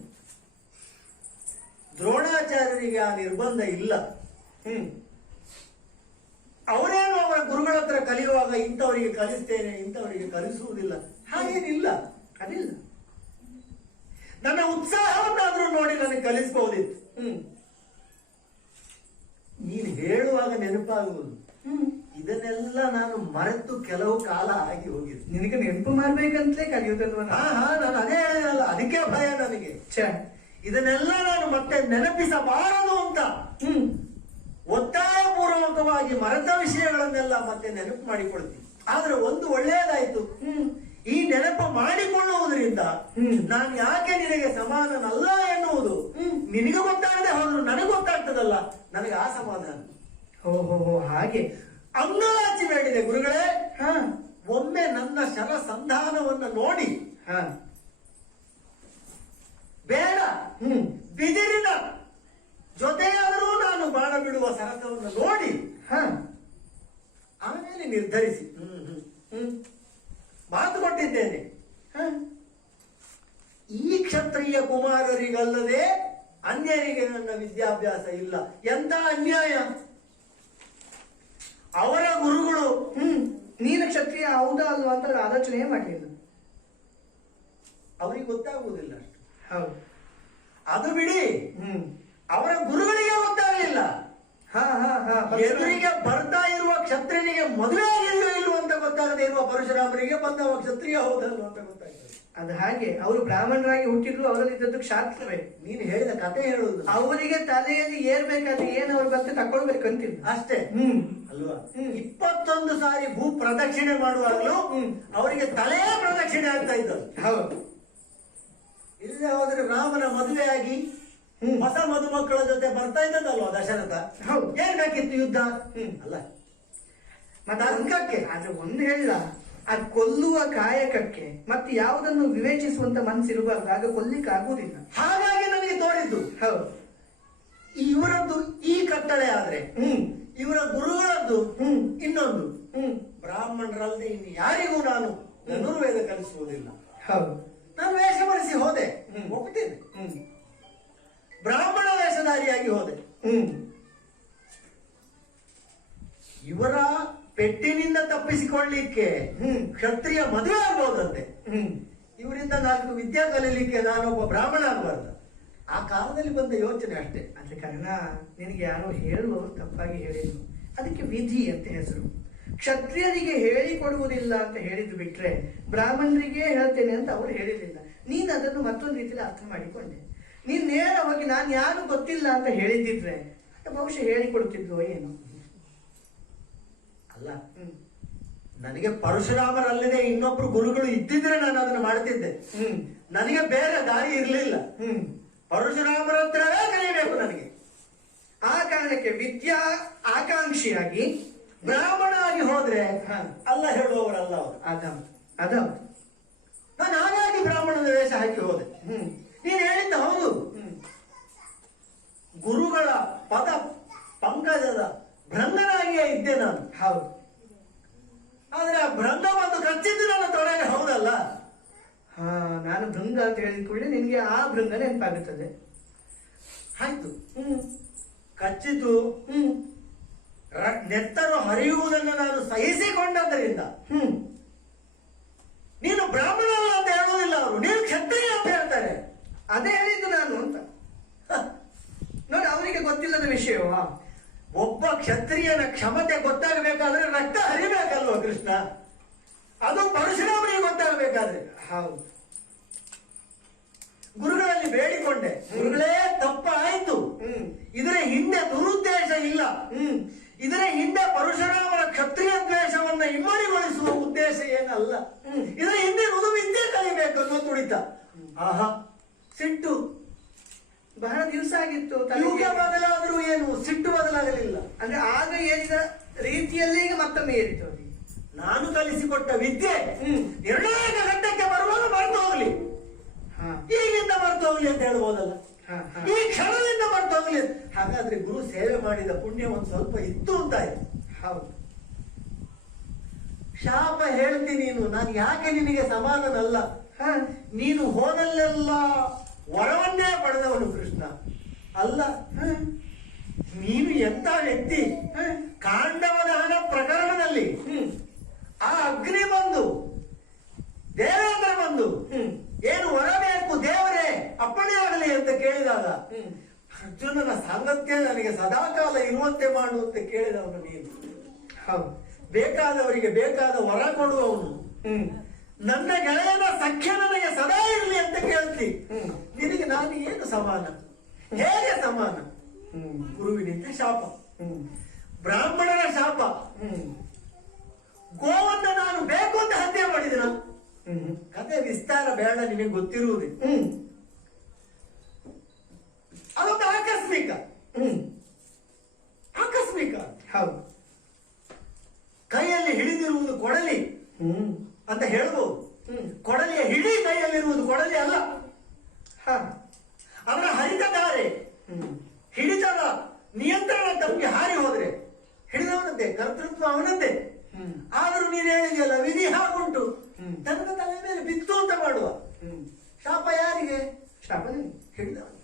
ದ್ರೋಣಾಚಾರ್ಯರಿಗೆ ಆ ನಿರ್ಬಂಧ ಇಲ್ಲ. ಹ್ಮ್ ಅವರೇನು ಅವರ ಗುರುಗಳ ಹತ್ರ ಕಲಿಯುವಾಗ ಇಂಥವರಿಗೆ ಕಲಿಸ್ತೇನೆ, ಇಂಥವರಿಗೆ ಕಲಿಸುವುದಿಲ್ಲ, ಹಾಗೇನಿಲ್ಲ. ಅದಿಲ್ಲ. ನನ್ನ ಉತ್ಸಾಹವನ್ನಾದ್ರೂ ನೋಡಿ ನನಗೆ ಕಲಿಸಬಹುದಿತ್ತು. ಹ್ಮ್ ನೀನು ಹೇಳುವಾಗ ನೆನಪಾಗುವುದು. ಹ್ಮ್ ಇದನ್ನೆಲ್ಲ ನಾನು ಮರೆತು ಕೆಲವು ಕಾಲ ಆಗಿ ಹೋಗಿದೆ. ನಿನಗೆ ನೆನಪು ಮಾಡ್ಬೇಕಂತಲೇ ಕಲಿಯುವುದಲ್ವ ನಾನು ಅದೇ ಹೇಳಿದಲ್ಲ, ಅದಕ್ಕೆ ಭಯ ನನಗೆ. ಛೆ. ಇದನ್ನೆಲ್ಲ ನಾನು ಮತ್ತೆ ನೆನಪಿಸಬಾರದು ಅಂತ ಹ್ಮ್ ಒತ್ತಾಯಪೂರ್ವಕವಾಗಿ ಮರೆತ ವಿಷಯಗಳನ್ನೆಲ್ಲ ಮತ್ತೆ ನೆನಪು ಮಾಡಿಕೊಳ್ತೀನಿ. ಆದ್ರೆ ಒಂದು ಒಳ್ಳೆಯದಾಯ್ತು, ಹ್ಮ್ ಈ ನೆನಪು ಮಾಡಿಕೊಳ್ಳುವುದರಿಂದ ನಾನು ಯಾಕೆ ನಿನಗೆ ಸಮಾನನಲ್ಲ ಎನ್ನುವುದು ನಿನಗೆ ಗೊತ್ತಾಗದೆ ಹೋದ್ರು ನನಗೆ ಗೊತ್ತಾಗ್ತದಲ್ಲ, ನನಗೆ ಆ ಸಮಾಧಾನ. ಓಹೋ ಹಾಗೆ ಅಂಗಾಚಿ ಬೇಡಿದೆ ಗುರುಗಳೇ. ಹಾ ಒಮ್ಮೆ ನನ್ನ ಶರ ಸಂಧಾನವನ್ನು ನೋಡಿ, ಹಾ ಬೇಡ ಹ್ಮ್ ಬಿದಿರಿನ ಜೊತೆಯಾದರೂ ನಾನು ಬಾಣ ಬಿಡುವ ಸರಸವನ್ನು ನೋಡಿ ಹಾ ಆಮೇಲೆ ನಿರ್ಧರಿಸಿ. ಹ್ಮ್ ಮಾತು ಕೊಟ್ಟಿದ್ದೇನೆ, ಹಾ ಈ ಕ್ಷತ್ರಿಯ ಕುಮಾರರಿಗಲ್ಲದೆ ಅನ್ಯರಿಗೆ ನನ್ನ ವಿದ್ಯಾಭ್ಯಾಸ ಇಲ್ಲ. ಎಂತ ಅನ್ಯಾಯ! ಅವರ ಗುರುಗಳು ನೀನು ಕ್ಷತ್ರಿಯ ಹೌದಾ ಅಲ್ವಾ ಅಂತ ಅವ್ರು ಆಲೋಚನೆ ಮಾಡಲಿಲ್ಲ. ಅವರಿಗೆ ಗೊತ್ತಾಗುವುದಿಲ್ಲ ಅಷ್ಟು. ಹೌದು. ಅದು ಬಿಡಿ, ಅವರ ಗುರುಗಳಿಗೆ ಗೊತ್ತಾಗಲಿಲ್ಲ. ಹಾ ಹಾ ಹಾ ಎದುರಿಗೆ ಬರ್ತಾ ಇರುವ ಕ್ಷತ್ರಿಯನಿಗೆ ಮದುವೆ ಆಗಿದೆಯೋ ಇಲ್ವೋ ಅಂತ ಗೊತ್ತಾಗದೆ ಇರುವ ಪರಶುರಾಮರಿಗೆ ಬಂದವ ಕ್ಷತ್ರಿಯ ಹೌದಲ್ವ ಅಂತ ಗೊತ್ತಾಗ್ತದೆ. ಅದು ಹಾಗೆ ಅವರು ಬ್ರಾಹ್ಮಣರಾಗಿ ಹುಟ್ಟಿದ್ರು, ಅವರಲ್ಲಿ ಇದ್ದದ್ದು ಶಾಸ್ತ್ರವೇ. ನೀನು ಹೇಳಿದ ಕತೆ ಹೇಳುವುದು. ಅವರಿಗೆ ತಲೆಯಲ್ಲಿ ಏರ್ಬೇಕಾದ್ರೆ ಏನು ಅವ್ರ ಮತ್ತೆ ತಕೊಳ್ಬೇಕಂತಿಲ್ಲ ಅಷ್ಟೇ ಅಲ್ವಾ? 21 ಸಾರಿ ಭೂ ಪ್ರದಕ್ಷಿಣೆ ಮಾಡುವಾಗಲೂ ಅವರಿಗೆ ತಲೆ ಪ್ರದಕ್ಷಿಣೆ ಆಗ್ತಾ ಇದ್ದದ್ದು. ಹೌದು. ಇಲ್ಲದೆ ಹೋದ್ರೆ ರಾಮನ ಮದುವೆ ಆಗಿ ಹೊಸ ಮದುಮಕ್ಕಳ ಜೊತೆ ಬರ್ತಾ ಇದ್ದದಲ್ವಾ ದಶರಥ. ಹೌದು. ಏನ್ ಬೇಕಿತ್ತು ಯುದ್ಧ? ಅಲ್ಲ ಮತ್ತೆ ಅಂಕಕ್ಕೆ. ಆದ್ರೆ ಒಂದು ಹೇಳ, ಅದು ಕೊಲ್ಲುವ ಕಾಯಕಕ್ಕೆ ಮತ್ತೆ ಯಾವುದನ್ನು ವಿವೇಚಿಸುವಂತ ಮನಸ್ಸಿರಬಾರ್ದು, ಆಗ ಕೊಲ್ಲಿಕ್ಕೆ ಆಗುವುದಿಲ್ಲ. ಹಾಗಾಗಿ ನನಗೆ ತೋರಿದ್ದು. ಹೌದು. ಇವರದ್ದು ಈ ಕಟ್ಟಳೆ ಆದ್ರೆ ಇವರ ಗುರುಗಳದ್ದು ಇನ್ನೊಂದು. ಬ್ರಾಹ್ಮಣರಲ್ಲದೆ ಇನ್ನು ಯಾರಿಗೂ ನಾನು ಧನುರ್ವೇದ ಕಲಿಸುವುದಿಲ್ಲ. ಹೌದು. ನಾನು ವೇಷ ಬರೆಸಿ ಹೋದೆ, ಒಪ್ಪಿದ್ದೇನೆ. ಬ್ರಾಹ್ಮಣ ವೇಷಧಾರಿಯಾಗಿ ಹೋದೆ. ಇವರ ಪೆಟ್ಟಿನಿಂದ ತಪ್ಪಿಸಿಕೊಳ್ಳಿಕ್ಕೆ ಕ್ಷತ್ರಿಯ ಮದುವೆ ಆಗ್ಬೋದಂತೆ. ಇವರಿಂದ 4 ವಿದ್ಯಾ ಕಲೀಲಿಕ್ಕೆ ನಾನೊಬ್ಬ ಬ್ರಾಹ್ಮಣ ಆಗಬಾರ್ದು. ಆ ಕಾಲದಲ್ಲಿ ಬಂದ ಯೋಚನೆ ಅಷ್ಟೇ. ಅದ್ರ ಕಾರಣ ನಿನಗೆ ಯಾರೋ ಹೇಳುವವರು ತಪ್ಪಾಗಿ ಹೇಳಿದ್ರು, ಅದಕ್ಕೆ ವಿಧಿ ಅಂತ ಹೆಸರು. ಕ್ಷತ್ರಿಯರಿಗೆ ಹೇಳಿಕೊಡುವುದಿಲ್ಲ ಅಂತ ಹೇಳಿದ್ದು ಬಿಟ್ರೆ ಬ್ರಾಹ್ಮಣರಿಗೆ ಹೇಳ್ತೇನೆ ಅಂತ ಅವರು ಹೇಳಿರಲಿಲ್ಲ. ನೀನು ಅದನ್ನು ಮತ್ತೊಂದು ರೀತಿಯಲ್ಲಿ ಅರ್ಥ ಮಾಡಿಕೊಂಡೆ. ನೀನ್ ನೇರ ಹೋಗಿ ನಾನು ಯಾರು ಗೊತ್ತಿಲ್ಲ ಅಂತ ಹೇಳಿದ್ದಿದ್ರೆ ಬಹುಶಃ ಹೇಳಿಕೊಡುತ್ತಿದ್ವು ಏನು. ಅಲ್ಲ, ನನಗೆ ಪರಶುರಾಮರಲ್ಲದೆ ಇನ್ನೊಬ್ರು ಗುರುಗಳು ಇದ್ದಿದ್ರೆ ನಾನು ಅದನ್ನು ಮಾಡ್ತಿದ್ದೆ. ನನಗೆ ಬೇರೆ ದಾರಿ ಇರಲಿಲ್ಲ. ಪರಶುರಾಮರ ಹತ್ರವೇ ಕಲಿಯಬೇಕು ನನಗೆ. ಆ ಕಾರಣಕ್ಕೆ ವಿದ್ಯಾ ಆಕಾಂಕ್ಷಿಯಾಗಿ ಬ್ರಾಹ್ಮಣ ಆಗಿ ಹೋದ್ರೆ ಅಲ್ಲ ಹೇಳುವವರಲ್ಲ ಅವರು. ಅದ ನಾನು ಹಾಗಾಗಿ ಬ್ರಾಹ್ಮಣನ ವೇಷ ಹಾಕಿ ಹೋದೆ. ನೀನು ಹೇಳಿದ್ದ ಹೌದು. ಗುರುಗಳ ಪದ ಪಂಕಜದ ಭೃಂಗನಾಗಿಯೇ ಇದ್ದೆ ನಾನು. ಹೌದು. ಆದ್ರೆ ಆ ಭೃಂಗ ಬಂದು ಕಚ್ಚಿದ್ದು ನನ್ನ ತೊಡೆಗೆ, ಹೌದಲ್ಲ? ಹಾ, ನಾನು ಭೃಂಗ ಅಂತ ಹೇಳಿದ ಕೂಡಲೇ ನಿನ್ಗೆ ಆ ಭೃಂಗ ನೆನಪಾಗುತ್ತದೆ. ಆಯ್ತು, ಕಚ್ಚಿತು. ನೆತ್ತರು ಹರಿಯುವುದನ್ನು ನಾನು ಸಹಿಸಿಕೊಂಡದ್ದರಿಂದ ನೀನು ಬ್ರಾಹ್ಮಣ ಅಂತ ಹೇಳುವುದಿಲ್ಲ ಅವರು, ನೀನು ಕ್ಷತ್ರಿಯ ಅಂತ ಹೇಳ್ತಾರೆ. ಅದೇ ಹೇಳಿದ್ದು ನಾನು ಅಂತ ನೋಡಿ. ಅವರಿಗೆ ಗೊತ್ತಿಲ್ಲದ ವಿಷಯವಾ? ಒಬ್ಬ ಕ್ಷತ್ರಿಯನ ಕ್ಷಮತೆ ಗೊತ್ತಾಗಬೇಕಾದ್ರೆ ರಕ್ತ ಹರಿಬೇಕಲ್ವ ಕೃಷ್ಣ? ಅದು ಪರಶುರಾಮನಿಗೆ ಗೊತ್ತಾಗಬೇಕಾದ್ರೆ. ಹೌದು. ಗುರುಗಳಲ್ಲಿ ಬೇಡಿಕೊಂಡೆ, ಗುರುಗಳೇ ತಪ್ಪಾಯ್ತು, ಇದರ ಹಿಂದೆ ದುರುದ್ದೇಶ ಇಲ್ಲ, ಇದರ ಹಿಂದೆ ಪರಶುರಾಮರ ಕ್ಷತ್ರಿಯ ದ್ವೇಷವನ್ನ ಇಮ್ಮಡಿಗೊಳಿಸುವ ಉದ್ದೇಶ ಏನಲ್ಲ, ಇದರ ಹಿಂದೆ ನುದು ವಿದ್ಯೆ ಕಲಿಬೇಕು ಅನ್ನೋ ತುಡಿತ. ಆಹಾ, ಸಿಟ್ಟು. ಬಹಳ ದಿವಸ ಆಗಿತ್ತು. ಯುಗ ಬದಲಾದ್ರೂ ಏನು ಸಿಟ್ಟು ಬದಲಾಗಲಿಲ್ಲ. ಅಂದ್ರೆ ಆಗ ಏರಿದ ರೀತಿಯಲ್ಲೇ ಈಗ ಮತ್ತೊಮ್ಮೆ ಏರಿತು. ನಾನು ಕಲಿಸಿಕೊಟ್ಟ ವಿದ್ಯೆ ನಿರ್ಣಾಯಕ ಘಟ್ಟಕ್ಕೆ ಬರುವಾಗ ಮರೆತು ಹೋಗ್ಲಿ. ಹಾಗಾದ್ರೆ ಗುರು ಸೇವೆ ಮಾಡಿದ ಪುಣ್ಯ ಒಂದು ಸ್ವಲ್ಪ ಇತ್ತು ಅಂತಾಯ್ತು. ಹೌದು. ಶಾಪ ಹೇಳ್ತೀನಿ ನೀನು, ನಾನು ಯಾಕೆ ನಿನಗೆ ಸಮಾನನಲ್ಲ. ಹ, ನೀನು ಹೋದಲ್ಲೆಲ್ಲ ವರವನ್ನೇ ಪಡೆದವನು ಕೃಷ್ಣ ಅಲ್ಲ. ನೀನು ಎಂತ ವ್ಯಕ್ತಿ. ಕಾಂಡವ ದಹನ ಪ್ರಕರಣದಲ್ಲಿ ಆ ಅಗ್ನಿ ಬಂದು ದೇವೇಂದ್ರ ಬಂದು ಏನು ವರ ಬೇಕು ದೇವರೇ ಅಪ್ಪಣೆ ಆಗಲಿ ಅಂತ ಕೇಳಿದಾಗ ಅರ್ಜುನನ ಸಾಂಗತ್ಯ ನನಗೆ ಸದಾಕಾಲ ಇರುವಂತೆ ಮಾಡು ಅಂತ ಕೇಳಿದವನು ನೀನು. ಹೌದು. ಬೇಕಾದವರಿಗೆ ಬೇಕಾದ ವರ ಕೊಡುವವನು. ನನ್ನ ಗೆಳೆಯನ ಸಖ್ಯ ನನಗೆ ಸದಾ ಇರಲಿ ಅಂತ ಕೇಳ್ತಿ. ನಿನಗೆ ನಾನು ಏನು ಸಮಾನ, ಹೇಗೆ ಸಮಾನ? ಗುರುವಿನಿಂದ ಶಾಪ, ಬ್ರಾಹ್ಮಣರ ಶಾಪ, ಗೋವನ್ನ ನಾನು ಬೇಕು ಅಂತ ಹತ್ಯೆ ಮಾಡಿದಿನ. ಕತೆ ವಿಸ್ತಾರ ಬೇಡ, ನಿನಗೆ ಗೊತ್ತಿರುವುದೇ. ಅದೊಂದು ಆಕಸ್ಮಿಕ. ಆಕಸ್ಮಿಕ. ಹೌದು. ಕೈಯಲ್ಲಿ ಹಿಡಿದಿರುವುದು ಕೊಡಲಿ ಅಂತ ಹೇಳ್ಬೋದು. ಕೊಡಲಿಯ ಹಿಡಿ ಕೈಯಲ್ಲಿರುವುದು ಕೊಡಲಿ ಅಲ್ಲ. ಅವರ ಹರಿತಧಾರೆ ಹಿಡಿತದ ನಿಯಂತ್ರಣ ತಮಗೆ ಹಾರಿ ಹೋದ್ರೆ ಹಿಡಿದವನದ್ದೇ, ಕರ್ತೃತ್ವ ಅವನದ್ದೇ. ಆದರೂ ನೀನು ಹೇಳಿದೆಯಲ್ಲ ವಿಧಿ ಹಾಗುಂಟು, ತನ್ನ ತಲೆ ಮೇಲೆ ಬಿತ್ತು ಅಂತ ಮಾಡುವ. ಶಾಪ ಯಾರಿಗೆ? ಶಾಪ ಹಿಡಿದವನು.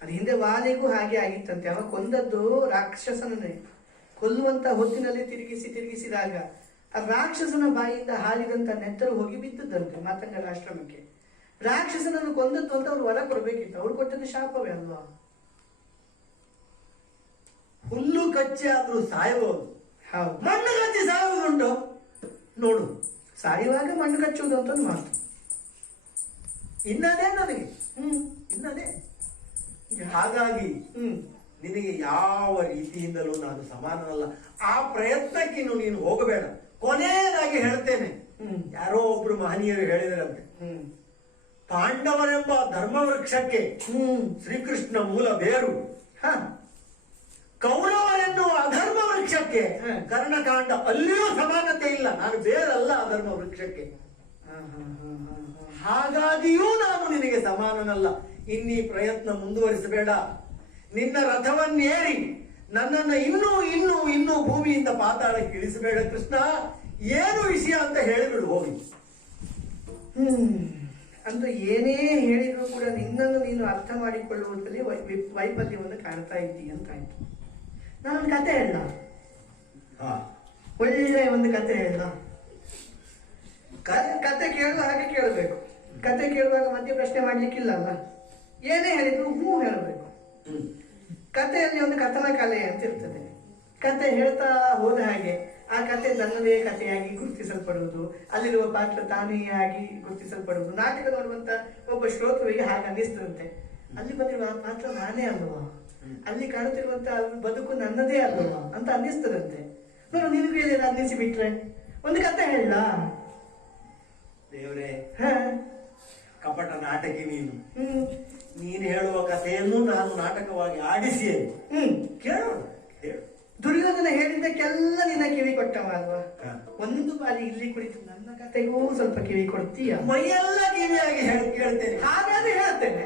ಅದು ಹಿಂದೆ ವಾಲಿಗೂ ಹಾಗೆ ಆಗಿತ್ತಂತೆ. ಅವ ಕೊಂದದ್ದು ರಾಕ್ಷಸನನ್ನೇ. ಕೊಲ್ಲುವಂತ ಹೊತ್ತಿನಲ್ಲಿ ತಿರುಗಿಸಿದಾಗ ಆ ರಾಕ್ಷಸನ ಬಾಯಿಯಿಂದ ಹಾರಿದಂತ ನೆತ್ತರು ಹೋಗಿ ಬಿದ್ದದ್ದಂತೆ ಮಾತಂಗರ ಆಶ್ರಮಕ್ಕೆ. ರಾಕ್ಷಸನನ್ನು ಕೊಂದದ್ದು ಅಂತ ಅವ್ರು ವರ ಕೊಡ್ಬೇಕಿತ್ತು, ಅವ್ರು ಕೊಟ್ಟದ್ದು ಶಾಪವೇ ಅಲ್ವಾ? ಹುಲ್ಲು ಕಚ್ಚಿ ಆದ್ರೂ ಸಾಯಬಹುದು, ಹೌದು. ಮಣ್ಣು ಕಚ್ಚಿ ಸಾಯುವುದುಂಟು ನೋಡು. ಸಾಯುವಾಗ ಮಣ್ಣು ಕಚ್ಚುವುದು ಅಂತ ಒಂದು ಮಾತು. ಇನ್ನದೇ ನನಗೆ ಇನ್ನದೇ. ಹಾಗಾಗಿ ನಿನಗೆ ಯಾವ ರೀತಿಯಿಂದಲೂ ನಾನು ಸಮಾನನಲ್ಲ. ಆ ಪ್ರಯತ್ನಕ್ಕಿನ್ನು ನೀನು ಹೋಗಬೇಡ. ಕೊನೆಯದಾಗಿ ಹೇಳ್ತೇನೆ, ಯಾರೋ ಒಬ್ರು ಮಹನೀಯರು ಹೇಳಿದರಂತೆ, ಪಾಂಡವರೆಂಬ ಧರ್ಮ ವೃಕ್ಷಕ್ಕೆ ಶ್ರೀಕೃಷ್ಣ ಮೂಲ ಬೇರು, ಕೌರವರೆನ್ನುವ ಅಧರ್ಮ ವೃಕ್ಷಕ್ಕೆ ಕರ್ಣಕಾಂಡ, ಅಲ್ಲಿಯೂ ಸಮಾನತೆ ಇಲ್ಲ. ನಾನು ಬೇರಲ್ಲ ಅಧರ್ಮ ವೃಕ್ಷಕ್ಕೆ. ಹಾಗಾಗಿಯೂ ನಾನು ನಿನಗೆ ಸಮಾನನಲ್ಲ. ಇನ್ನೀ ಪ್ರಯತ್ನ ಮುಂದುವರಿಸಬೇಡ. ನಿನ್ನ ರಥವನ್ನೇರಿ ನನ್ನನ್ನು ಇನ್ನೂ ಇನ್ನೂ ಇನ್ನೂ ಭೂಮಿಯಿಂದ ಪಾತಾಳಕ್ಕೆ ಇಳಿಸಬೇಡ ಕೃಷ್ಣ. ಏನು ವಿಷಯ ಅಂತ ಹೇಳಿಬಿಡು ಹೋಗಿ. ಅಂತೂ ಏನೇ ಹೇಳಿದ್ರು ಕೂಡ ನಿನ್ನನ್ನು ನೀನು ಅರ್ಥ ಮಾಡಿಕೊಳ್ಳುವುದರಲ್ಲಿ ವೈಫಲ್ಯವನ್ನು ಕಾಣ್ತಾ ಇದ್ದೀಯ ಅಂತಾಯ್ತು. ನಾನೊಂದು ಕತೆ ಹೇಳ, ಒಳ್ಳೆ ಒಂದು ಕತೆ ಹೇಳ. ಕತೆ ಕೇಳುವ ಹಾಗೆ ಕೇಳಬೇಕು. ಕತೆ ಕೇಳುವಾಗ ಮಧ್ಯೆ ಪ್ರಶ್ನೆ ಮಾಡ್ಲಿಕ್ಕಿಲ್ಲ ಅಲ್ಲ. ಏನೇ ಹೇಳಿದ್ರು ಹೂ ಹೇಳಬೇಕು. ಕಥೆಯಲ್ಲಿ ಒಂದು ಕಥನ ಕಲೆ ಅಂತ ಇರ್ತದೆ. ಕತೆ ಹೇಳ್ತಾ ಹೋದ ಹಾಗೆ ಆ ಕತೆ ನನ್ನದೇ ಕಥೆಯಾಗಿ ಗುರುತಿಸಲ್ಪಡುವುದು, ಅಲ್ಲಿರುವ ಪಾತ್ರ ತಾನೇ ಆಗಿ ಗುರುತಿಸಲ್ಪಡುವುದು. ನಾಟಕ ನೋಡುವಂತ ಒಬ್ಬ ಶ್ರೋತೃವಿಗೆ ಹಾಗೆ ಅನ್ನಿಸ್ತದಂತೆ, ಅಲ್ಲಿ ಬಂದಿರುವ ಆ ಪಾತ್ರ ನಾನೇ ಅಲ್ವಾ, ಅಲ್ಲಿ ಕಾಣುತ್ತಿರುವಂತ ಬದುಕು ನನ್ನದೇ ಅಲ್ವಾ ಅಂತ ಅನ್ನಿಸ್ತದಂತೆ. ನೋಡು, ನಿನಗೂ ಏನೇನು ಅನ್ನಿಸಿ ಬಿಟ್ರೆ ಒಂದು ಕತೆ ಹೇಳ. ದೇವರೇ, ಕಪಟ ನಾಟಕಿ ನೀನು. ನೀನು ಹೇಳುವ ಕಥೆಯನ್ನು ನಾನು ನಾಟಕವಾಗಿ ಆಡಿಸಿ ಕೇಳೋಣ. ದುರ್ಯೋಧನ ಹೇಳಿದ್ದಕ್ಕೆಲ್ಲ ನಿನ್ನ ಕಿವಿ ಕೊಟ್ಟವ ಅಲ್ವಾ? ಒಂದು ಬಾರಿ ಇಲ್ಲಿ ಕುಳಿತು ನನ್ನ ಕತೆಗೂ ಸ್ವಲ್ಪ ಕಿವಿ ಕೊಡ್ತೀಯ? ಮೈಯೆಲ್ಲ ಕಿವಿಯಾಗಿ ಕೇಳ್ತೇನೆ. ಹಾಗಾದ್ರೆ ಹೇಳ್ತೇನೆ.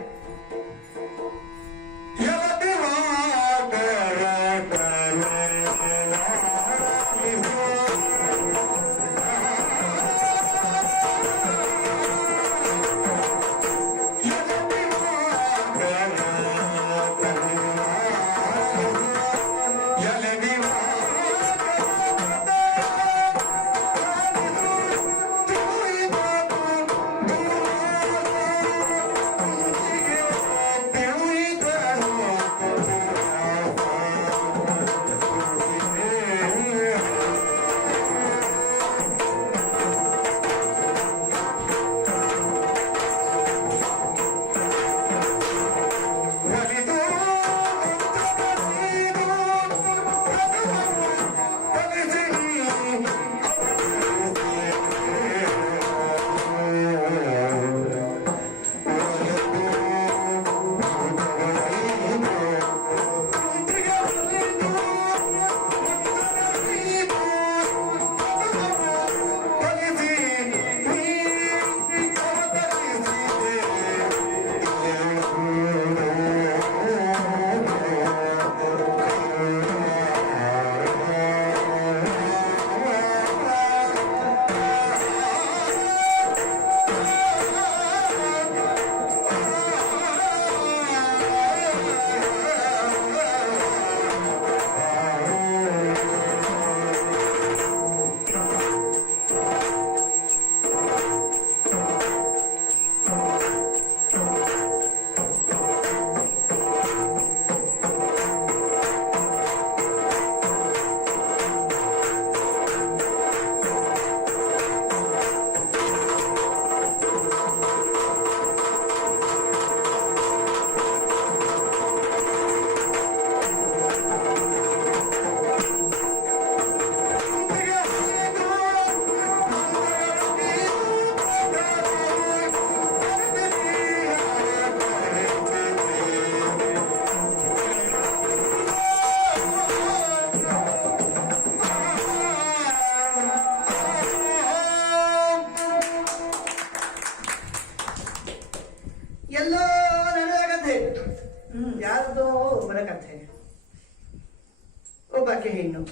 ಒಬ್ಬಾಕೆ ಹೆಣ್ಣು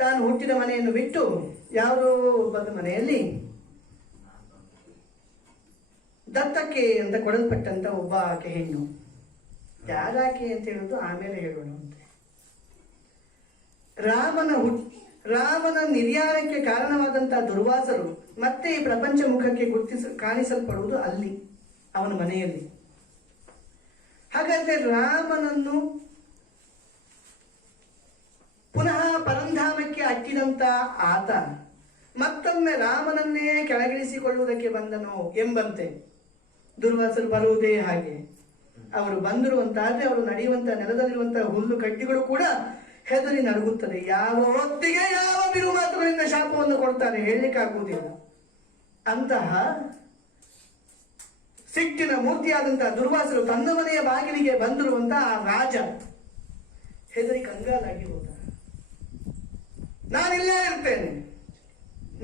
ತಾನು ಹುಟ್ಟಿದ ಮನೆಯನ್ನು ಬಿಟ್ಟು ಯಾವುದೋ ಒಬ್ಬದ ಮನೆಯಲ್ಲಿ ದತ್ತಕ್ಕೆ ಅಂತ ಕೊಡಲ್ಪಟ್ಟಂತ ಒಬ್ಬ ಆಕೆ ಹೆಣ್ಣು. ಯಾರಾಕೆ ಅಂತ ಹೇಳುದು ಆಮೇಲೆ ಹೇಳೋಣ ಅಂತೆ. ರಾಮನ ನಿರ್ಯಾಣಕ್ಕೆ ಕಾರಣವಾದಂತಹ ದುರ್ವಾಸರು ಮತ್ತೆ ಈ ಪ್ರಪಂಚ ಮುಖಕ್ಕೆ ಕಾಣಿಸಲ್ಪಡುವುದು ಅಲ್ಲಿ, ಅವನ ಮನೆಯಲ್ಲಿ. ಹಾಗಾದ್ರೆ ರಾಮನನ್ನು ಪುನಃ ಪರಂಧಾಮಕ್ಕೆ ಅಟ್ಟಿದಂತ ಆತ ಮತ್ತೊಮ್ಮೆ ರಾಮನನ್ನೇ ಕೆಳಗಿಳಿಸಿಕೊಳ್ಳುವುದಕ್ಕೆ ಬಂದನು ಎಂಬಂತೆ ದುರ್ವಾಸರು ಬರುವುದೇ ಹಾಗೆ. ಅವರು ಬಂದರು ಅಂತಾದ್ರೆ ಅವರು ನಡೆಯುವಂತಹ ನೆಲದಲ್ಲಿರುವಂತಹ ಹುಲ್ಲು ಕಡ್ಡಿಗಳು ಕೂಡ ಹೆದರಿ ನಡುಗುತ್ತದೆ. ಯಾವ ಹೊತ್ತಿಗೆ ಯಾವ ಬಿರು ಮಾತುಗಳಿಂದ ಶಾಪವನ್ನು ಕೊಡ್ತಾರೆ ಹೇಳಲಿಕ್ಕಾಗುವುದಿಲ್ಲ. ಅಂತಹ ಸಿಟ್ಟಿನ ಮೂರ್ತಿಯಾದಂತಹ ದುರ್ವಾಸರು ತನ್ನ ಮನೆಯ ಬಾಗಿಲಿಗೆ ಬಂದಿರುವಂತಹ ಆ ರಾಜ ಹೆದರಿ ಕಂಗಾಲಾಗಿ ಹೋದ. ನಾನಿಲ್ಲೇ ಇರ್ತೇನೆ,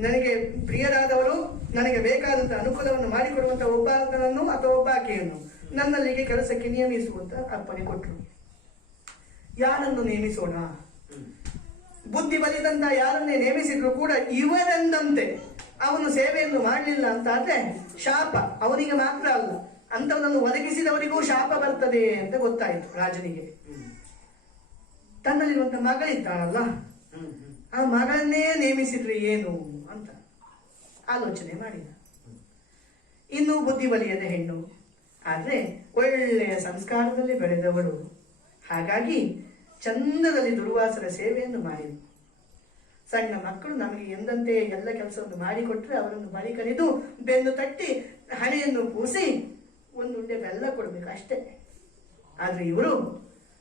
ನನಗೆ ಪ್ರಿಯರಾದವರು ನನಗೆ ಬೇಕಾದಂತಹ ಅನುಕೂಲವನ್ನು ಮಾಡಿಕೊಡುವಂತಹ ಒಬ್ಬಾತನನ್ನು ಅಥವಾ ಒಬ್ಬಾಕೆಯನ್ನು ನನ್ನಲ್ಲಿಗೆ ಕೆಲಸಕ್ಕೆ ನಿಯಮಿಸುವಂತ ಅಪ್ಪಣೆ ಕೊಟ್ಟರು. ಯಾರನ್ನು ನೇಮಿಸೋಣ? ಬುದ್ಧಿ ಬಲಿದಂತ ಯಾರನ್ನೇ ನೇಮಿಸಿದ್ರು ಕೂಡ ಇವರೆಂದಂತೆ ಅವನು ಸೇವೆಯನ್ನು ಮಾಡಲಿಲ್ಲ ಅಂತಾದ್ರೆ ಶಾಪ ಅವನಿಗೆ ಮಾತ್ರ ಅಲ್ಲ, ಅಂತವನನ್ನು ಒದಗಿಸಿದವರಿಗೂ ಶಾಪ ಬರ್ತದೆ ಅಂತ ಗೊತ್ತಾಯಿತು ರಾಜನಿಗೆ. ತನ್ನಲ್ಲಿರುವಂತ ಮಗಳಿದ್ದಾಳಲ್ಲ, ಆ ಮಗಳನ್ನೇ ನೇಮಿಸಿದ್ರೆ ಏನು ಅಂತ ಆಲೋಚನೆ ಮಾಡಿದ. ಇನ್ನೂ ಬುದ್ಧಿ ಬಲಿಯದ ಹೆಣ್ಣು, ಆದ್ರೆ ಒಳ್ಳೆಯ ಸಂಸ್ಕಾರದಲ್ಲಿ ಬೆಳೆದವಳು. ಹಾಗಾಗಿ ಚಂದದಲ್ಲಿ ದುರ್ವಾಸರ ಸೇವೆಯನ್ನು ಮಾಡಿದರು. ಸಣ್ಣ ಮಕ್ಕಳು ನಮಗೆ ಎಂದಂತೆ ಎಲ್ಲ ಕೆಲಸವನ್ನು ಮಾಡಿಕೊಟ್ರೆ ಅವರನ್ನು ಬಳಿ ಕರೆದು ಬೆನ್ನು ತಟ್ಟಿ ಹಣೆಯನ್ನು ಪೂಸಿ ಒಂದುಂಡೆ ಬೆಲ್ಲ ಕೊಡಬೇಕು ಅಷ್ಟೇ. ಆದ್ರೆ ಇವರು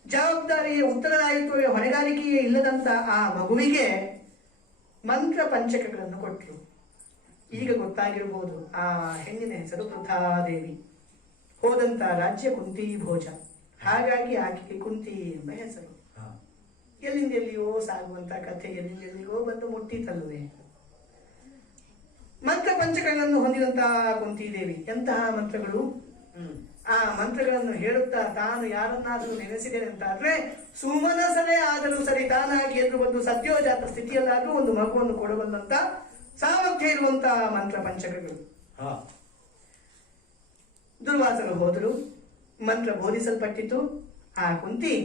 ಜವಾಬ್ದಾರಿಯ ಉತ್ತರದಾಯಿತ್ವವೇ ಹೊಣೆಗಾರಿಕೆಯೇ ಇಲ್ಲದಂತ ಆ ಮಗುವಿಗೆ ಮಂತ್ರ ಪಂಚಕಗಳನ್ನು ಕೊಟ್ಟರು. ಈಗ ಗೊತ್ತಾಗಿರಬಹುದು ಆ ಹೆಣ್ಣಿನ ಹೆಸರು ಪೃಥಾದೇವಿ. ಹೋದಂತ ರಾಜ್ಯ ಕುಂತಿ ಭೋಜ, ಹಾಗಾಗಿ ಆಕೆಗೆ ಕುಂತಿ ಎಂಬ ಹೆಸರು. ಎಲ್ಲಿಂದೆಲ್ಲಿಯೋ ಸಾಗುವಂತ ಕಥೆ ಎಲ್ಲಿಂದೆಲ್ಲಿಯೋ ಬಂದು ಮುಟ್ಟಿತಲ್ಲವೇ. ಮಂತ್ರ ಪಂಚಕಗಳನ್ನು ಹೊಂದಿದಂತಹ ಕುಂತಿದೇವಿ ಎಂತಹ ಮಂತ್ರಗಳು! ಆ ಮಂತ್ರಗಳನ್ನು ಹೇಳುತ್ತಾ ತಾನು ಯಾರನ್ನಾದರೂ ನೆನೆಸಿದ್ದೇನೆ ಅಂತಾದ್ರೆ ಸುಮನಸರೇ ಆದರೂ ಸರಿ ತಾನಾಗಿ ಎದ್ದು ಬಂದು ಸದ್ಯೋಜಾತ ಸ್ಥಿತಿಯಲ್ಲಾದ್ರೂ ಒಂದು ಮಗುವನ್ನು ಕೊಡಬಲ್ಲಂತ ಸಾಮರ್ಥ್ಯ ಇರುವಂತಹ ಮಂತ್ರ ಪಂಚಕಗಳು. ದುರ್ವಾಸರು ಹೋದರು, ಮಂತ್ರ ಬೋಧಿಸಲ್ಪಟ್ಟಿತು. ಆ ಕುಂತಿ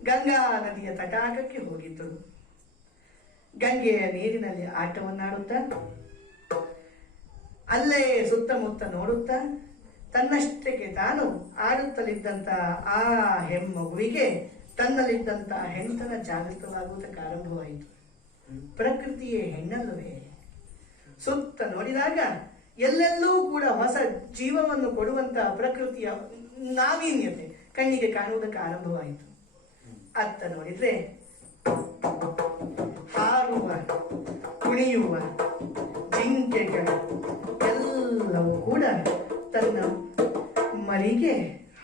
ಗಂಗಾ ನದಿಯ ತಟಾಕಕ್ಕೆ ಹೋಗಿದ್ದಳು. ಗಂಗೆಯ ನೀರಿನಲ್ಲಿ ಆಟವನ್ನಾಡುತ್ತಾ ಅಲ್ಲೇ ಸುತ್ತಮುತ್ತ ನೋಡುತ್ತಾ ತನ್ನಷ್ಟಕ್ಕೆ ತಾನು ಆಡುತ್ತಲಿದ್ದಂತ ಆ ಹೆಮ್ಮಗುವಿಗೆ ತನ್ನಲ್ಲಿದ್ದಂತ ಹೆಣ್ತನ ಜಾಗೃತವಾಗುವುದಕ್ಕೆ ಆರಂಭವಾಯಿತು. ಪ್ರಕೃತಿಯೇ ಹೆಣ್ಣಲ್ಲವೇ? ಸುತ್ತ ನೋಡಿದಾಗ ಎಲ್ಲೆಲ್ಲೂ ಕೂಡ ಹೊಸ ಜೀವವನ್ನು ಕೊಡುವಂತ ಪ್ರಕೃತಿಯ ನಾವೀನ್ಯತೆ ಕಣ್ಣಿಗೆ ಕಾಣುವುದಕ್ಕೆ ಆರಂಭವಾಯಿತು. ಅತ್ತ ನೋಡಿದ್ರೆ ಹಾರುವ ಕುಣಿಯುವ ಜಿಂಕೆಗಳು ಎಲ್ಲವೂ ಕೂಡ ತನ್ನ ಮರಿಗೆ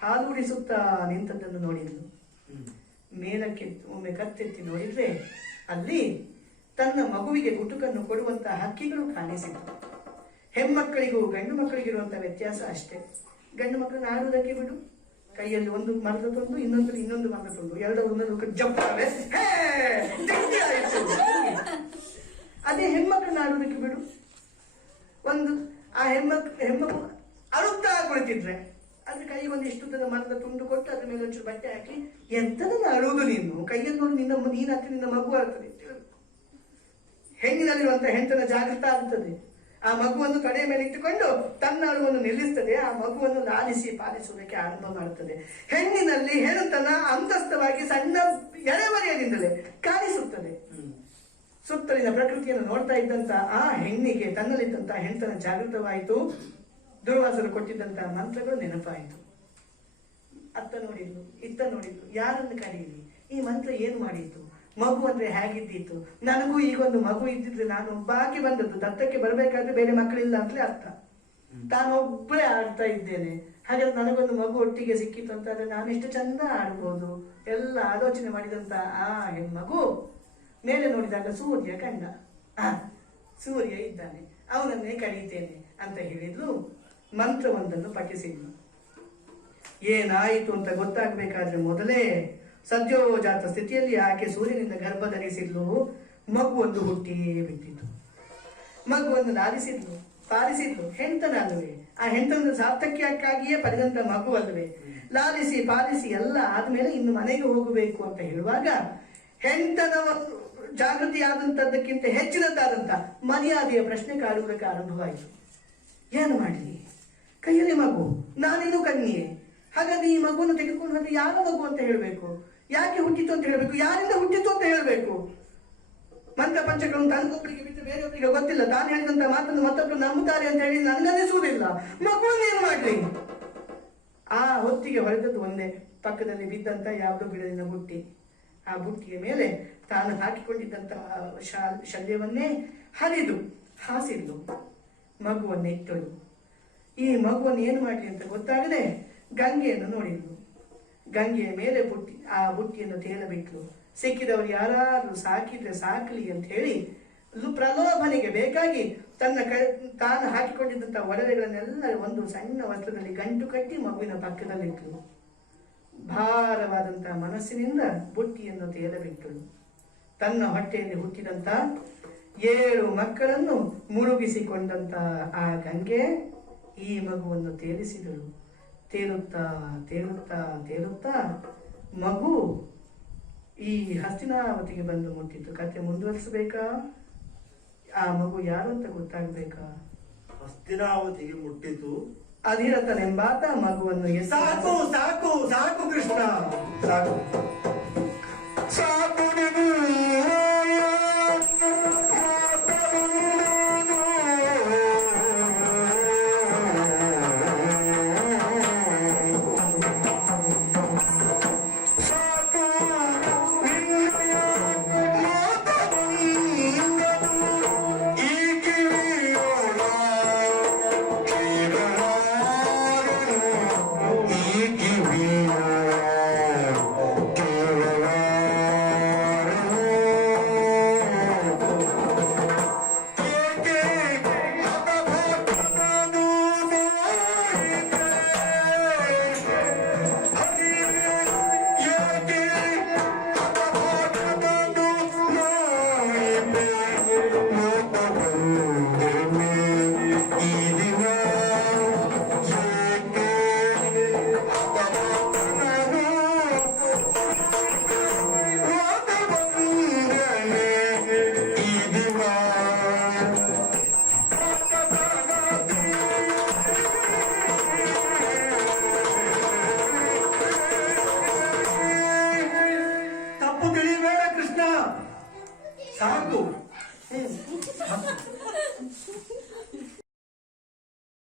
ಹಾಲುಡಿಸುತ್ತಾ ನಿಂತದ್ದನ್ನು ನೋಡಿದ್ಲು. ಮೇಲಕ್ಕೆ ಒಮ್ಮೆ ಕತ್ತೆತ್ತಿ ನೋಡಿದ್ರೆ ಅಲ್ಲಿ ತನ್ನ ಮಗುವಿಗೆ ಗುಟುಕನ್ನು ಕೊಡುವಂತಹ ಹಕ್ಕಿಗಳು ಕಾಣಿಸಿತು. ಹೆಣ್ಮಕ್ಕಳಿಗೂ ಗಂಡು ಮಕ್ಕಳಿಗಿರುವಂತಹ ವ್ಯತ್ಯಾಸ ಅಷ್ಟೇ. ಗಂಡು ಮಕ್ಕಳನ್ನ ಆಡುವುದಕ್ಕೆ ಬಿಡು, ಕೈಯಲ್ಲಿ ಒಂದು ಮರದ ತುಂಡು ಇನ್ನೊಂದು ಮರದ ತುಂಡು ಎರಡೂ ಜಪ್ಪವೆ, ಅದೇ ಹೆಣ್ಮಕ್ಳನ್ನ ಆಡುವುದಕ್ಕೆ ಬಿಡು. ಒಂದು ಆ ಹೆಣ್ಮಕ್ಳು ಅಳುತ್ತಾ ಕುಳಿತಿದ್ರೆ ಅದ್ರ ಕೈಗೆ ಒಂದು ಇಷ್ಟುದ್ದದ ಮರದ ತುಂಡು ಕೊಟ್ಟು ಅದ್ರ ಮೇಲೆ ಒಂಚೂರು ಬಟ್ಟೆ ಹಾಕಿ ಎಂತದನ್ನ ಅಳುವುದು ನೀನು, ಕೈಯಲ್ಲಿ ನೋಡಿ ನೀನ್ ಹತ್ತಿ ನಿನ್ನ ಮಗು ಆಗ್ತದೆ. ಹೆಣ್ಣಿನಲ್ಲಿರುವಂತಹ ಹೆಣ್ತನ ಜಾಗೃತ ಆಗ್ತದೆ. ಆ ಮಗುವನ್ನು ಕಡೆ ಮೇಲೆ ಇಟ್ಟುಕೊಂಡು ತನ್ನ ಅಳುವನ್ನು ನಿಲ್ಲಿಸ್ತದೆ. ಆ ಮಗುವನ್ನು ಲಾಲಿಸಿ ಪಾಲಿಸುವುದಕ್ಕೆ ಆರಂಭ ಮಾಡುತ್ತದೆ. ಹೆಣ್ಣಿನಲ್ಲಿ ಹೆಣ್ಣುತನ ಅಂತಸ್ಥವಾಗಿ ಸಣ್ಣ ಎಳೆಮರೆಯದಿಂದಲೇ ಕಾಣಿಸುತ್ತದೆ. ಸುತ್ತಲಿನ ಪ್ರಕೃತಿಯನ್ನು ನೋಡ್ತಾ ಇದ್ದಂತ ಆ ಹೆಣ್ಣಿಗೆ ತನ್ನಲ್ಲಿದ್ದಂತ ಹೆಣ್ತನ ಜಾಗೃತವಾಯಿತು. ದುರ್ವಾಸರು ಕೊಟ್ಟಿದ್ದಂತಹ ಮಂತ್ರಗಳು ನೆನಪಾಯಿತು. ಅತ್ತ ನೋಡಿದ್ಲು, ಇತ್ತ ನೋಡಿದ್ಲು, ಯಾರನ್ನು ಕರೀಲಿ, ಈ ಮಂತ್ರ ಏನು ಮಾಡಿತ್ತು, ಮಗು ಅಂದ್ರೆ ಹೇಗಿದ್ದೀತು, ನನಗೂ ಈಗೊಂದು ಮಗು ಇದ್ದಿದ್ರೆ ನಾನು ಒಬ್ಬಾಕಿ ಬಂದದ್ದು, ದತ್ತಕ್ಕೆ ಬರಬೇಕಾದ್ರೆ ಬೇರೆ ಮಕ್ಕಳಿಲ್ಲ ಅಂತಲೇ ಅರ್ಥ. ತಾನೊಬ್ಬಳೇ ಆಡ್ತಾ ಇದ್ದೇನೆ, ಹಾಗಾದ್ರೆ ನನಗೊಂದು ಮಗು ಒಟ್ಟಿಗೆ ಸಿಕ್ಕಿತ್ತು ಅಂತಾದ್ರೆ ನಾನು ಎಷ್ಟು ಚಂದ ಆಡ್ಬೋದು ಎಲ್ಲ ಆಲೋಚನೆ ಮಾಡಿದಂತ ಆ ಹೆಣ್ಮಗು ಮೇಲೆ ನೋಡಿದಾಗ ಸೂರ್ಯ ಕಂಡ. ಸೂರ್ಯ ಇದ್ದಾನೆ, ಅವನನ್ನೇ ಕರೀತೇನೆ ಅಂತ ಹೇಳಿದ್ಲು. ಮಂತ್ರವೊಂದನ್ನು ಪಠಿಸಿದ್ಲು. ಏನಾಯಿತು ಅಂತ ಗೊತ್ತಾಗಬೇಕಾದ್ರೆ ಮೊದಲೇ ಸದ್ಯೋಜಾತ ಸ್ಥಿತಿಯಲ್ಲಿ ಆಕೆ ಸೂರ್ಯನಿಂದ ಗರ್ಭ ಧರಿಸಿದ್ಲು. ಮಗುವೊಂದು ಹುಟ್ಟಿಯೇ ಬಿಟ್ಟಿತು. ಮಗುವನ್ನು ಲಾಲಿಸಿದ್ಲು, ಪಾಲಿಸಿದ್ಲು. ಹೆಂಡತನಲ್ವೇ, ಆ ಹೆಂಡತನ ಸಾರ್ಥಕ್ಯಕ್ಕಾಗಿಯೇ ಪಡೆದಂತ ಮಗು ಅಲ್ವೇ. ಲಾಲಿಸಿ ಪಾಲಿಸಿ ಎಲ್ಲ ಆದ್ಮೇಲೆ ಇನ್ನು ಮನೆಗೆ ಹೋಗಬೇಕು ಅಂತ ಹೇಳುವಾಗ ಹೆಂಡತನ ಜಾಗೃತಿ ಆದಂತದ್ದಕ್ಕಿಂತ ಹೆಚ್ಚಿನದ್ದಾದಂತ ಮರ್ಯಾದೆಯ ಪ್ರಶ್ನೆ ಕಾಡುವುದಕ್ಕೆ ಆರಂಭವಾಯಿತು. ಏನು ಮಾಡಲಿ, ಕೈಯಲ್ಲಿ ಮಗು, ನಾನಿನ್ನೂ ಕನ್ಯೆ. ಹಾಗಾಗಿ ಈ ಮಗುವನ್ನು ತೆಗೆದುಕೊಂಡು ಹೋದ್ರೆ ಯಾರ ಮಗು ಅಂತ ಹೇಳಬೇಕು, ಯಾಕೆ ಹುಟ್ಟಿತು ಅಂತ ಹೇಳಬೇಕು, ಯಾರಿಂದ ಹುಟ್ಟಿತು ಅಂತ ಹೇಳಬೇಕು. ಮಂತ್ರ ಪಂಚಗಳನ್ನು ತನಗೊಬ್ಬರಿಗೆ ಬಿಟ್ಟು ಬೇರೆಯೊಬ್ಬರಿಗೆ ಗೊತ್ತಿಲ್ಲ. ತಾನು ಹೇಳಿದಂತ ಮಾತನ್ನು ಮತ್ತೊಬ್ಬರು ನಂಬುತ್ತಾರೆ ಅಂತ ಹೇಳಿ ನನಗನ್ನಿಸುವುದಿಲ್ಲ. ಮಗುವನ್ನೇನು ಮಾಡ್ಲಿ? ಆ ಹೊತ್ತಿಗೆ ಹೊಡೆದದ್ದು ಒಂದೇ, ಪಕ್ಕದಲ್ಲಿ ಬಿದ್ದಂತ ಯಾವುದೋ ಗಿಡದಿಂದ ಬುಟ್ಟಿ. ಆ ಬುಟ್ಟಿಯ ಮೇಲೆ ತಾನು ಹಾಕಿಕೊಂಡಿದ್ದಂತ ಶಲ್ಯವನ್ನೇ ಹರಿದು ಹಾಸಿದ್ಲು. ಮಗುವನ್ನಿಟ್ಟಳು. ಈ ಮಗುವನ್ನು ಏನು ಮಾಡಲಿ ಅಂತ ಗೊತ್ತಾಗದೆ ಗಂಗೆಯನ್ನು ನೋಡಿದ್ಲು. ಗಂಗೆಯ ಮೇಲೆ ಆ ಬುಟ್ಟಿಯನ್ನು ತೇಲಬಿಟ್ಲು. ಸಿಕ್ಕಿದವರು ಯಾರಾದ್ರೂ ಸಾಕಿದ್ರೆ ಸಾಕಲಿ ಅಂತ ಹೇಳಿ ಪ್ರಲೋಭನೆಗೆ ಬೇಕಾಗಿ ತಾನು ಹಾಕಿಕೊಂಡಿದ್ದಂಥ ಒಡವೆಗಳನ್ನೆಲ್ಲ ಒಂದು ಸಣ್ಣ ವಸ್ತ್ರದಲ್ಲಿ ಗಂಟು ಕಟ್ಟಿ ಮಗುವಿನ ಪಕ್ಕದಲ್ಲಿಟ್ಟಳು. ಭಾರವಾದಂತಹ ಮನಸ್ಸಿನಿಂದ ಬುಟ್ಟಿಯನ್ನು ತೇಲಬಿಟ್ಟಳು. ತನ್ನ ಹೊಟ್ಟೆಯಲ್ಲಿ ಹುಟ್ಟಿದಂತ 7 ಮಕ್ಕಳನ್ನು ಮುಳುಗಿಸಿಕೊಂಡಂತ ಆ ಗಂಗೆ ಈ ಮಗುವನ್ನು ತೇಲಿಸಿದಳು. ತೇಲುತ್ತಾ ತೇಲುತ್ತಾ ತೇಲುತ್ತಾ ಮಗು ಈ ಹಸ್ತಿನಾವತಿಗೆ ಬಂದು ಮುಟ್ಟಿತು. ಕತೆ ಮುಂದುವರಿಸಬೇಕಾ? ಆ ಮಗು ಯಾರು ಅಂತ ಗೊತ್ತಾಗ್ಬೇಕಾ? ಹಸ್ತಿನಾವತಿಗೆ ಮುಟ್ಟಿತು. ಅಧಿರಥನೆಂಬಾತ ಮಗುವನ್ನು ಸಾಕು ಸಾಕು ಸಾಕು ಕೃಷ್ಣ, ಸಾಕು ಸಾಕು ಸಾಕು.